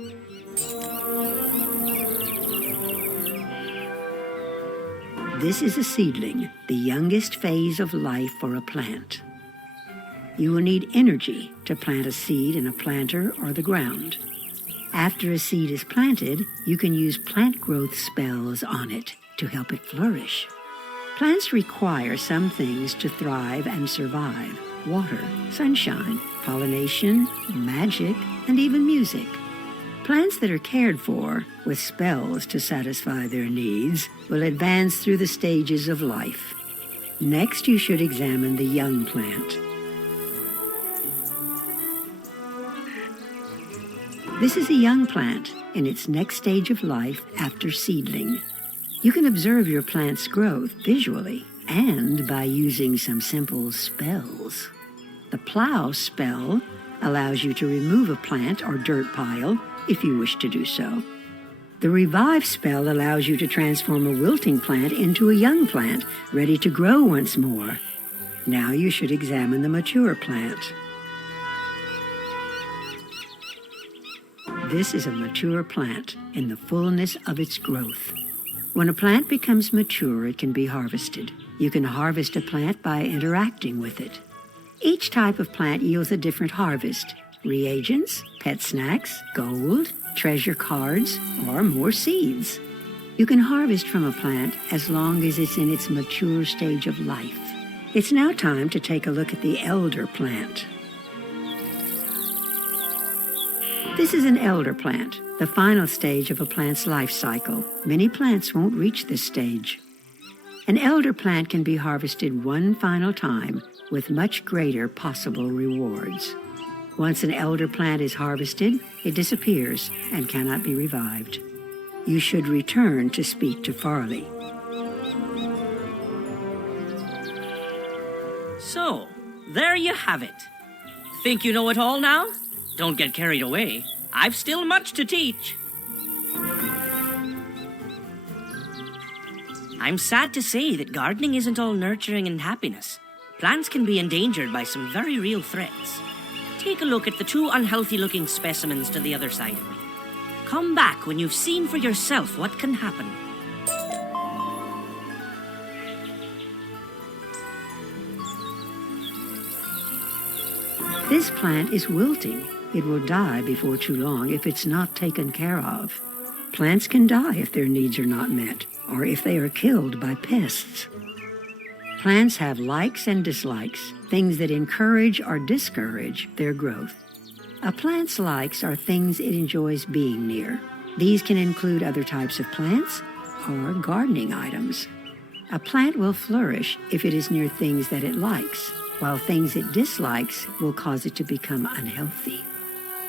This is a seedling, the youngest phase of life for a plant. You will need energy to plant a seed in a planter or the ground. After a seed is planted, you can use plant growth spells on it to help it flourish. Plants require some things to thrive and survive: water, sunshine, pollination, magic, and even music. Plants that are cared for with spells to satisfy their needs will advance through the stages of life. Next, you should examine the young plant. This is a young plant in its next stage of life after seedling. You can observe your plant's growth visually and by using some simple spells. The plow spell allows you to remove a plant or dirt pile if you wish to do so. The revive spell allows you to transform a wilting plant into a young plant, ready to grow once more. Now you should examine the mature plant. This is a mature plant in the fullness of its growth. When a plant becomes mature, it can be harvested. You can harvest a plant by interacting with it. Each type of plant yields a different harvest: reagents, pet snacks, gold, treasure cards, or more seeds. You can harvest from a plant as long as it's in its mature stage of life. It's now time to take a look at the elder plant. This is an elder plant, the final stage of a plant's life cycle. Many plants won't reach this stage. An elder plant can be harvested one final time with much greater possible rewards. Once an elder plant is harvested, it disappears and cannot be revived. You should return to speak to Farley. So, there you have it. Think you know it all now? Don't get carried away. I've still much to teach. I'm sad to say that gardening isn't all nurturing and happiness. Plants can be endangered by some very real threats. Take a look at the 2 unhealthy-looking specimens to the other side of me. Come back when you've seen for yourself what can happen. This plant is wilting. It will die before too long if it's not taken care of. Plants can die if their needs are not met, or if they are killed by pests. Plants have likes and dislikes, things that encourage or discourage their growth. A plant's likes are things it enjoys being near. These can include other types of plants or gardening items. A plant will flourish if it is near things that it likes, while things it dislikes will cause it to become unhealthy.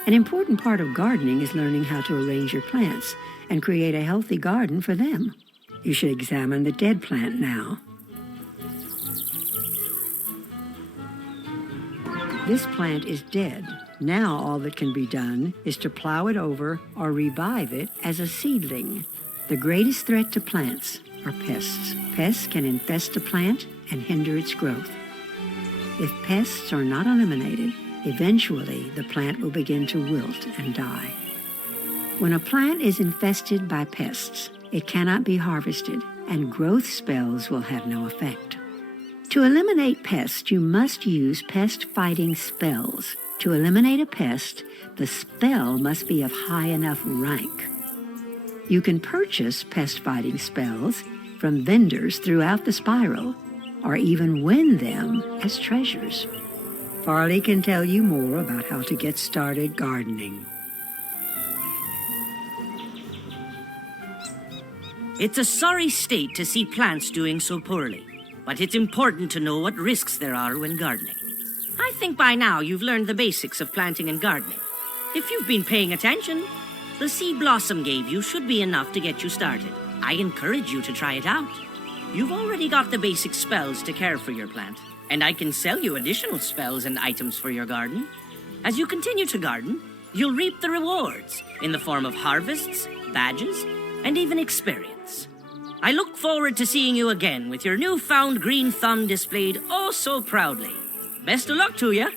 An important part of gardening is learning how to arrange your plants and create a healthy garden for them. You should examine the dead plant now. This plant is dead. Now all that can be done is to plow it over or revive it as a seedling. The greatest threat to plants are pests. Pests can infest a plant and hinder its growth. If pests are not eliminated, eventually the plant will begin to wilt and die. When a plant is infested by pests, it cannot be harvested, and growth spells will have no effect. To eliminate pests, you must use pest-fighting spells. To eliminate a pest, the spell must be of high enough rank. You can purchase pest-fighting spells from vendors throughout the spiral, or even win them as treasures. Farley can tell you more about how to get started gardening. It's a sorry state to see plants doing so poorly, but it's important to know what risks there are when gardening. I think by now you've learned the basics of planting and gardening. If you've been paying attention, the seed Blossom gave you should be enough to get you started. I encourage you to try it out. You've already got the basic spells to care for your plant, and I can sell you additional spells and items for your garden. As you continue to garden, you'll reap the rewards in the form of harvests, badges, and even experience. I look forward to seeing you again with your newfound green thumb displayed oh so proudly. Best of luck to you.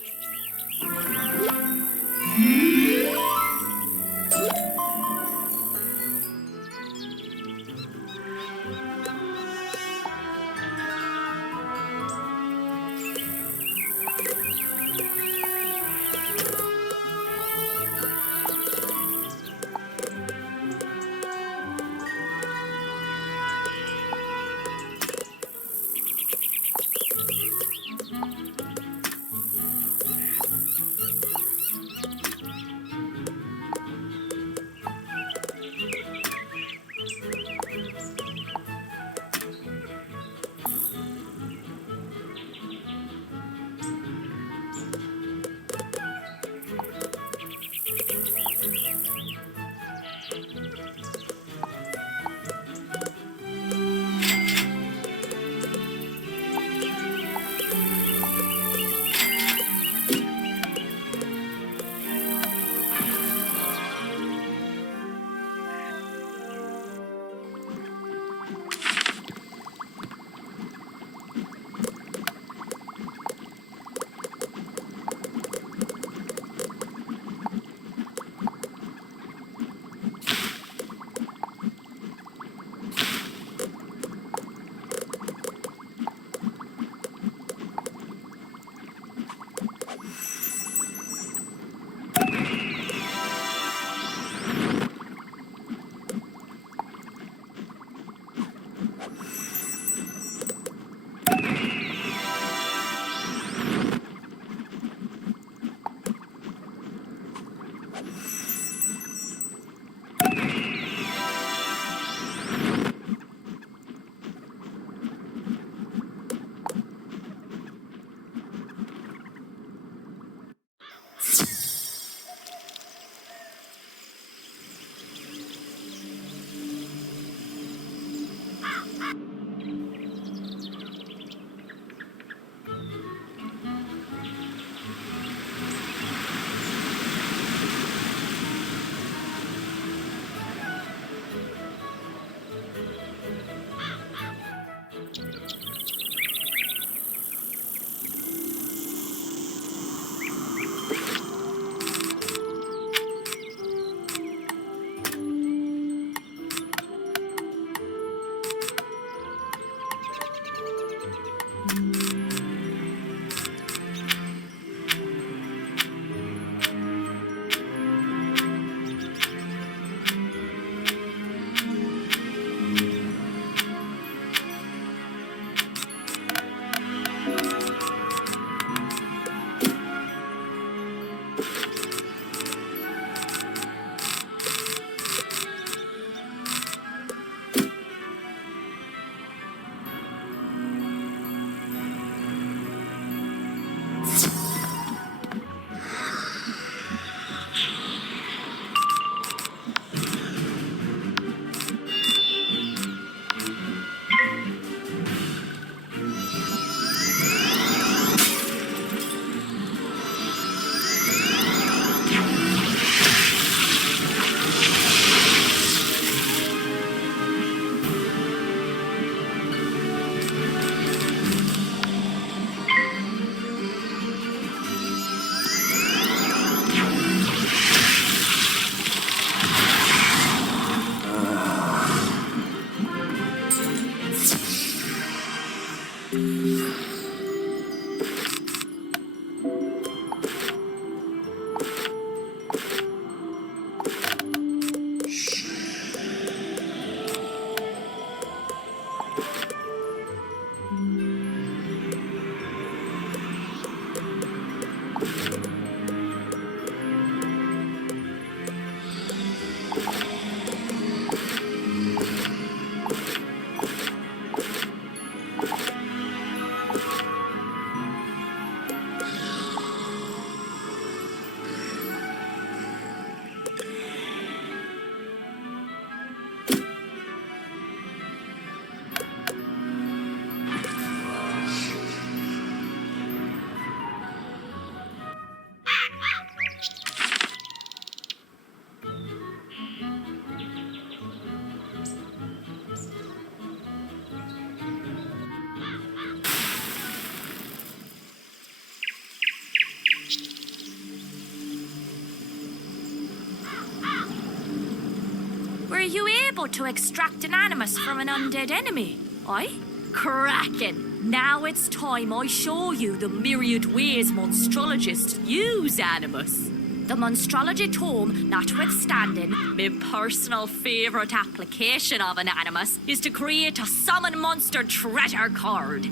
Were you able to extract an animus from an undead enemy? Aye? Crackin'! Now it's time I show you the myriad ways monstrologists use animus. The Monstrology Tome, notwithstanding, my personal favourite application of an animus is to create a summon monster treasure card.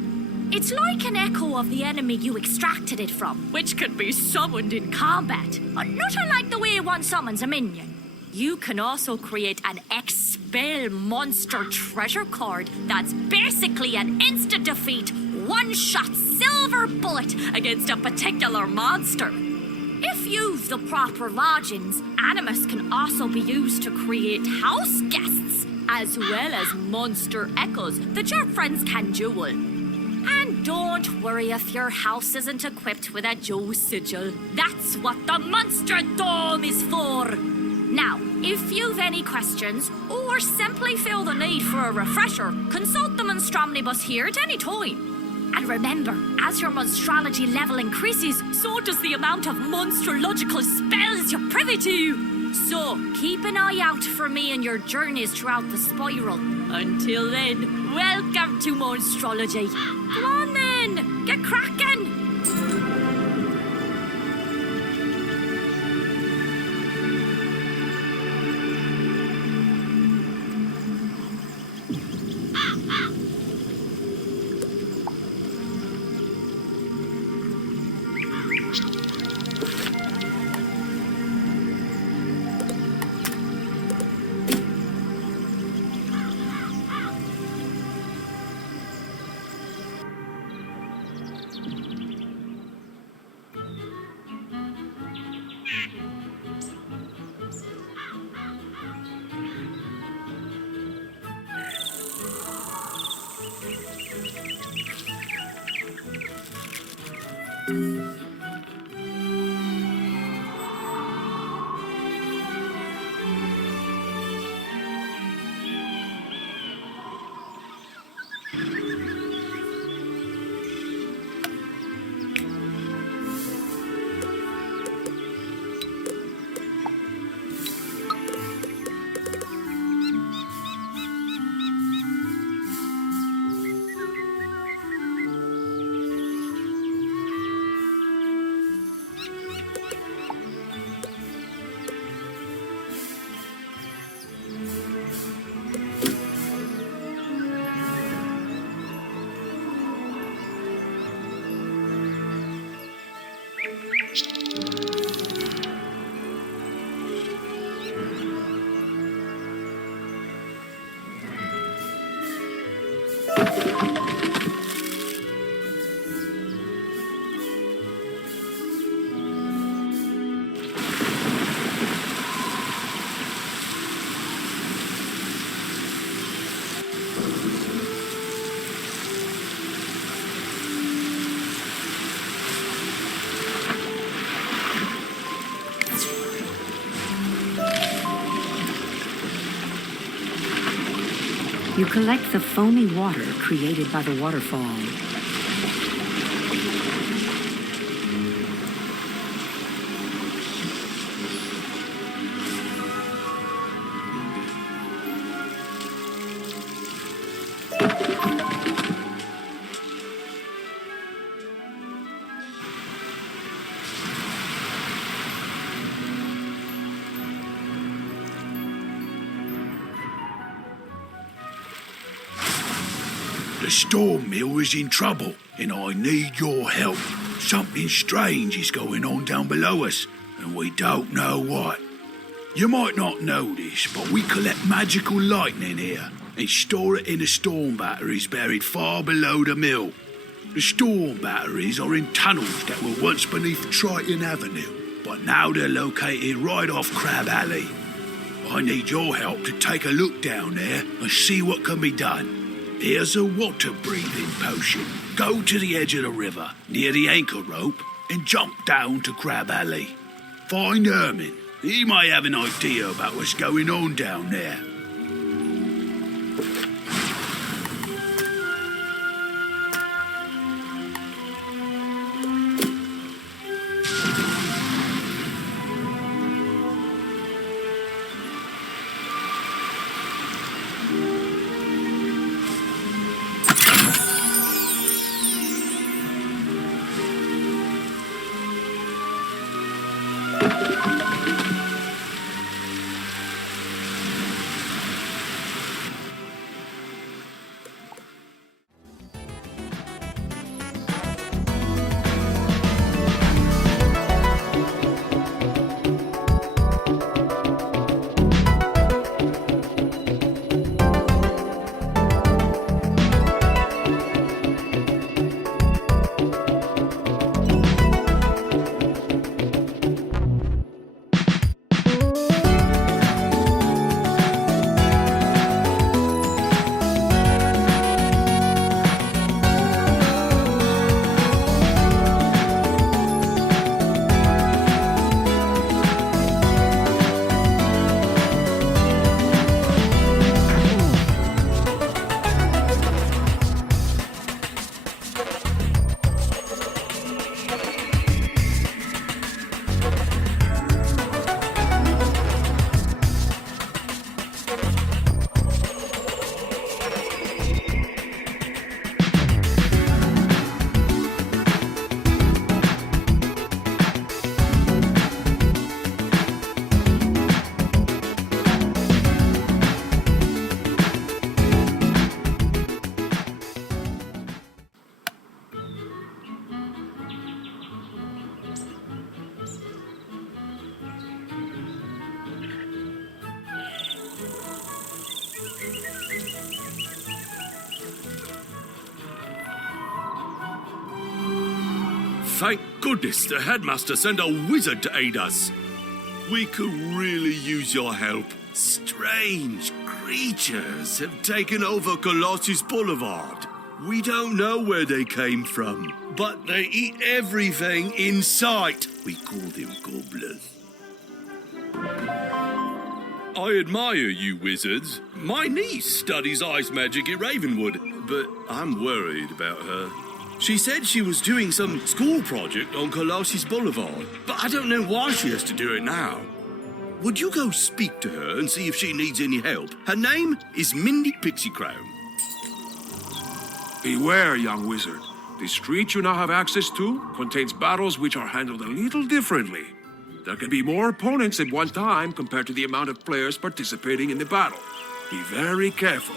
It's like an echo of the enemy you extracted it from, which can be summoned in combat, but not unlike the way one summons a minion. You can also create an Expel Monster Treasure card that's basically an instant defeat, one-shot silver bullet against a particular monster. If you've the proper lodgings, Animus can also be used to create house guests, as well as monster echoes that your friends can jewel. And don't worry if your house isn't equipped with a Joe sigil. That's what the Monster Dome is for. Now, if you've any questions, or simply feel the need for a refresher, consult the Monstromnibus here at any time. And remember, as your monstrology level increases, so does the amount of monstrological spells you're privy to. So, keep an eye out for me in your journeys throughout the spiral. Until then, welcome to Monstrology. Come on then, get cracking! You collect the foamy water created by the waterfall. The store mill is in trouble, and I need your help. Something strange is going on down below us, and we don't know what. You might not know this, but we collect magical lightning here and store it in the storm batteries buried far below the mill. The storm batteries are in tunnels that were once beneath Triton Avenue, but now they're located right off Crab Alley. I need your help to take a look down there and see what can be done. Here's a water-breathing potion. Go to the edge of the river, near the anchor rope, and jump down to Crab Alley. Find Herman. He might have an idea about what's going on down there. Thank goodness the headmaster sent a wizard to aid us. We could really use your help. Strange creatures have taken over Colossus Boulevard. We don't know where they came from, but they eat everything in sight. We call them gobblers. I admire you wizards. My niece studies ice magic at Ravenwood, but I'm worried about her. She said she was doing some school project on Colossus Boulevard, but I don't know why she has to do it now. Would you go speak to her and see if she needs any help? Her name is Mindy Pixiecrown. Beware, young wizard. The street you now have access to contains battles which are handled a little differently. There can be more opponents at one time compared to the amount of players participating in the battle. Be very careful.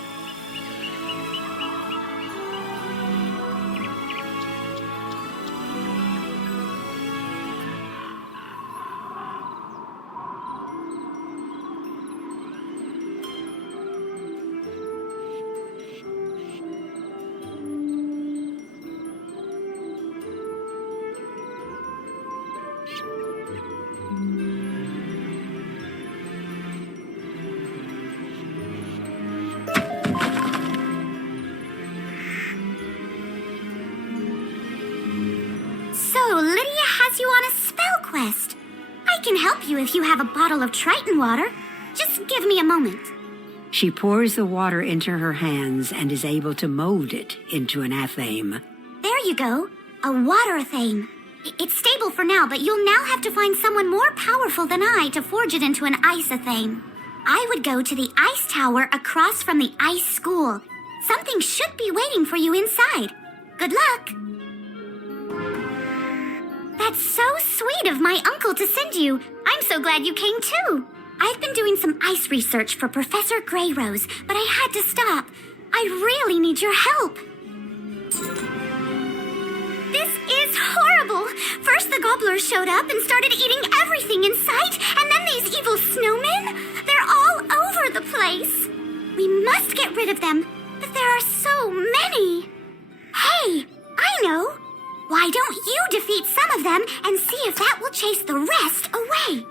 You on a spell quest. I can help you if you have a bottle of Triton water. Just give me a moment. She pours the water into her hands and is able to mold it into an athame. There you go. A water athame. It's stable for now, but you'll now have to find someone more powerful than I to forge it into an ice athame. I would go to the ice tower across from the ice school. Something should be waiting for you inside. Good luck. That's so sweet of my uncle to send you. I'm so glad you came too. I've been doing some ice research for Professor Greyrose, but I had to stop. I really need your help. This is horrible. showed up and started eating everything in sight, and then these evil snowmen? They're all over the place. We must get rid of them, but there are so many. Hey, I know. Why don't you defeat some of them and see if that will chase the rest away?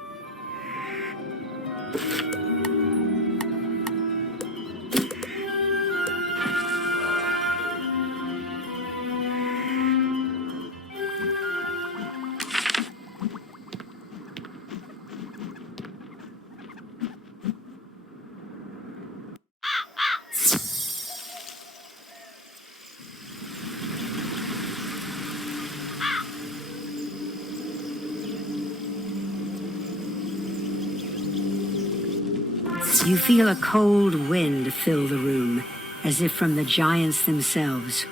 You feel a cold wind fill the room, as if from the giants themselves.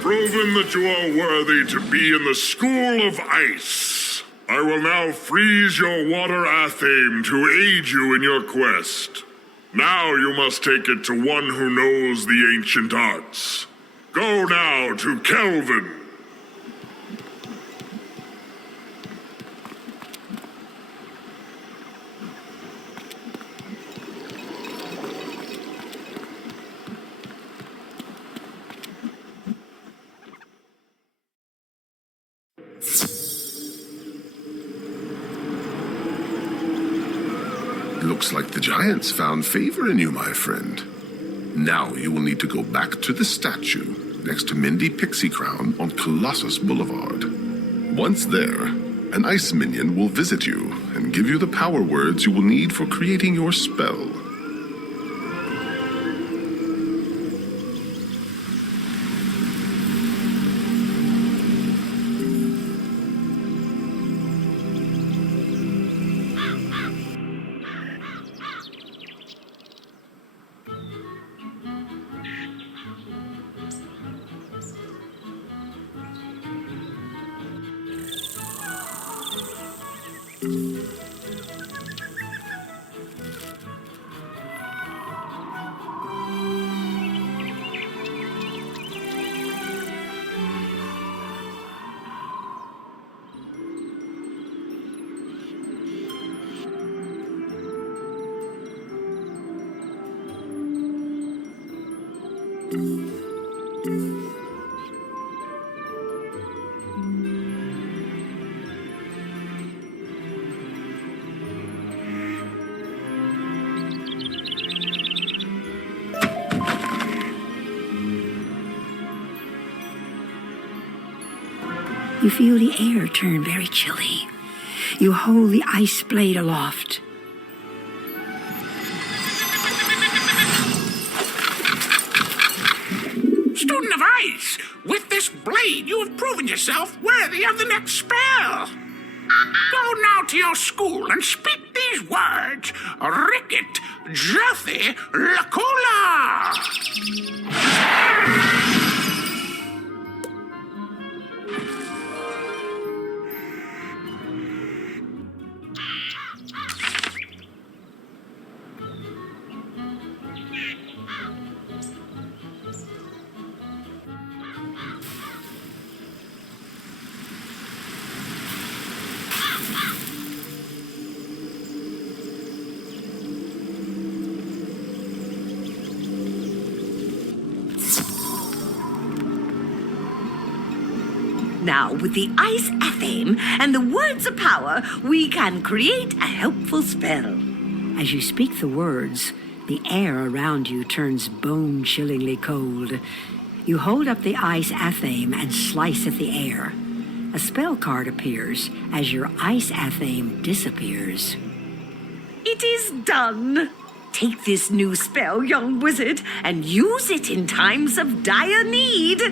Proven that you are worthy to be in the School of Ice. I will now freeze your water athame to aid you in your quest. Now you must take it to one who knows the ancient arts. Go now to Kelvin. Looks like the giants found favor in you, my friend. Now you will need to go back to the statue next to Mindy Pixiecrown on Colossus Boulevard. Once there, an ice minion will visit you and give you the power words you will need for creating your spell. You feel the air turn very chilly. You hold the ice blade aloft. Student of Ice, with this blade you have proven yourself worthy of the next spell. Go now to your school and speak these words. Ricket, Jothy, Lacola. Now, with the ice athame and the words of power, we can create a helpful spell. As you speak the words, the air around you turns bone-chillingly cold. You hold up the ice athame and slice at the air. A spell card appears as your ice athame disappears. It is done. Take this new spell, young wizard, and use it in times of dire need.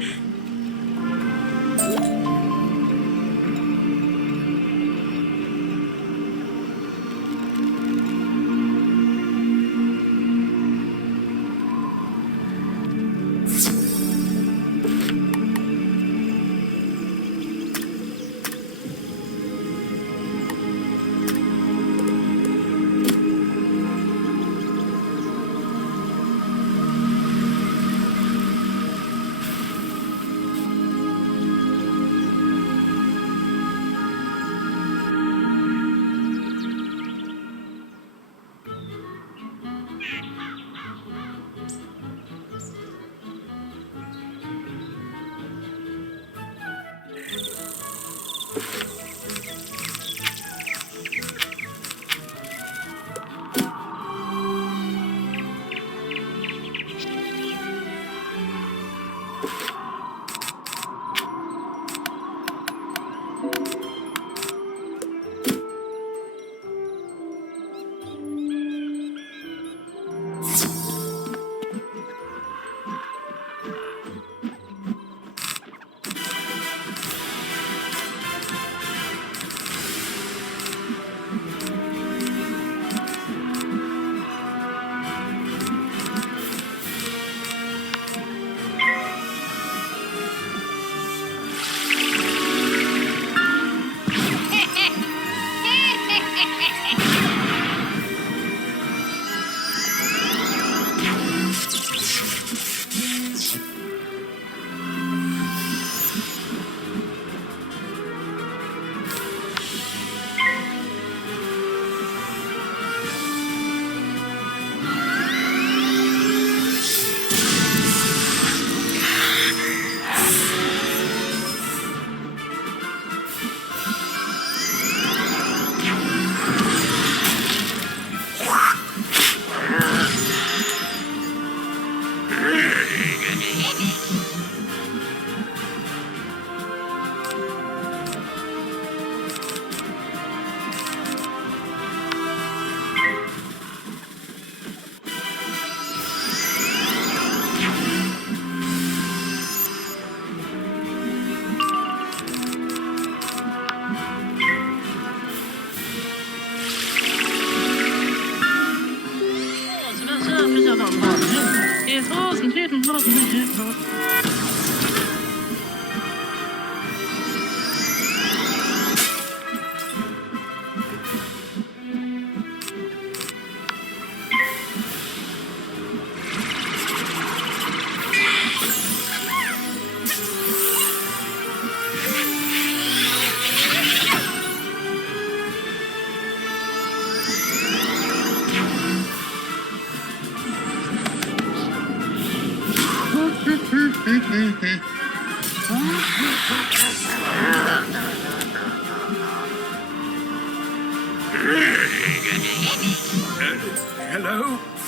Hello?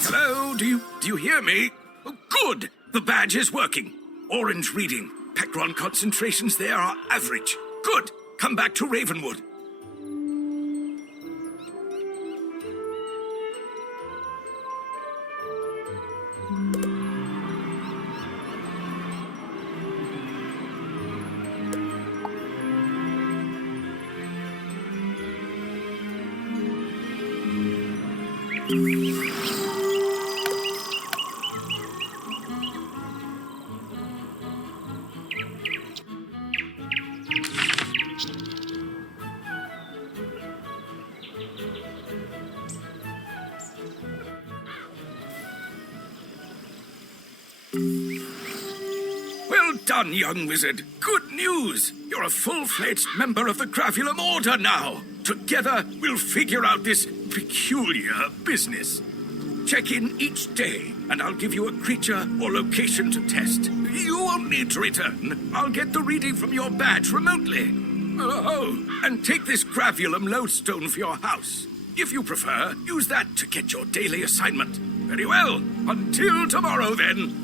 Hello? Do you hear me? Oh, good! The badge is working. Orange reading. Pecron concentrations there are average. Good! Come back to Ravenwood. Well done, young wizard. Good news. You're a full-fledged member of the Gravulum Order now. Together, we'll figure out this peculiar business. Check in each day, and I'll give you a creature or location to test. You won't need to return. I'll get the reading from your badge remotely. Oh, and take this Gravulum lodestone for your house. If you prefer, use that to get your daily assignment. Very well. Until tomorrow, then.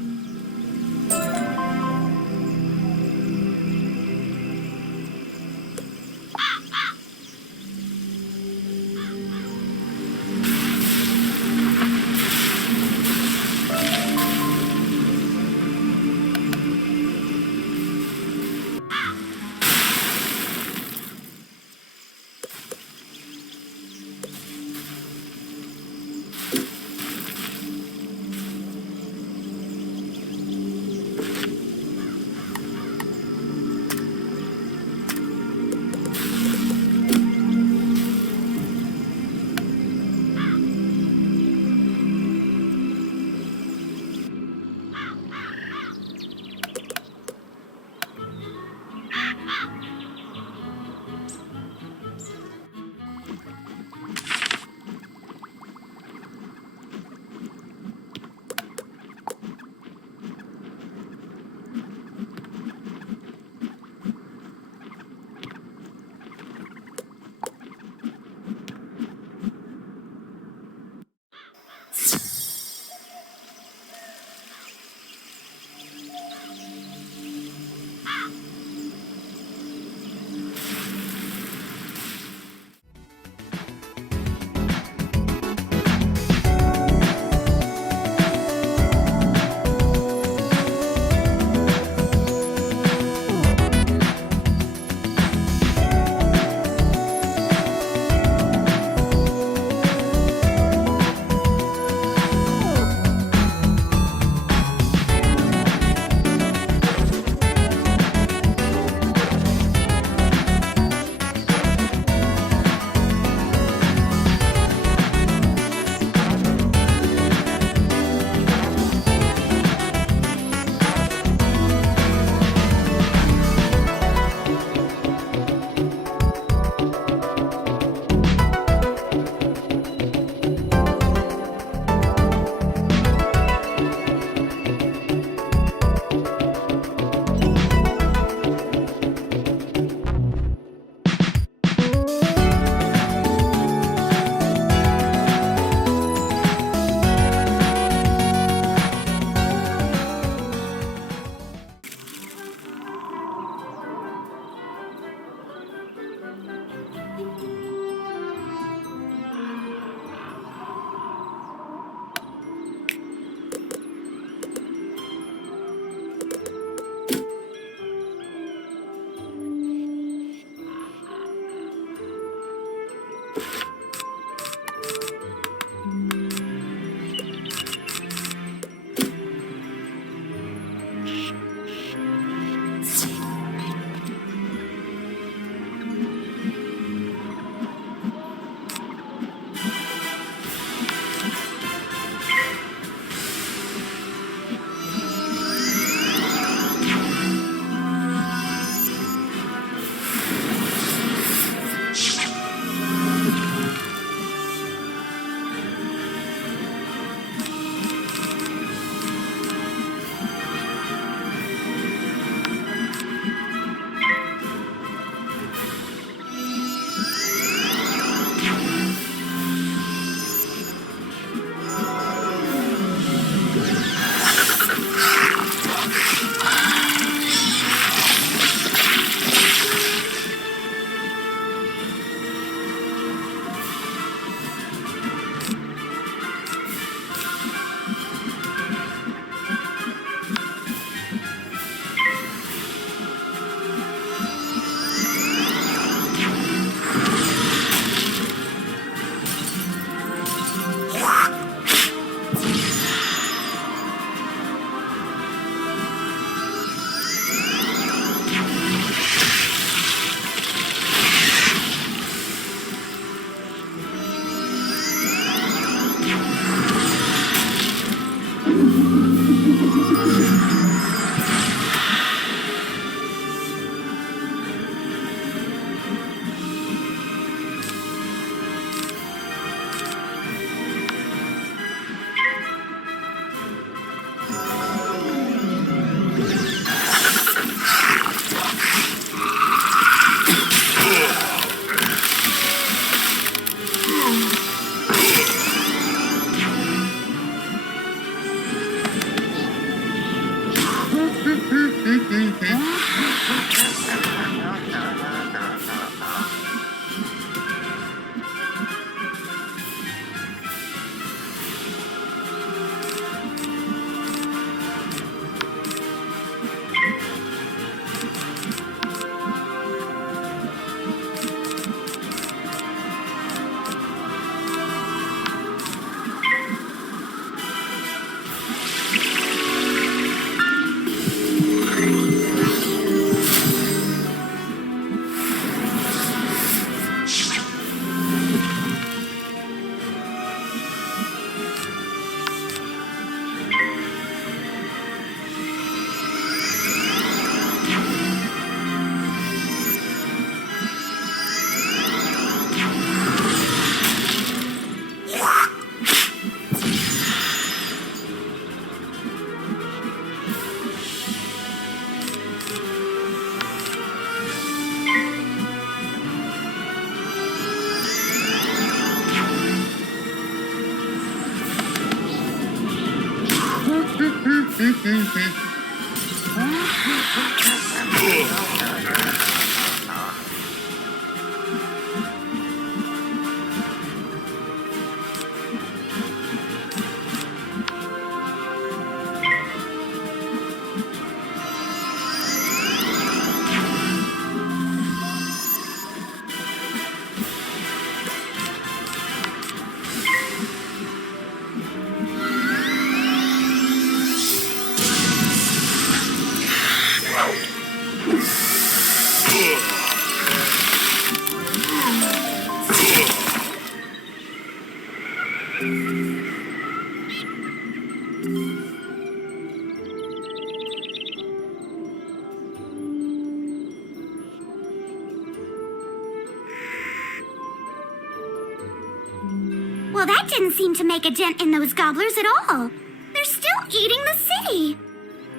Well, that didn't seem to make a dent in those gobblers at all. They're still eating the city.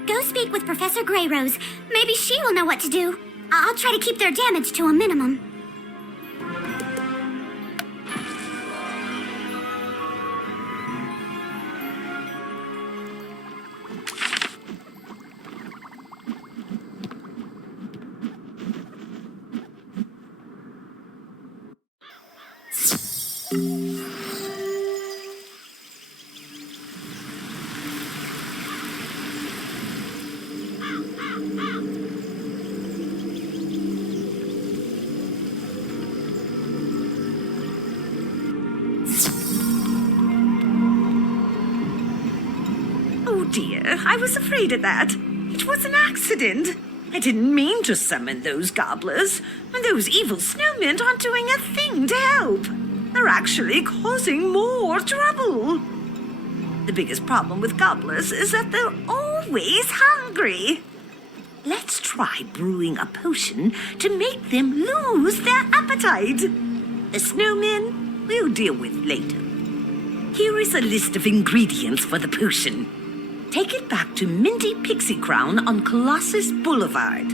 Go speak with Professor Greyrose. Maybe she will know what to do. I'll try to keep their damage to a minimum. I was afraid of that. It was an accident. I didn't mean to summon those gobblers, and those evil snowmen aren't doing a thing to help. They're actually causing more trouble. The biggest problem with gobblers is that they're always hungry. Let's try brewing a potion to make them lose their appetite. The snowmen we'll deal with later. Here is a list of ingredients for the potion. Take it back to Minty Pixiecrown on Colossus Boulevard.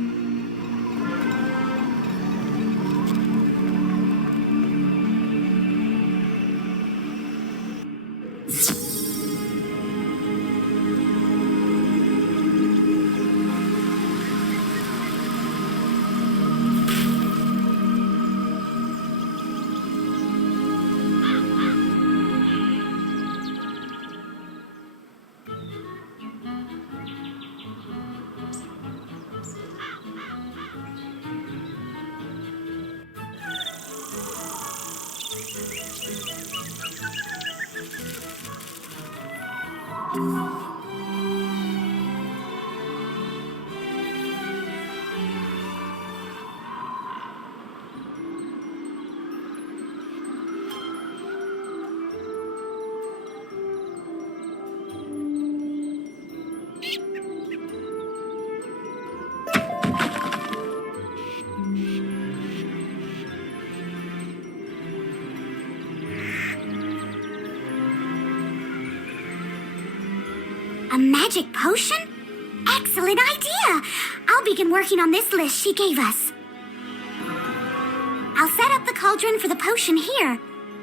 A magic potion? Excellent idea! I'll begin working on this list she gave us. I'll set up the cauldron for the potion here.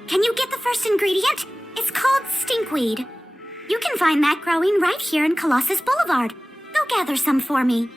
Can you get the first ingredient? It's called stinkweed. You can find that growing right here in Colossus Boulevard. Go gather some for me.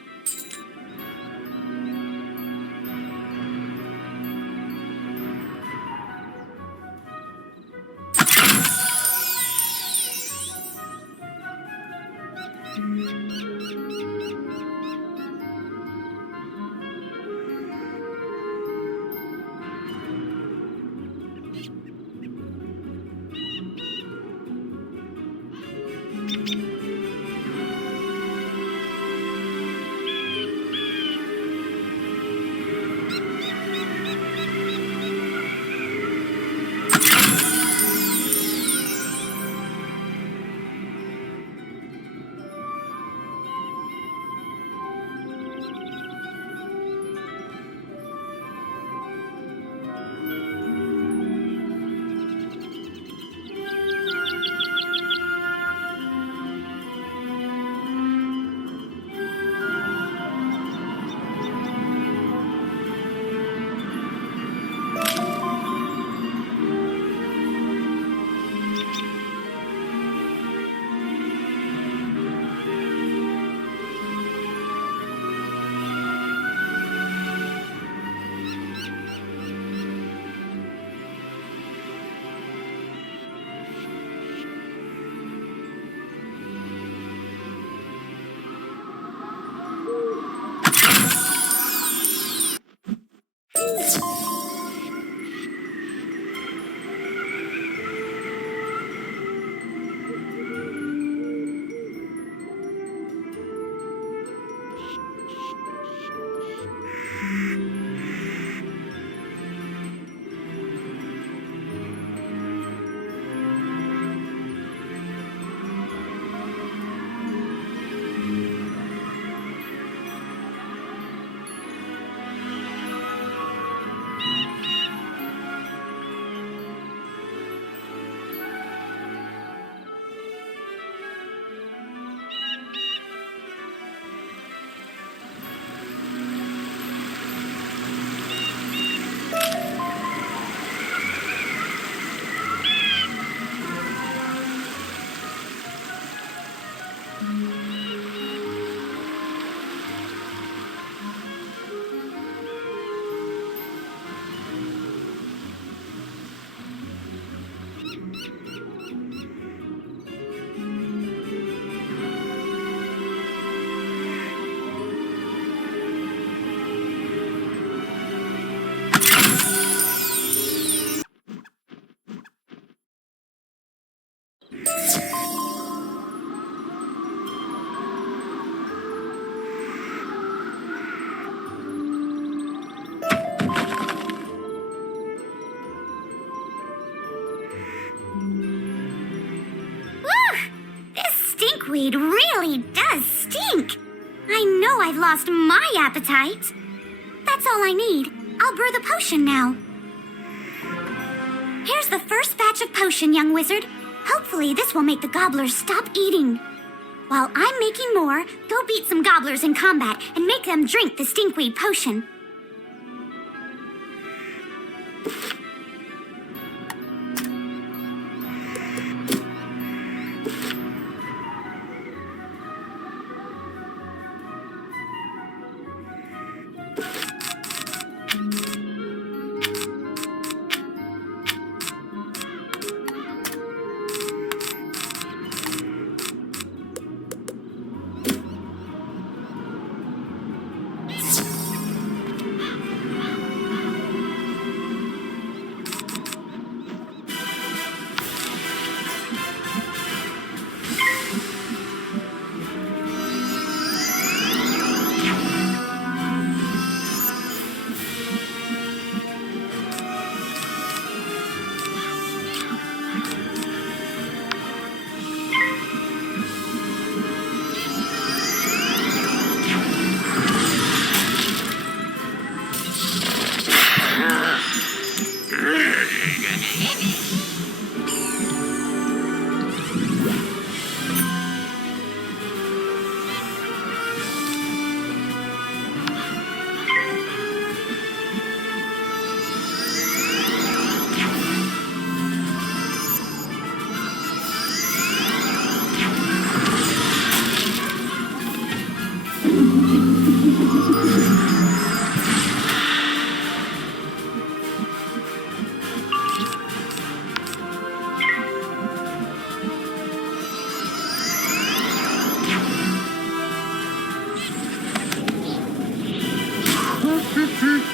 Stinkweed really does stink. I know I've lost my appetite. That's all I need. I'll brew the potion now. Here's the first batch of potion, young wizard. Hopefully this will make the gobblers stop eating. While I'm making more, go beat some gobblers in combat and make them drink the stinkweed potion.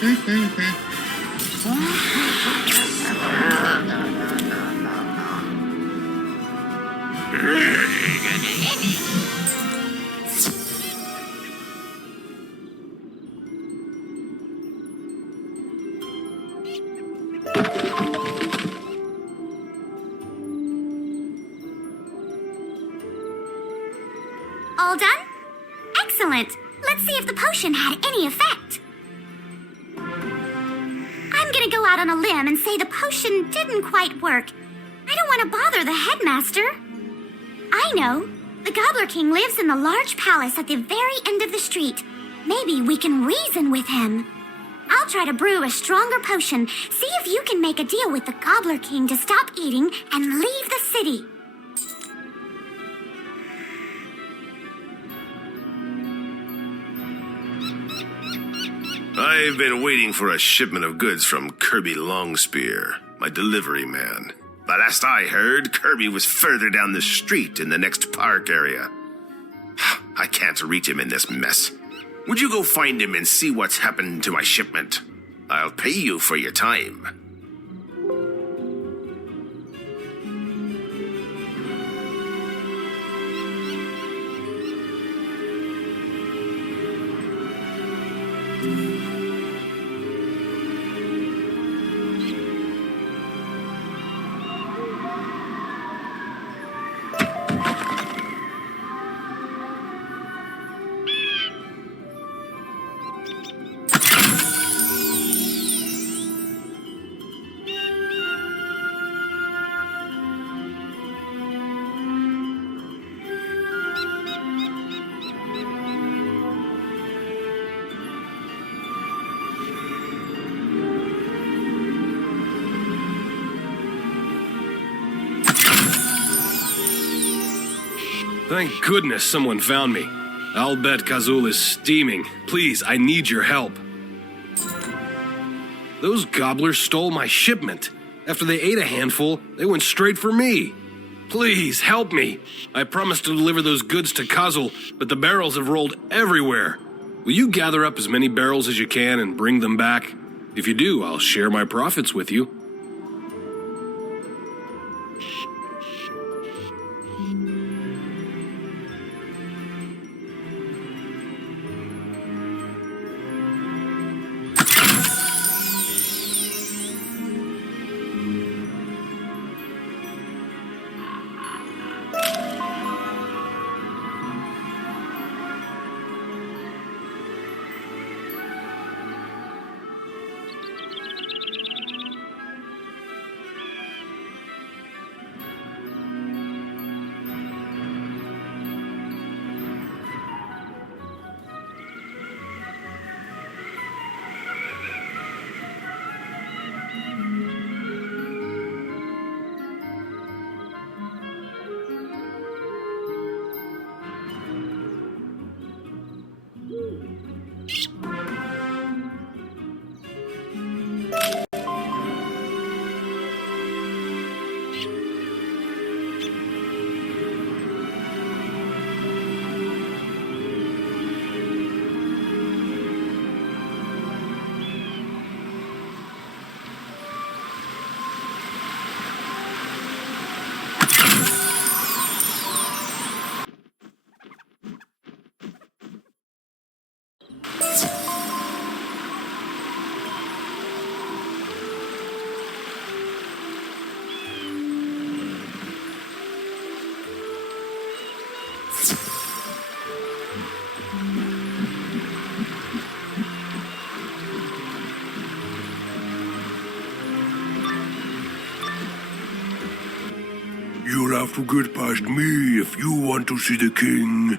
All done? Excellent. Let's see if the potion had any effect. I'm gonna go out on a limb and say the potion didn't quite work. I don't want to bother the headmaster. I know. The Gobbler King lives in the large palace at the very end of the street. Maybe we can reason with him. I'll try to brew a stronger potion. See if you can make a deal with the Gobbler King to stop eating and leave the city. I've been waiting for a shipment of goods from Kirby Longspear, my delivery man. But last I heard, Kirby was further down the street in the next park area. I can't reach him in this mess. Would you go find him and see what's happened to my shipment? I'll pay you for your time. Thank goodness someone found me. I'll bet Kazul is steaming. Please, I need your help. Those gobblers stole my shipment. After they ate a handful, they went straight for me. Please, help me. I promised to deliver those goods to Kazul, but the barrels have rolled everywhere. Will you gather up as many barrels as you can and bring them back? If you do, I'll share my profits with you. You'll have to get past me if you want to see the king.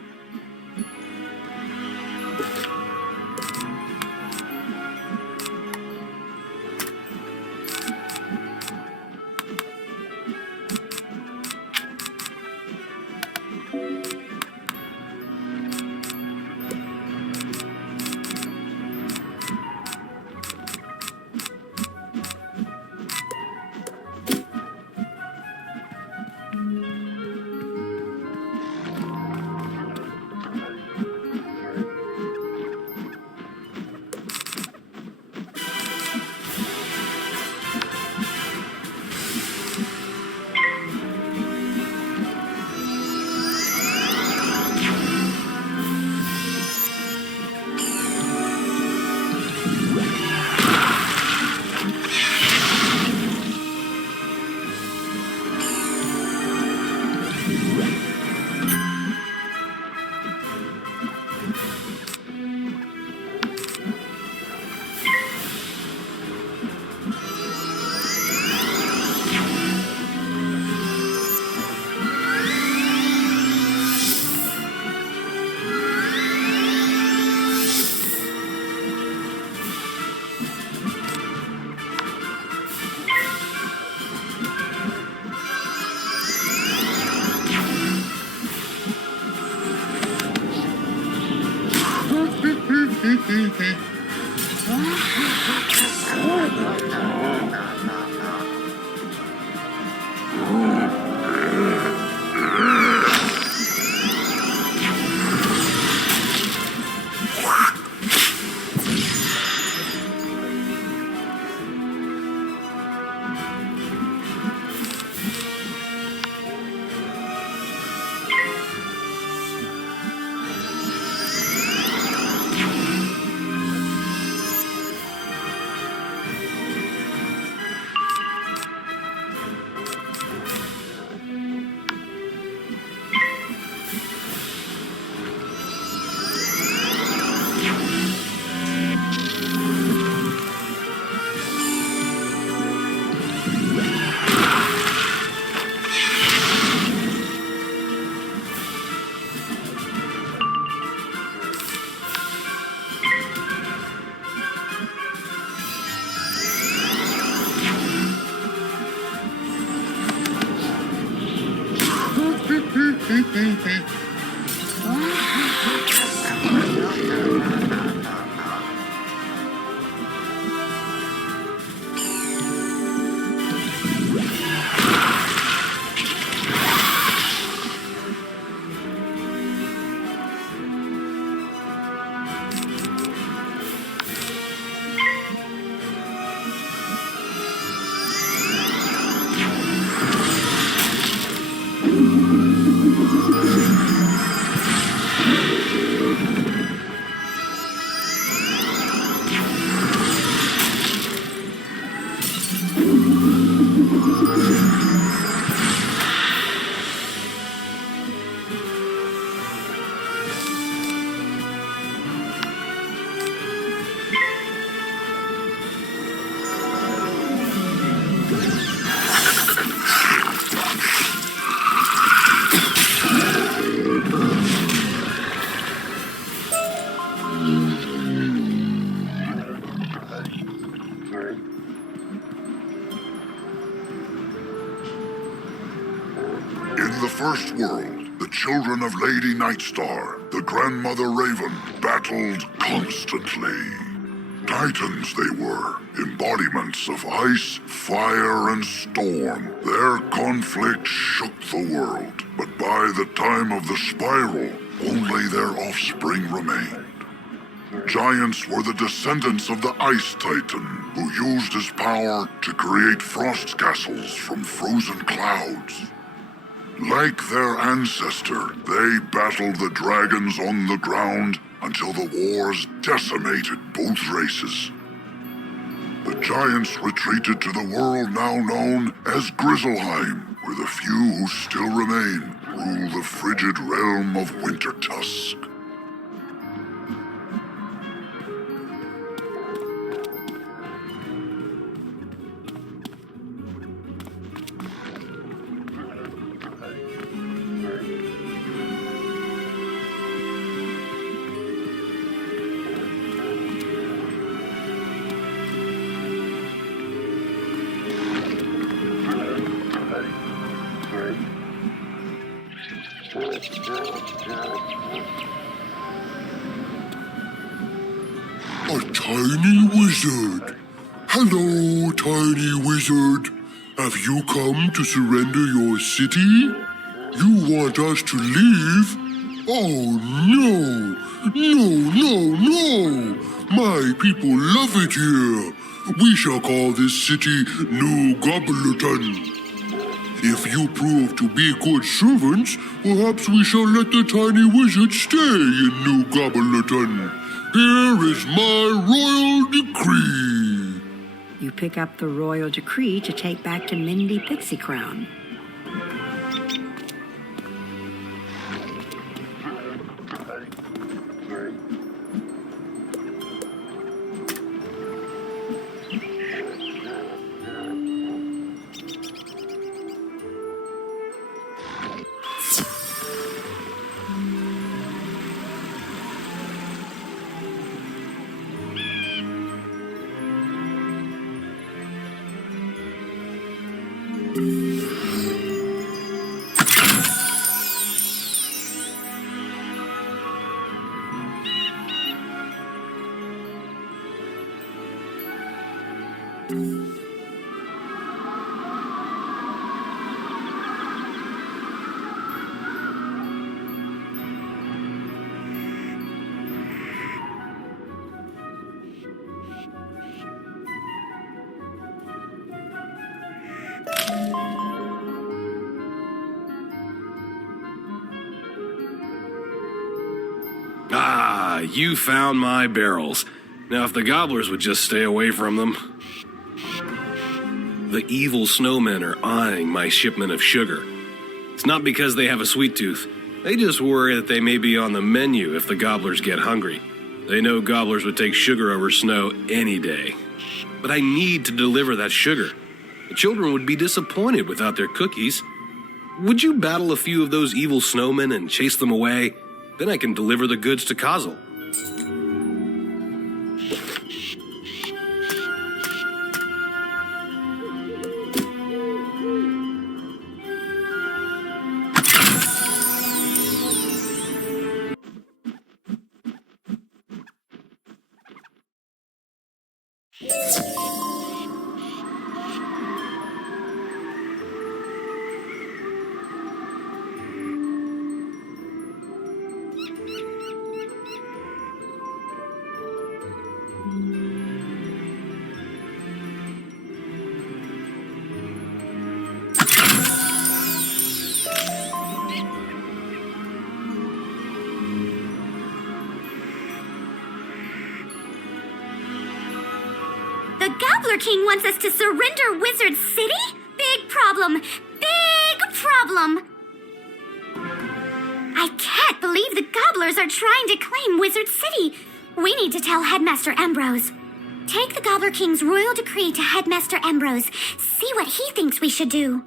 the first world, the children of Lady Nightstar, the grandmother Raven, battled constantly. Titans they were, embodiments of ice, fire, and storm. Their conflict shook the world, but by the time of the spiral, only their offspring remained. Giants were the descendants of the Ice Titan, who used his power to create frost castles from frozen clouds. Like their ancestor, they battled the dragons on the ground until the wars decimated both races. The giants retreated to the world now known as Grizzleheim, where the few who still remain rule the frigid realm of Wintertusk. A tiny wizard. Hello, tiny wizard. Have you come to surrender your city? You want us to leave? Oh, no. No. My people love it here. We shall call this city New Gobbleton. If you prove to be good servants, perhaps we shall let the tiny wizard stay in New Gobbleton. Here is my royal decree. You pick up the royal decree to take back to Mindy Pixiecrown. you found my barrels. Now, if the gobblers would just stay away from them. The evil snowmen are eyeing my shipment of sugar. It's not because they have a sweet tooth. They just worry that they may be on the menu if the gobblers get hungry. They know gobblers would take sugar over snow any day. But I need to deliver that sugar. The children would be disappointed without their cookies. Would you battle a few of those evil snowmen and chase them away? Then I can deliver the goods to Colossal. The Gobbler King wants us to surrender Wizard City? Big problem. Big problem. I can't believe the Gobblers are trying to claim Wizard City. We need to tell Headmaster Ambrose. Take the Gobbler King's royal decree to Headmaster Ambrose. See what he thinks we should do.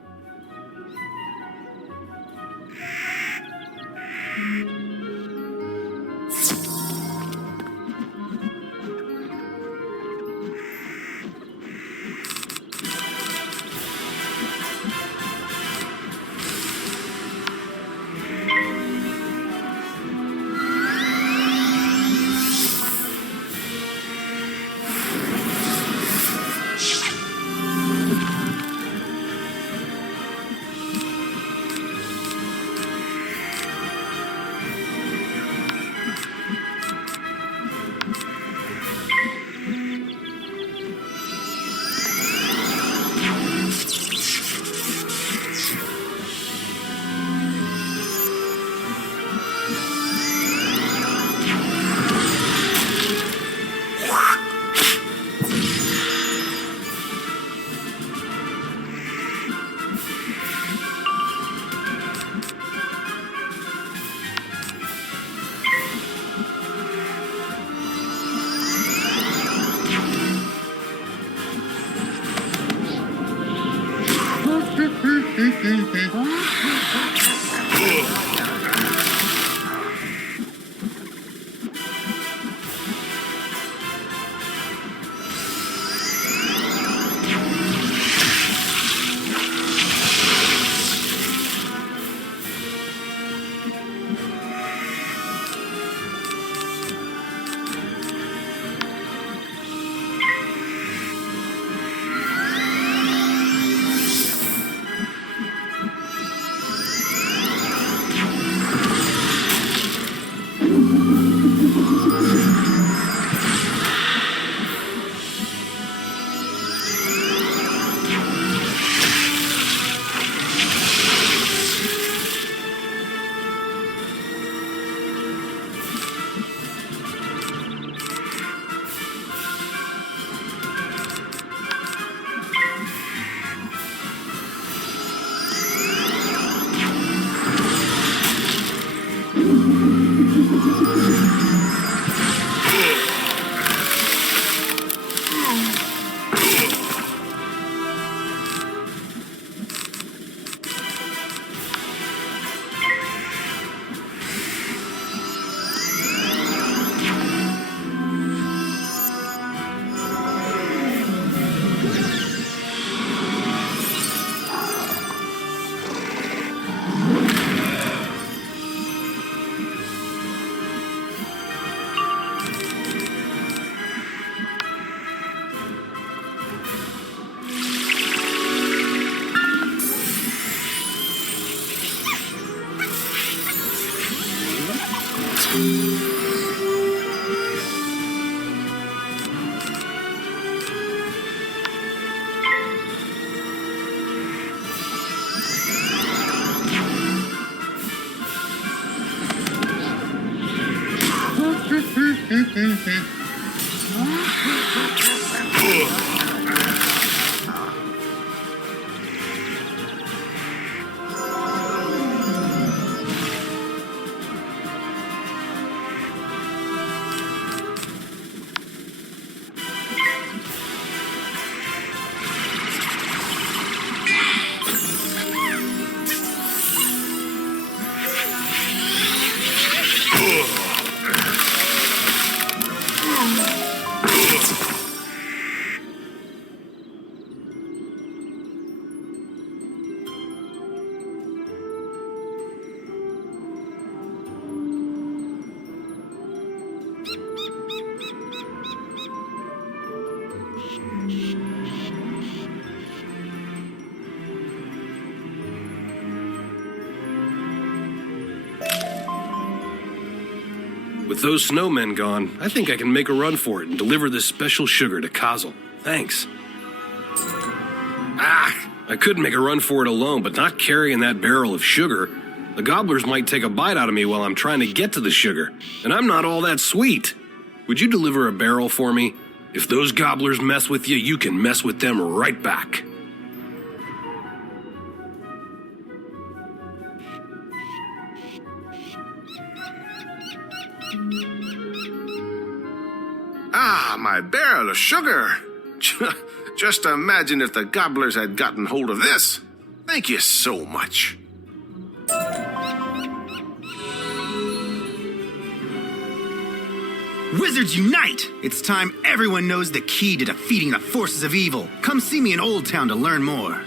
With those snowmen gone, I think I can make a run for it and deliver this special sugar to Colossal. Thanks. I could make a run for it alone, but not carrying that barrel of sugar. The gobblers might take a bite out of me while I'm trying to get to the sugar, and I'm not all that sweet. Would you deliver a barrel for me? If those gobblers mess with you, you can mess with them right back. My barrel of sugar. Just imagine if the gobblers had gotten hold of this. Thank you so much. Wizards unite! It's time everyone knows the key to defeating the forces of evil. Come see me in Old Town to learn more.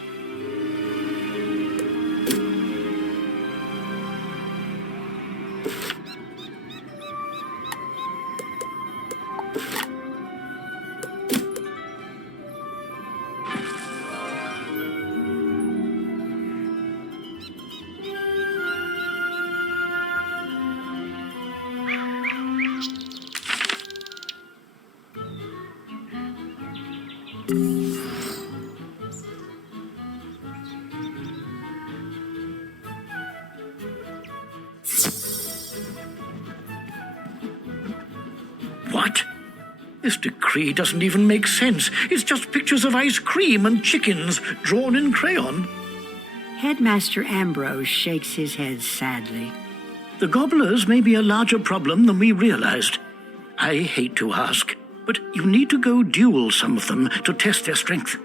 What? This decree doesn't even make sense. It's just pictures of ice cream and chickens drawn in crayon. Headmaster Ambrose shakes his head sadly. The gobblers may be a larger problem than we realized. I hate to ask, but you need to go duel some of them to test their strength.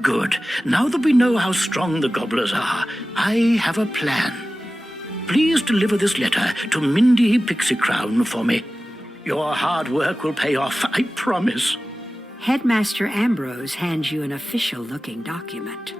Good. Now that we know how strong the gobblers are, I have a plan. Please deliver this letter to Mindy Pixiecrown for me. Your hard work will pay off, I promise. Headmaster Ambrose hands you an official-looking document.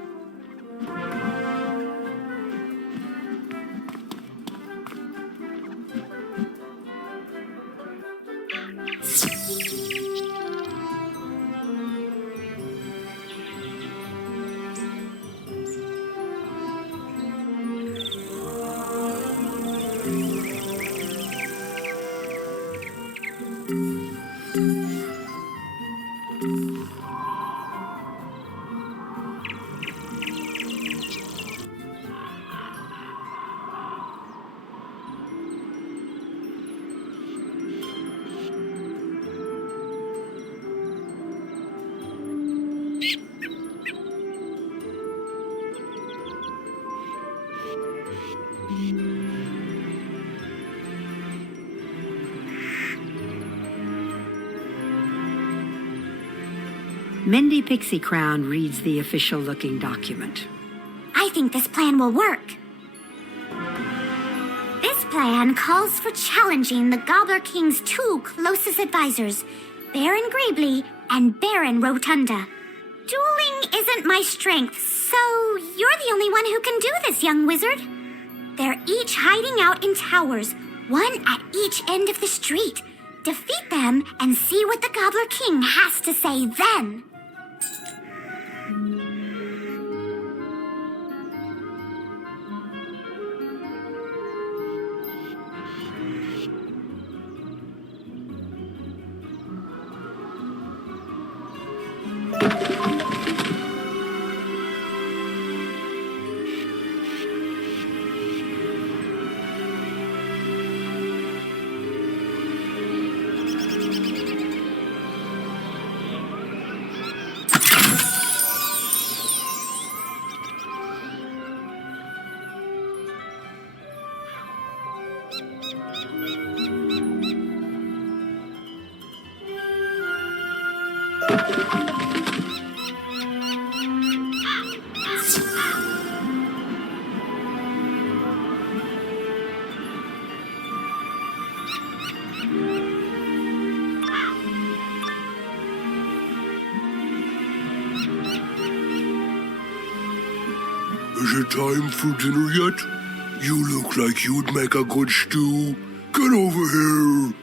Mindy Pixiecrown reads the official-looking document. I think this plan will work. This plan calls for challenging the Gobbler King's two closest advisors, Baron Greebly and Baron Rotunda. Dueling isn't my strength, so you're the only one who can do this, young wizard. They're each hiding out in towers, one at each end of the street. Defeat them and see what the Gobbler King has to say then. Is it time for dinner yet? You look like you'd make a good stew. Get over here.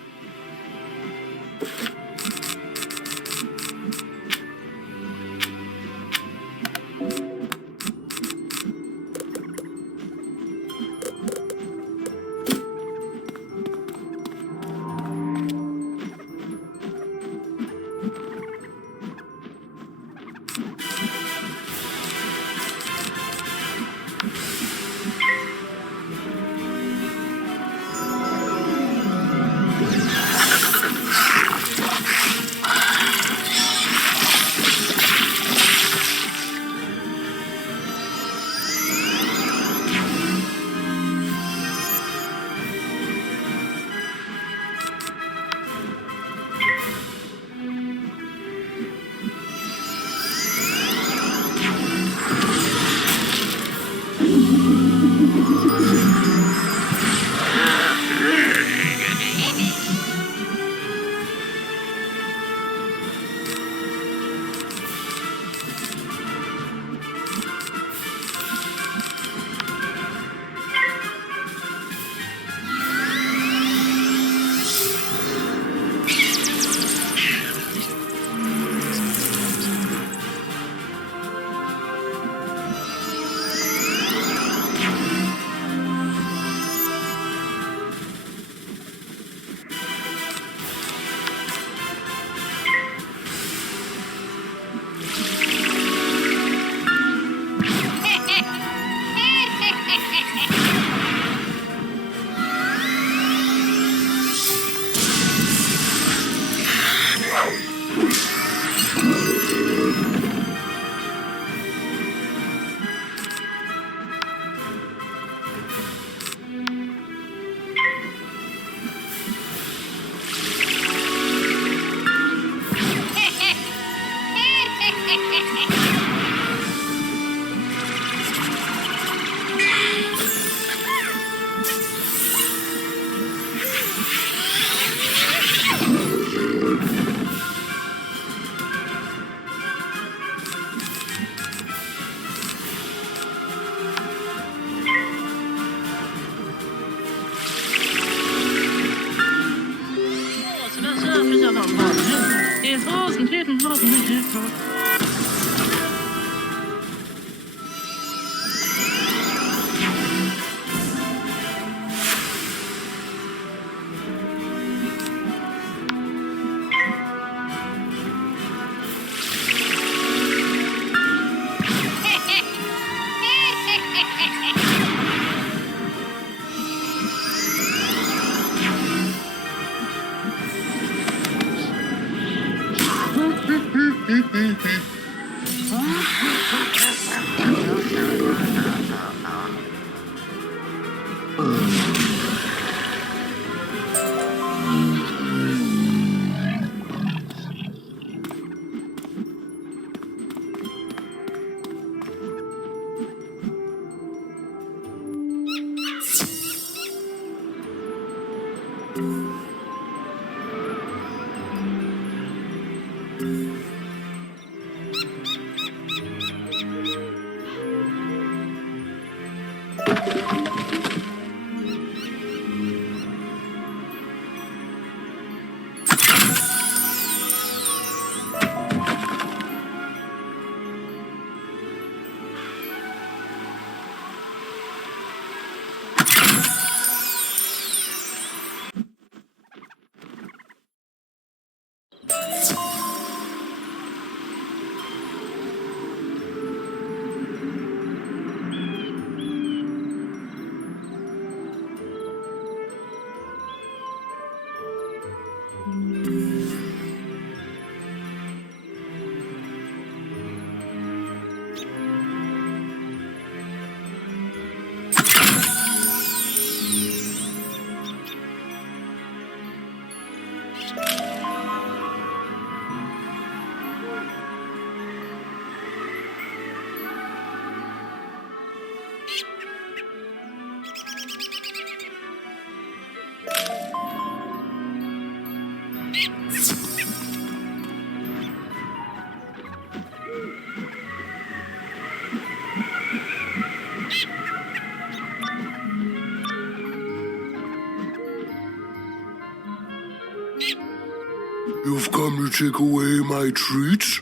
You've come to take away my treats?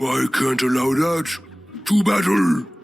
I can't allow that. To battle!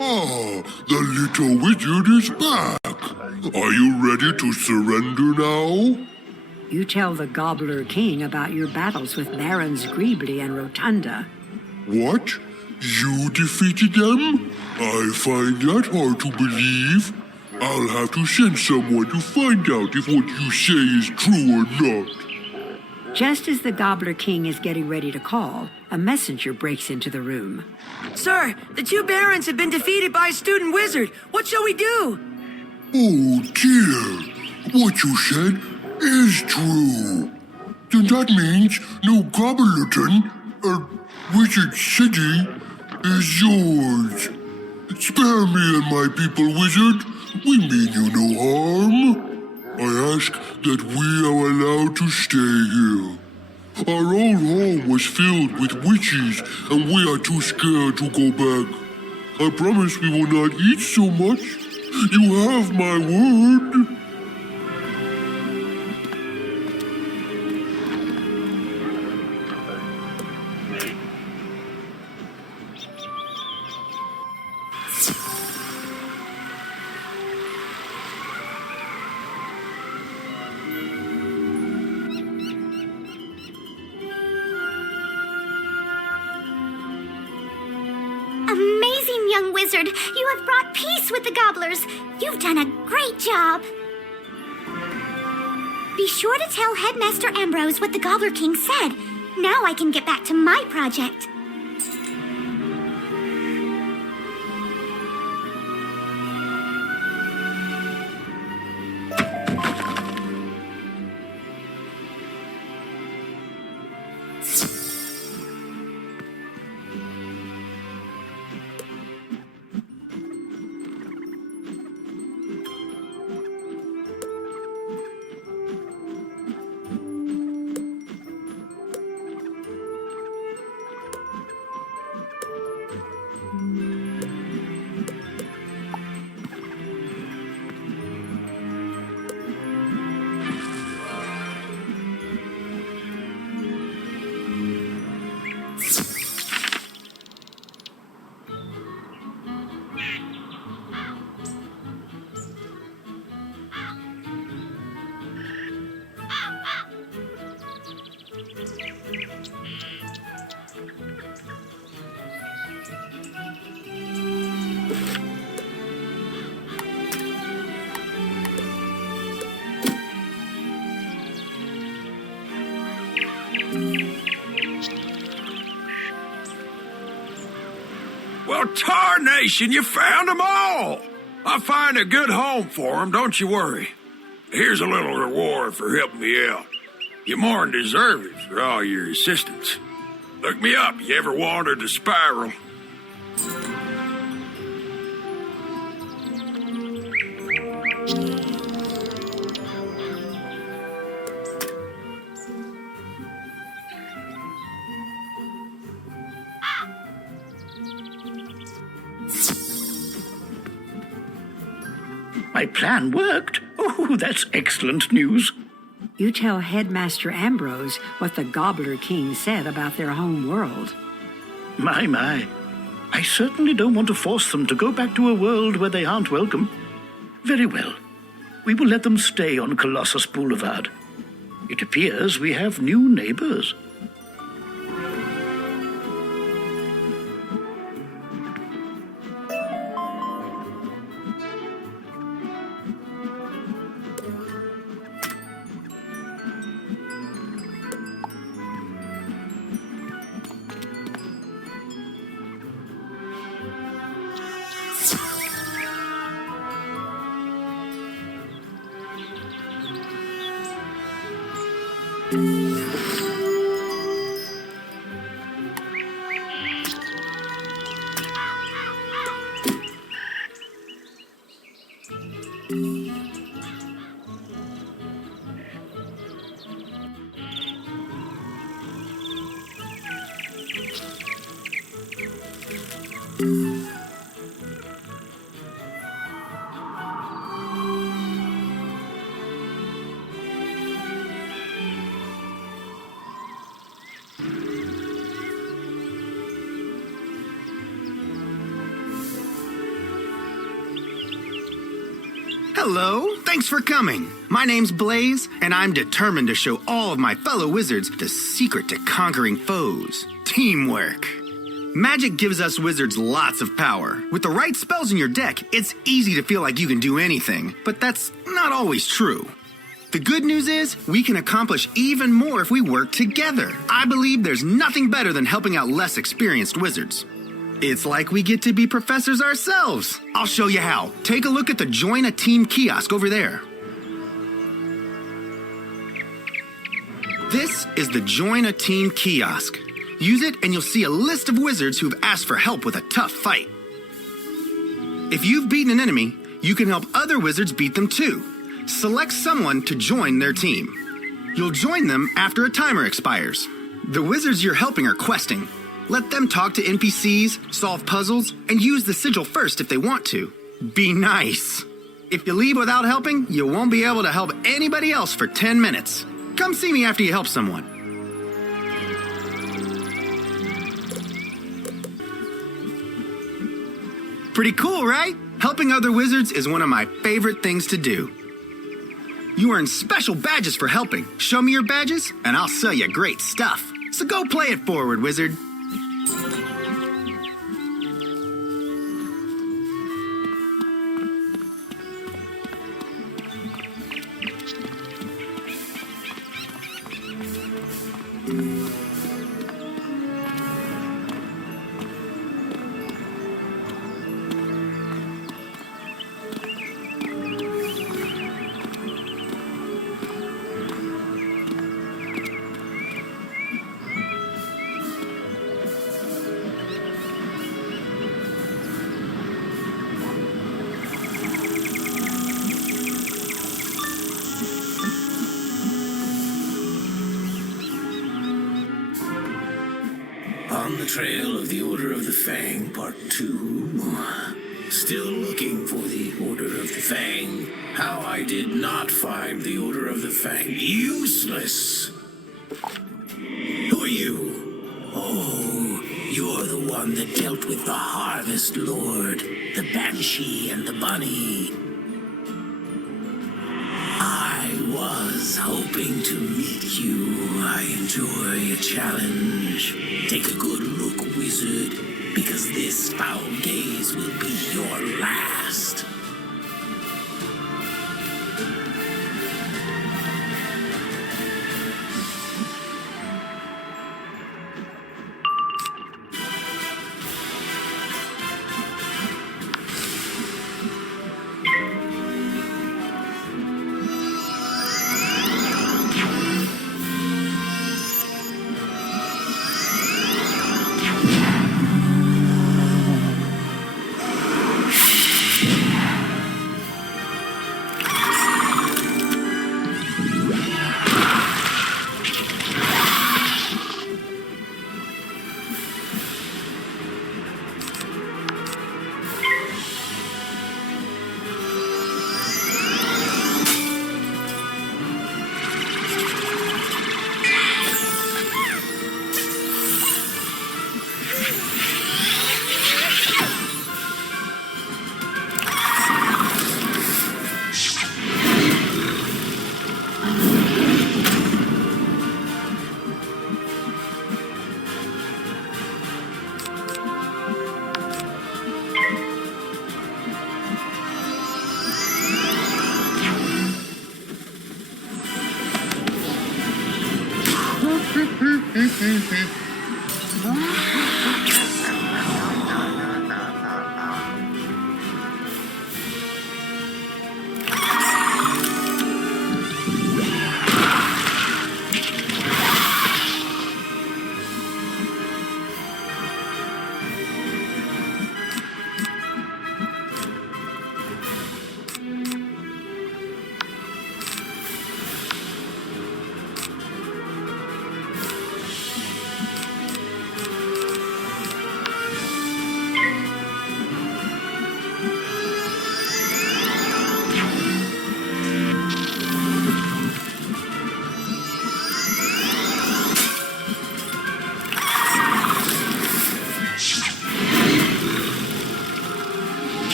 Ah, the little wizard is back. Are you ready to surrender now? You tell the Gobbler King about your battles with Barons Greebly and Rotunda. What? You defeated them? I find that hard to believe. I'll have to send someone to find out if what you say is true or not. Just as the Gobbler King is getting ready to call, a messenger breaks into the room. Sir, the two barons have been defeated by a student wizard. What shall we do? Oh dear. What you said is true. Then that means New Gobblerton, Wizard City, is yours. Spare me and my people, wizard. We mean you no harm. I ask that we are allowed to stay here. Our old home was filled with witches, and we are too scared to go back. I promise we will not eat so much. You have my word. Amazing, young wizard. You have brought peace with the gobblers. You've done a great job. Be sure to tell Headmaster Ambrose what the Gobbler King said. Now I can get back to my project. Well, tarnation, you found them all! I'll find a good home for them, don't you worry. Here's a little reward for helping me out. You more than deserve it for all your assistance. Look me up, you ever wandered the spiral. My plan worked. Oh, that's excellent news. You tell Headmaster Ambrose what the Gobbler King said about their home world. My. I certainly don't want to force them to go back to a world where they aren't welcome. Very well. We will let them stay on Colossus Boulevard. It appears we have new neighbors. Hello, thanks for coming. My name's Blaze, and I'm determined to show all of my fellow wizards the secret to conquering foes. Teamwork. Magic gives us wizards lots of power. With the right spells in your deck, it's easy to feel like you can do anything, but that's not always true. The good news is, we can accomplish even more if we work together. I believe there's nothing better than helping out less experienced wizards. It's like we get to be professors ourselves. I'll show you how. Take a look at the Join a Team kiosk over there. This is the Join a Team kiosk. Use it and you'll see a list of wizards who've asked for help with a tough fight. If you've beaten an enemy, you can help other wizards beat them too. Select someone to join their team. You'll join them after a timer expires. The wizards you're helping are questing. Let them talk to NPCs, solve puzzles, and use the sigil first if they want to. Be nice. If you leave without helping, you won't be able to help anybody else for 10 minutes. Come see me after you help someone. Pretty cool, right? Helping other wizards is one of my favorite things to do. You earn special badges for helping. Show me your badges, and I'll sell you great stuff. So go play it forward, wizard. On the trail of the Order of the Fang, Part 2. Still looking for the Order of the Fang. How I did not find the Order of the Fang useless. Who are you? Oh, you're the one that dealt with the Harvest Lord, the Banshee and the Bunny. I was hoping to meet you. I enjoy a challenge. Take a good look, wizard, because this foul gaze will be your last.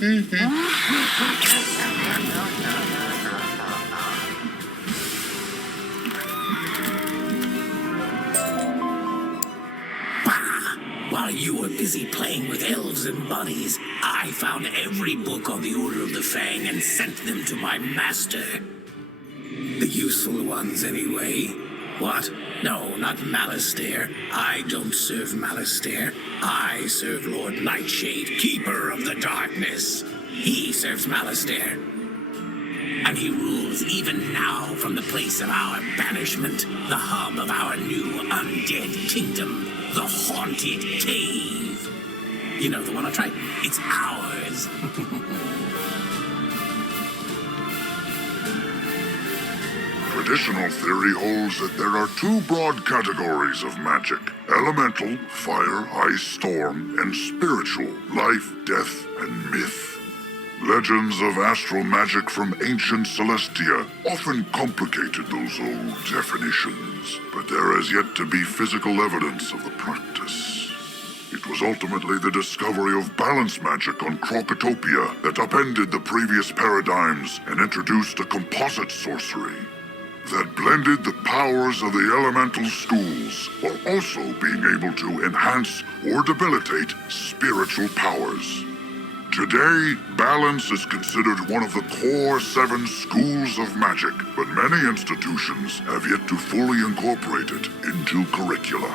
While you were busy playing with elves and bunnies, I found every book on the Order of the Fang and sent them to my master. The useful ones, anyway. What? No, not Malistaire. I don't serve Malistaire. I serve Lord Nightshade, Keeper of the Darkness. He serves Malistaire. And he rules even now from the place of our banishment, the hub of our new undead kingdom, the Haunted Cave. You know the one I tried? It's ours. Traditional theory holds that there are two broad categories of magic: elemental, fire, ice, storm, and spiritual, life, death, and myth. Legends of astral magic from ancient Celestia often complicated those old definitions, but there has yet to be physical evidence of the practice. It was ultimately the discovery of balance magic on Krokotopia that upended the previous paradigms and introduced a composite sorcery that blended the powers of the elemental schools while also being able to enhance or debilitate spiritual powers. Today, balance is considered one of the core 7 schools of magic, but many institutions have yet to fully incorporate it into curricula.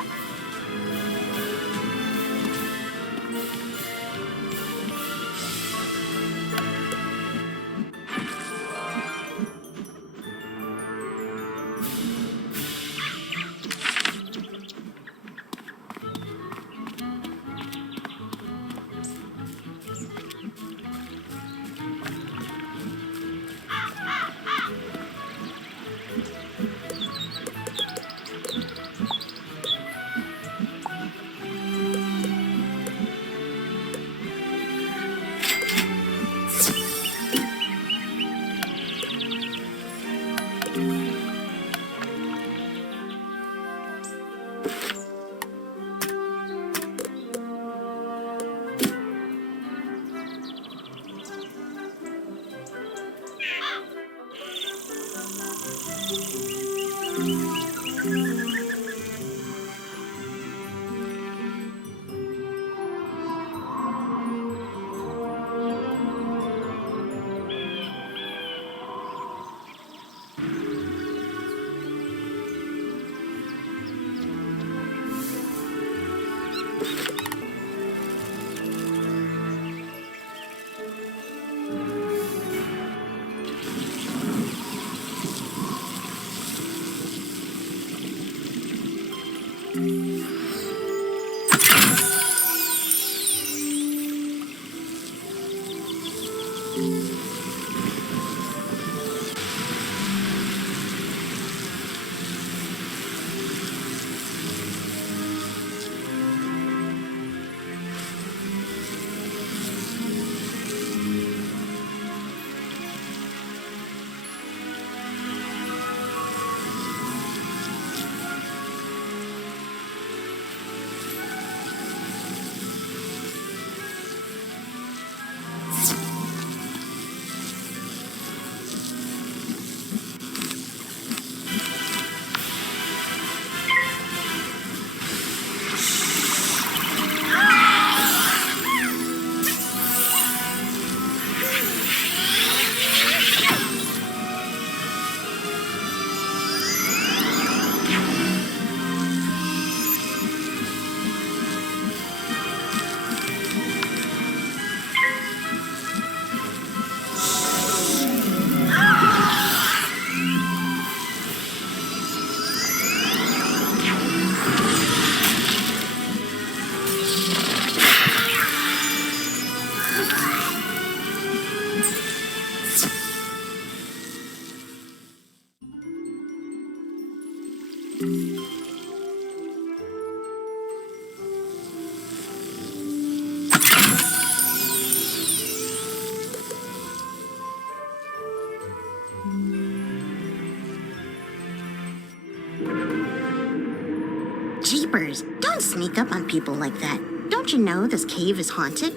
Jeepers, don't sneak up on people like that. Don't you know this cave is haunted?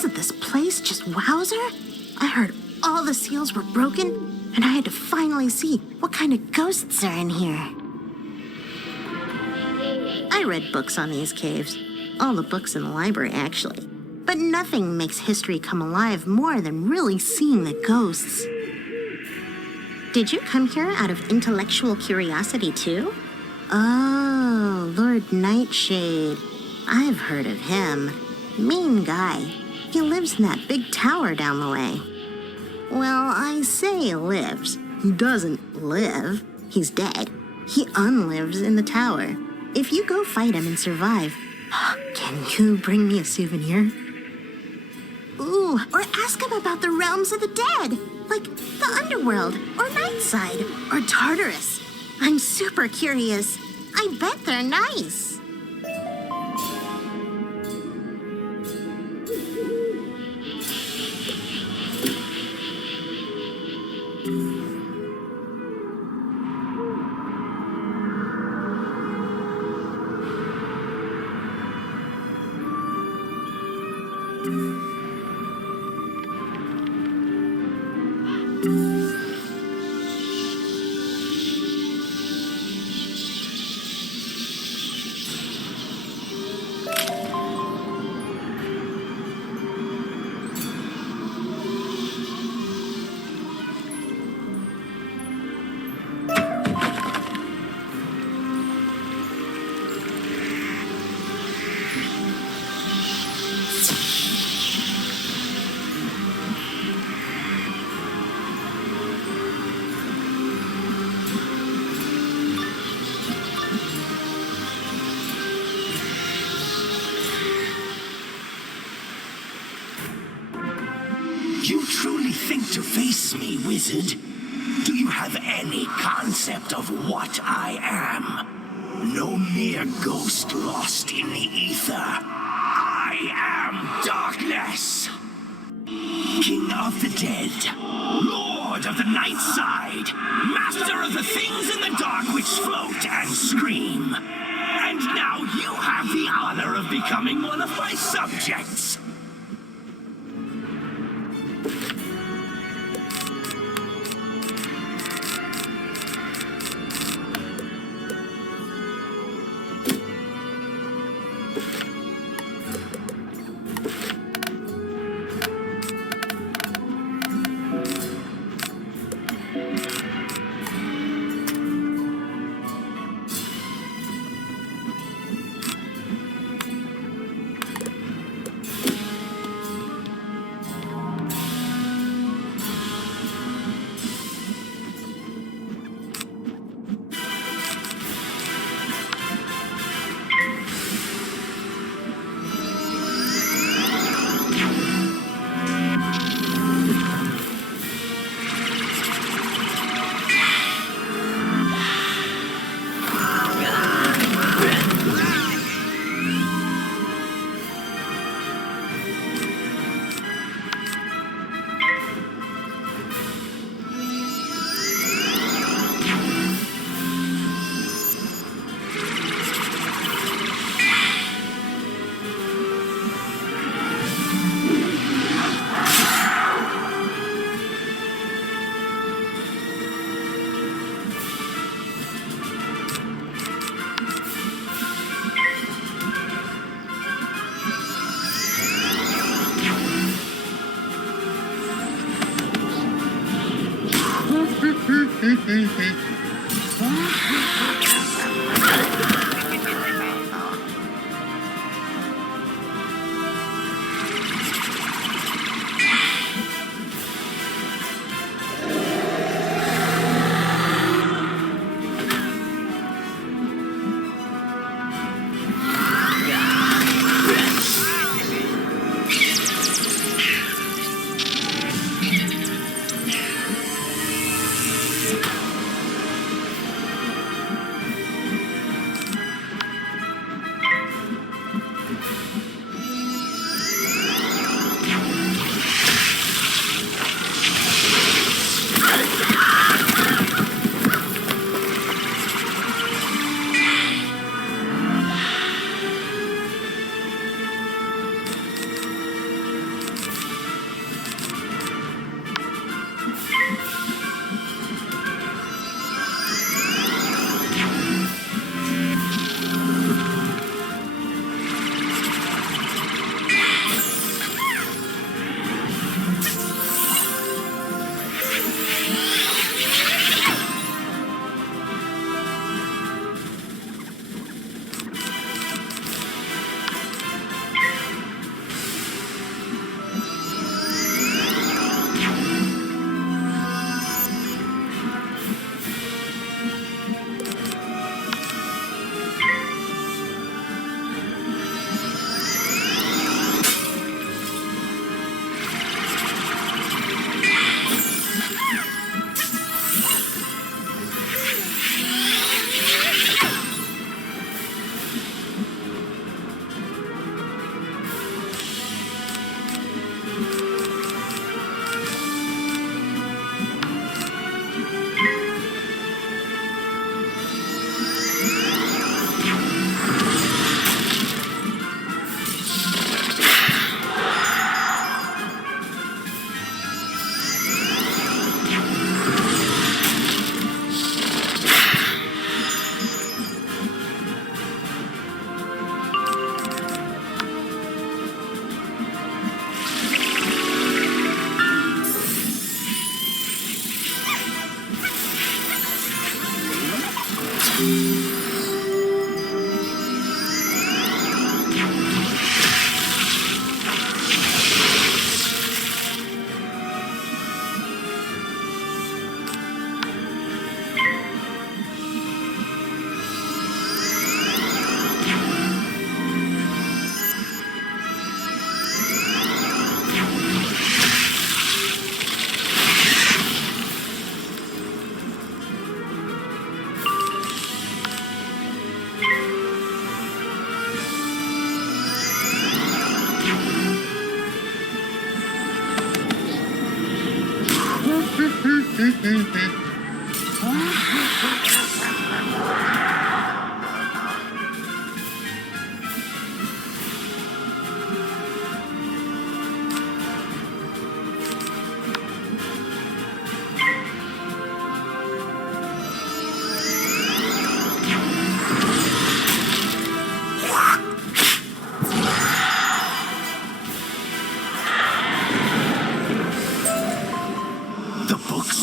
Isn't this place just wowzer? I heard all the seals were broken, and I had to finally see what kind of ghosts are in here. I read books on these caves. All the books in the library, actually. But nothing makes history come alive more than really seeing the ghosts. Did you come here out of intellectual curiosity, too? Oh, Lord Nightshade. I've heard of him. Mean guy. He lives in that big tower down the way. Well, I say lives. He doesn't live. He's dead. He unlives in the tower. If you go fight him and survive, can you bring me a souvenir? Ooh, or ask him about the realms of the dead, like the Underworld, or Nightside, or Tartarus. I'm super curious. I bet they're nice. You truly think to face me, wizard? Do you have any concept of what I am? No mere ghost lost in the ether. I am darkness! King of the dead, Lord of the Nightside, Master of the things in the dark which float and scream. And now you have the honor of becoming one of my subjects.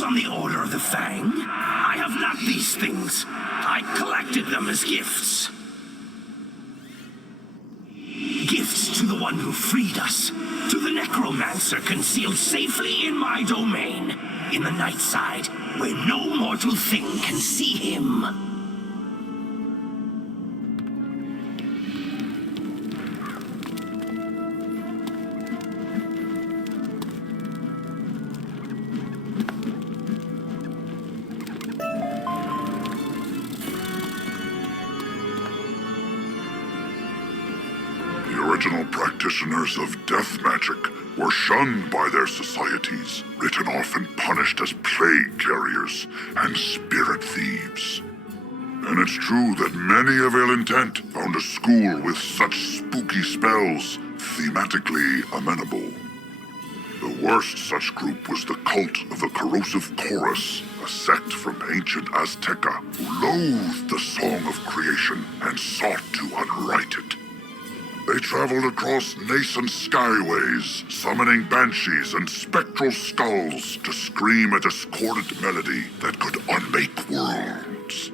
On the Order of the Fang. I have not these things. I collected them as gifts. Gifts to the one who freed us. To the necromancer concealed safely in my domain. In the Nightside, where no mortal thing can see him. Practitioners of death magic were shunned by their societies, written off and punished as plague carriers and spirit thieves. And it's true that many of ill intent found a school with such spooky spells thematically amenable. The worst such group was the cult of the Corrosive Chorus, a sect from ancient Azteca who loathed the song of creation and sought to unwrite it. They traveled across nascent skyways, summoning banshees and spectral skulls to scream a discordant melody that could unmake worlds.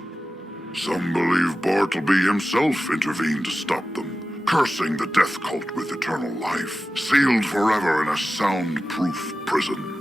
Some believe Bartleby himself intervened to stop them, cursing the death cult with eternal life, sealed forever in a soundproof prison.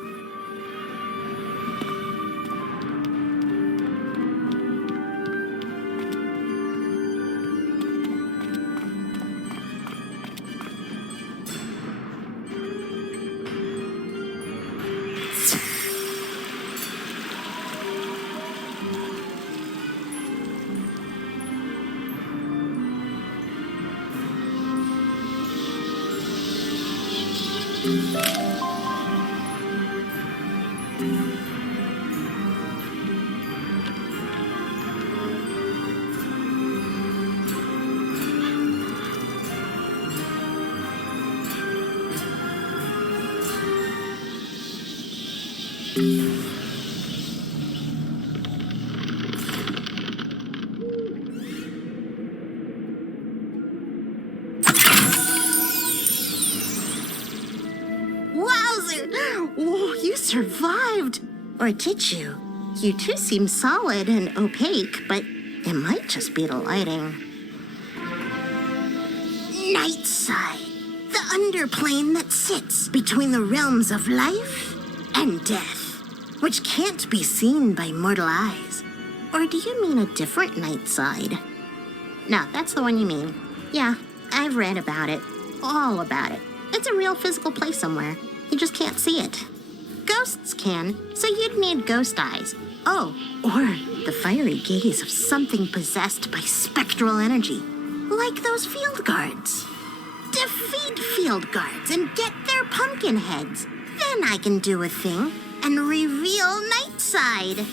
Oh, you survived! Or did you? You two seem solid and opaque, but it might just be the lighting. Nightside, the underplane that sits between the realms of life and death, which can't be seen by mortal eyes. Or do you mean a different Nightside? No, that's the one you mean. Yeah, I've read about it. All about it. It's a real physical place somewhere. You just can't see it. Ghosts can, so you'd need ghost eyes. Oh, or the fiery gaze of something possessed by spectral energy, like those field guards. Defeat field guards and get their pumpkin heads. Then I can do a thing and reveal Nightside.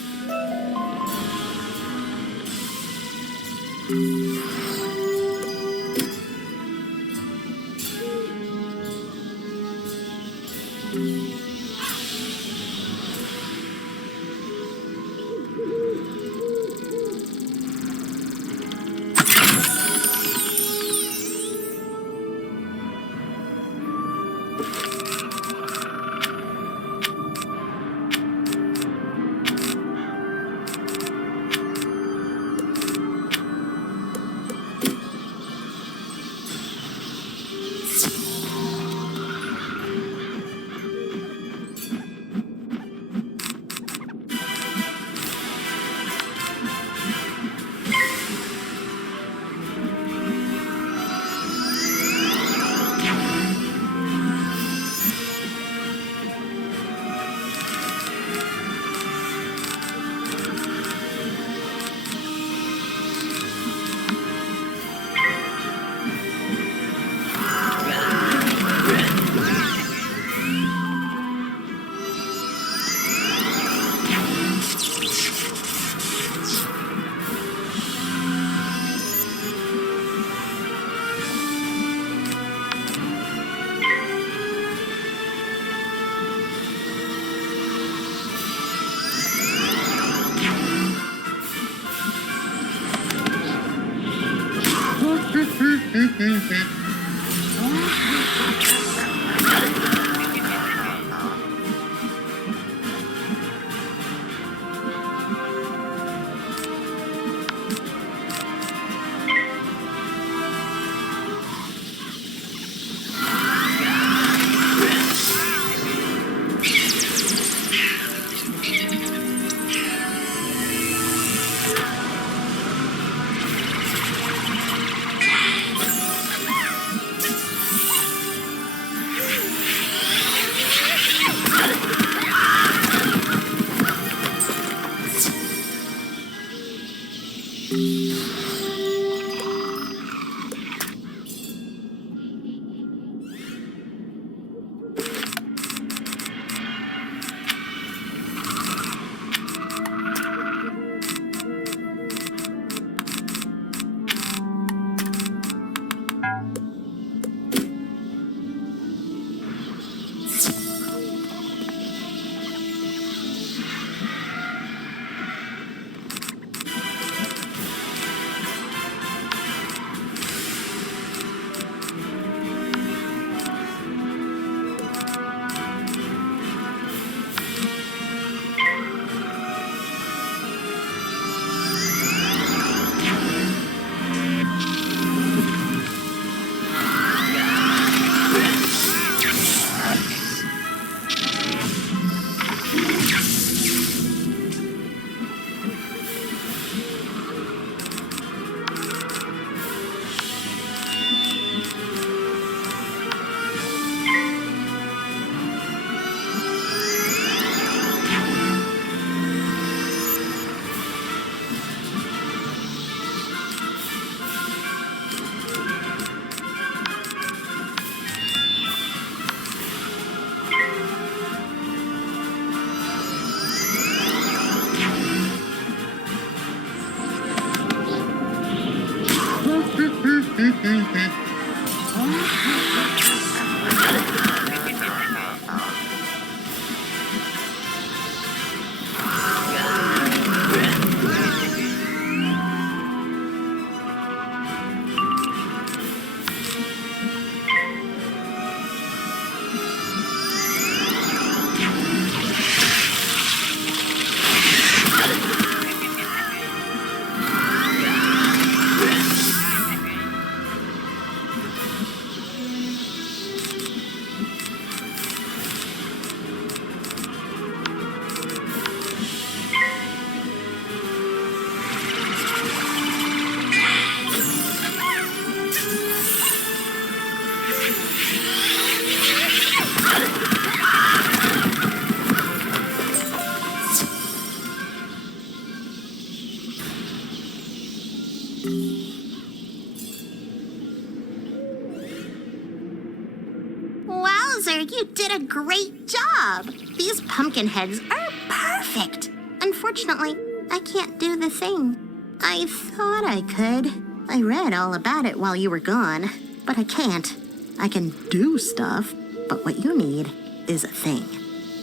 You did a great job. These pumpkin heads are perfect. Unfortunately, I can't do the thing. I thought I could. I read all about it while you were gone, but I can't. I can do stuff, but what you need is a thing.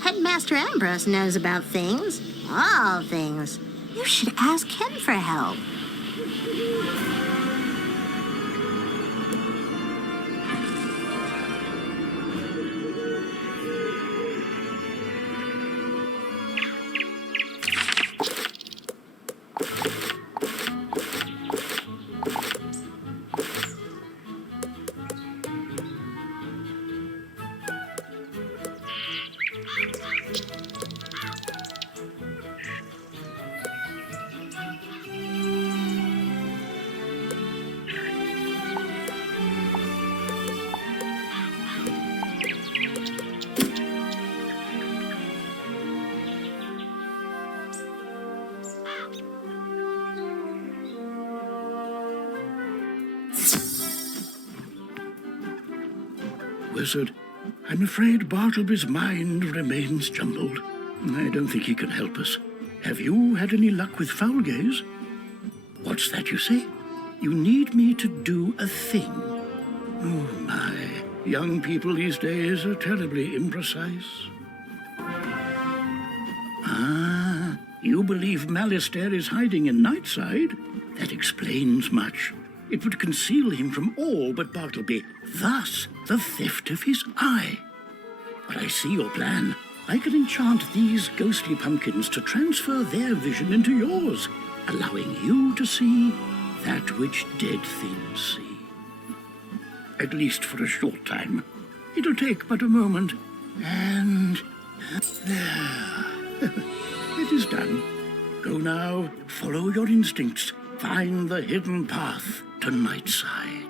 Headmaster Ambrose knows about things. All things. You should ask him for help. Wizard, I'm afraid Bartleby's mind remains jumbled. I don't think he can help us. Have you had any luck with foul gaze? What's that you say? You need me to do a thing. Oh my, young people these days are terribly imprecise. Ah, you believe Malistaire is hiding in Nightside? That explains much. It would conceal him from all but Bartleby, thus the theft of his eye. But I see your plan. I can enchant these ghostly pumpkins to transfer their vision into yours, allowing you to see that which dead things see. At least for a short time. It'll take but a moment, and there. It is done. Go now, follow your instincts, find the hidden path to Nightside.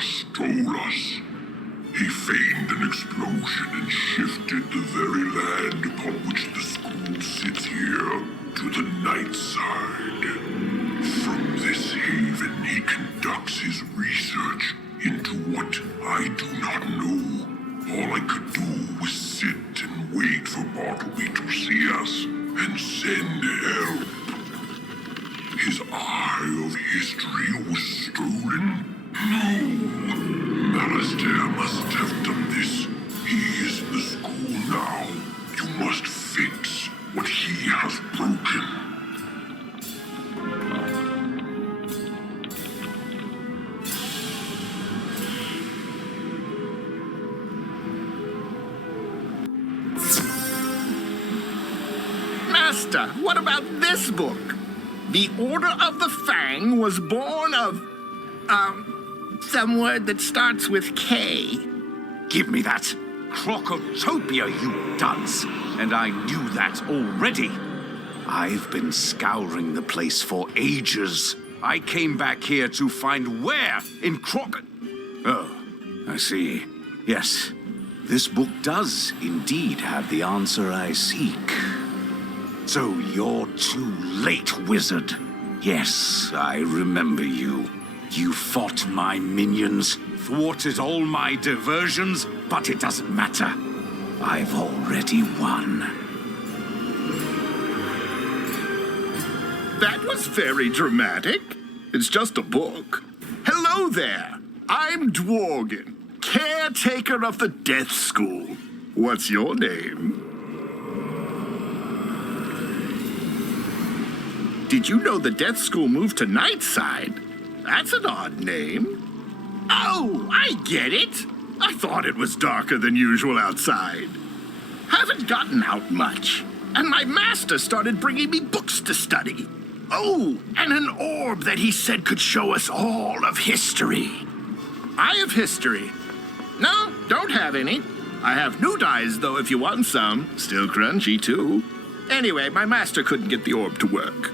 Stole us. He feigned an explosion and shifted the very land upon which the school sits here to the Nightside. From this haven he conducts his research into what I do not know. All I could do was sit and wait for Bartleby to see us and send help. His eye of history was stolen. No! Alistair must have done this. He is in the school now. You must fix what he has broken. Master, what about this book? The Order of the Fang was born of, some word that starts with K. Give me that. Crocotopia, you dunce. And I knew that already. I've been scouring the place for ages. I came back here to find where in Oh, I see. Yes, this book does indeed have the answer I seek. So you're too late, wizard. Yes, I remember you. You fought my minions, thwarted all my diversions, but it doesn't matter. I've already won. That was very dramatic. It's just a book. Hello there. I'm Dworgen, caretaker of the Death School. What's your name? Did you know the Death School moved to Nightside? That's an odd name. Oh, I get it. I thought it was darker than usual outside. Haven't gotten out much. And my master started bringing me books to study. Oh, and an orb that he said could show us all of history. I have history. No, don't have any. I have new dyes, though, if you want some. Still crunchy, too. Anyway, my master couldn't get the orb to work.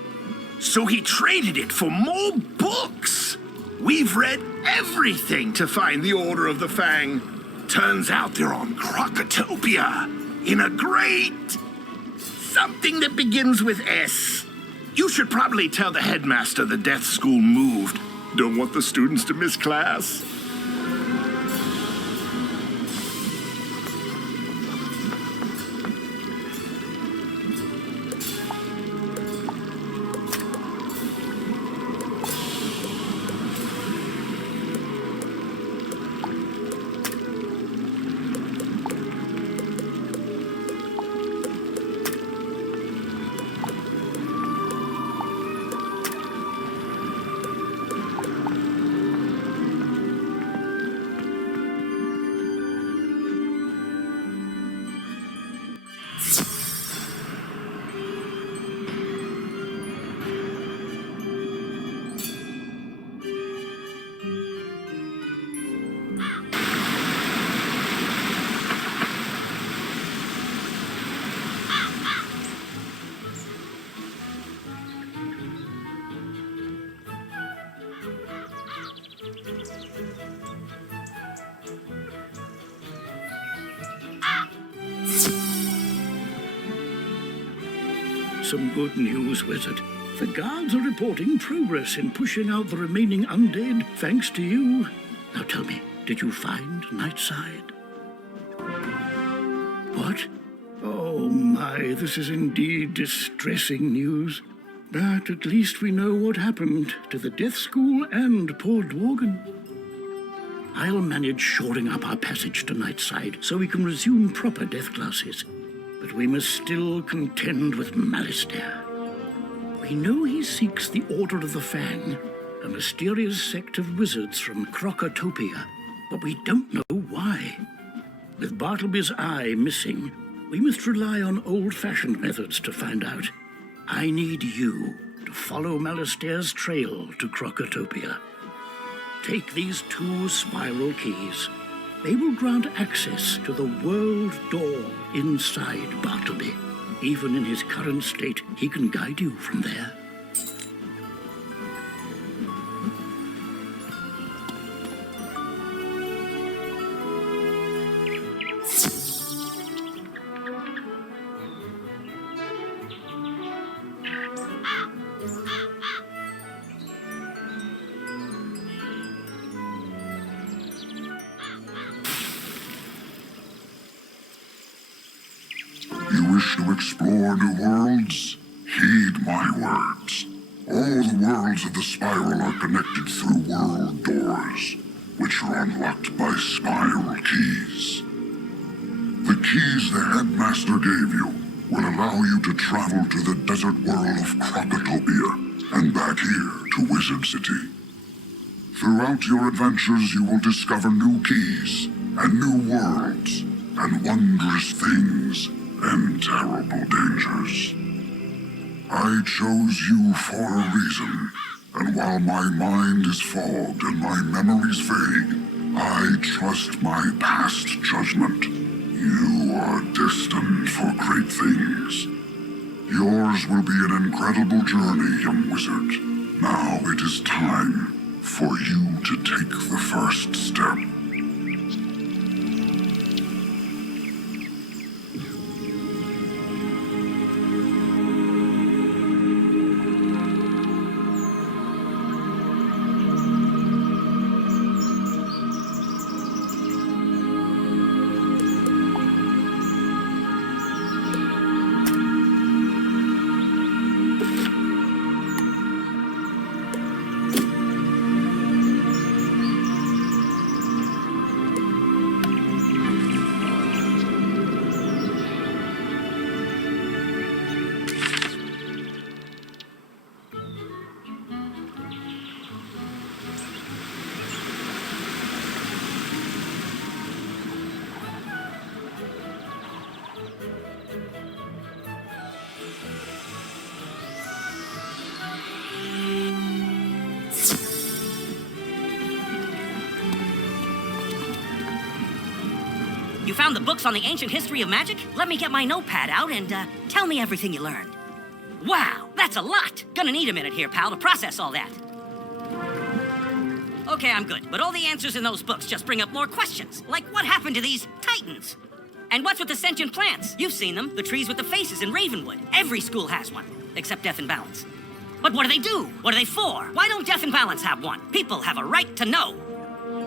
So he traded it for more books. We've read everything to find the Order of the Fang. Turns out they're on Crocotopia, in a great something that begins with S. You should probably tell the headmaster the Death School moved. Don't want the students to miss class. some good news, Wizard. The guards are reporting progress in pushing out the remaining undead, thanks to you. Now tell me, did you find Nightside? What? Oh my, this is indeed distressing news. But at least we know what happened to the Death School and poor Dworgen. I'll manage shoring up our passage to Nightside so we can resume proper death classes. But we must still contend with Malistaire. We know he seeks the Order of the Fang, a mysterious sect of wizards from Crocotopia, but we don't know why. With Bartleby's eye missing, we must rely on old-fashioned methods to find out. I need you to follow Malistaire's trail to Crocotopia. Take these 2 spiral keys. They will grant access to the world door inside Bartleby. Even in his current state, he can guide you from there. Wish to explore new worlds? Heed my words. All the worlds of the spiral are connected through world doors, which are unlocked by spiral keys. The keys the headmaster gave you will allow you to travel to the desert world of Crocotopia and back here to Wizard City. Throughout your adventures, you will discover new keys and new worlds and wondrous things and terrible dangers. I chose you for a reason, and while my mind is fogged and my memories vague, I trust my past judgment. You are destined for great things. Yours will be an incredible journey, young wizard. Now it is time for you to take the first step. You found the books on the ancient history of magic? Let me get my notepad out and tell me everything you learned. Wow, that's a lot. Gonna need a minute here, pal, to process all that. Okay, I'm good, but all the answers in those books just bring up more questions. Like, what happened to these titans? And what's with the sentient plants? You've seen them, the trees with the faces in Ravenwood. Every school has one, except Death and Balance. But what do they do? What are they for? Why don't Death and Balance have one? People have a right to know.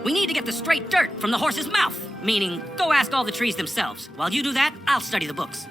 We need to get the straight dirt from the horse's mouth. Meaning, go ask all the trees themselves. While you do that, I'll study the books.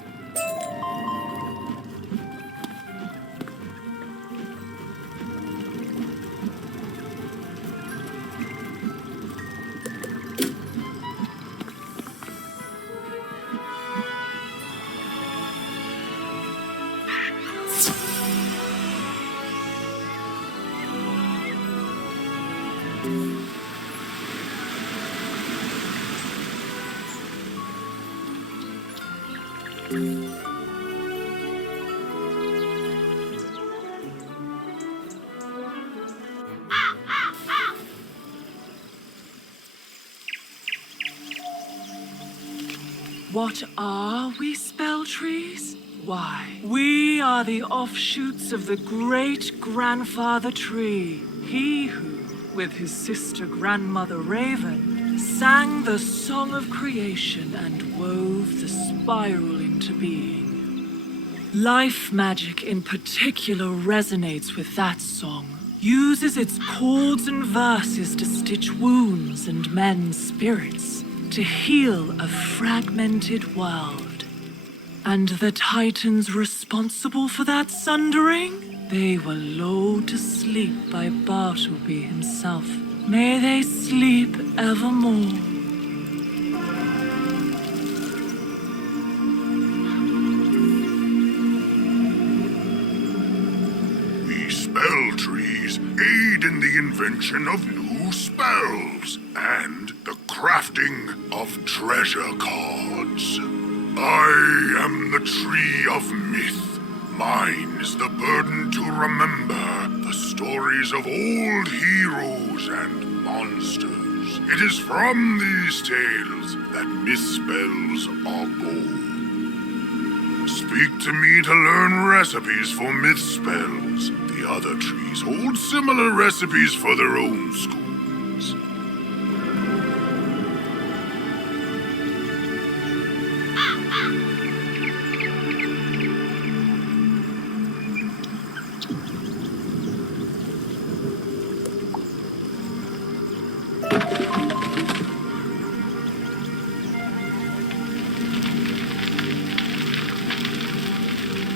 What are we, spell trees? Why, we are the offshoots of the great-grandfather tree. He who, with his sister grandmother Raven, sang the song of creation and wove the spiral into being. Life magic in particular resonates with that song. Uses its chords and verses to stitch wounds and mend spirits, to heal a fragmented world. And the titans responsible for that sundering? They were lulled to sleep by Bartleby himself. May they sleep evermore. Spell trees aid in the invention of new spells and the crafting of treasure cards. I am the tree of myth. Mine is the burden to remember the stories of old heroes and monsters. It is from these tales that myth spells are born. Speak to me to learn recipes for myth spells. The other trees hold similar recipes for their own schools.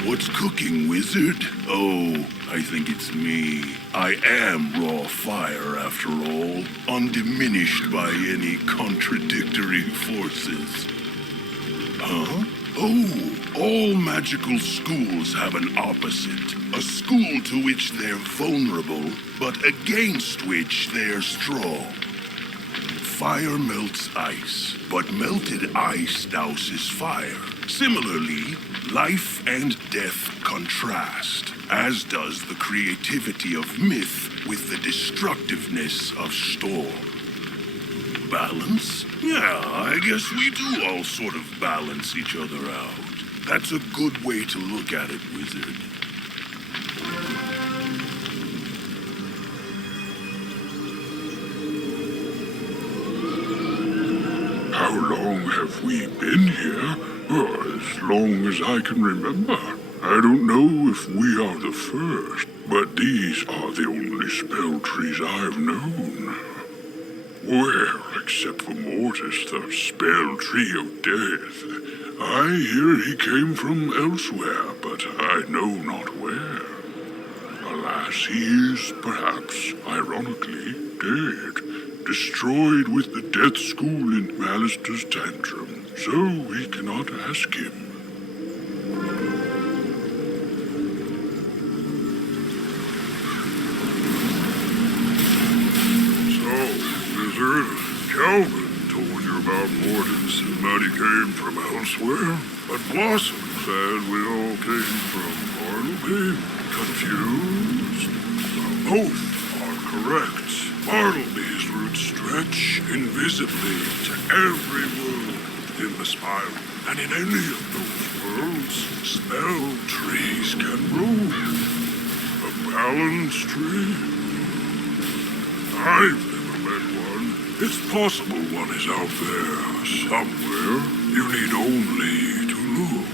What's cooking, wizard? Oh, I think it's me. I am raw fire, after all, undiminished by any contradictory forces. Huh? Oh, all magical schools have an opposite. A school to which they're vulnerable, but against which they're strong. Fire melts ice, but melted ice douses fire. Similarly, life and death contrast, as does the creativity of myth with the destructiveness of storm. Balance? Yeah, I guess we do all sort of balance each other out. That's a good way to look at it, wizard. How long have we been here? As long as I can remember. I don't know if we are the first, but these are the only spell trees I've known. Well, except for Mortis, the spell tree of death. I hear he came from elsewhere, but I know not where. Alas, he is, perhaps, ironically, dead. Destroyed with the death school in Malister's tantrum, so we cannot ask him. So, Wizard, Calvin told you about Mortis and that he came from elsewhere, but Blossom said we all came from Bartleby. Confused? Both are correct. Bartleby's roots stretch invisibly to every world in the spiral, and in any of those worlds, spell trees can bloom. A balance tree? I've never met one. It's possible one is out there somewhere. You need only to look.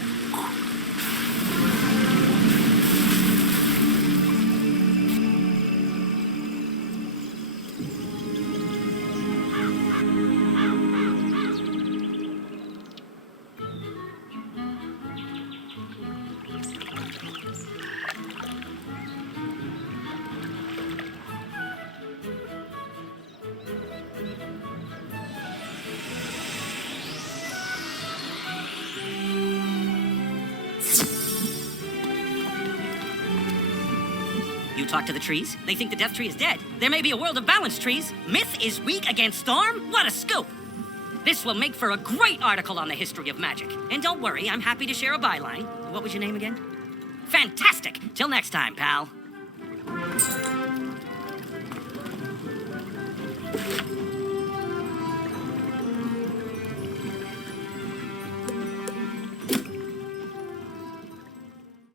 Talk to the trees. They think the death tree is dead. There may be a world of balanced trees. Myth is weak against storm? What a scoop! This will make for a great article on the history of magic. And don't worry, I'm happy to share a byline. What was your name again? Fantastic! Till next time, pal.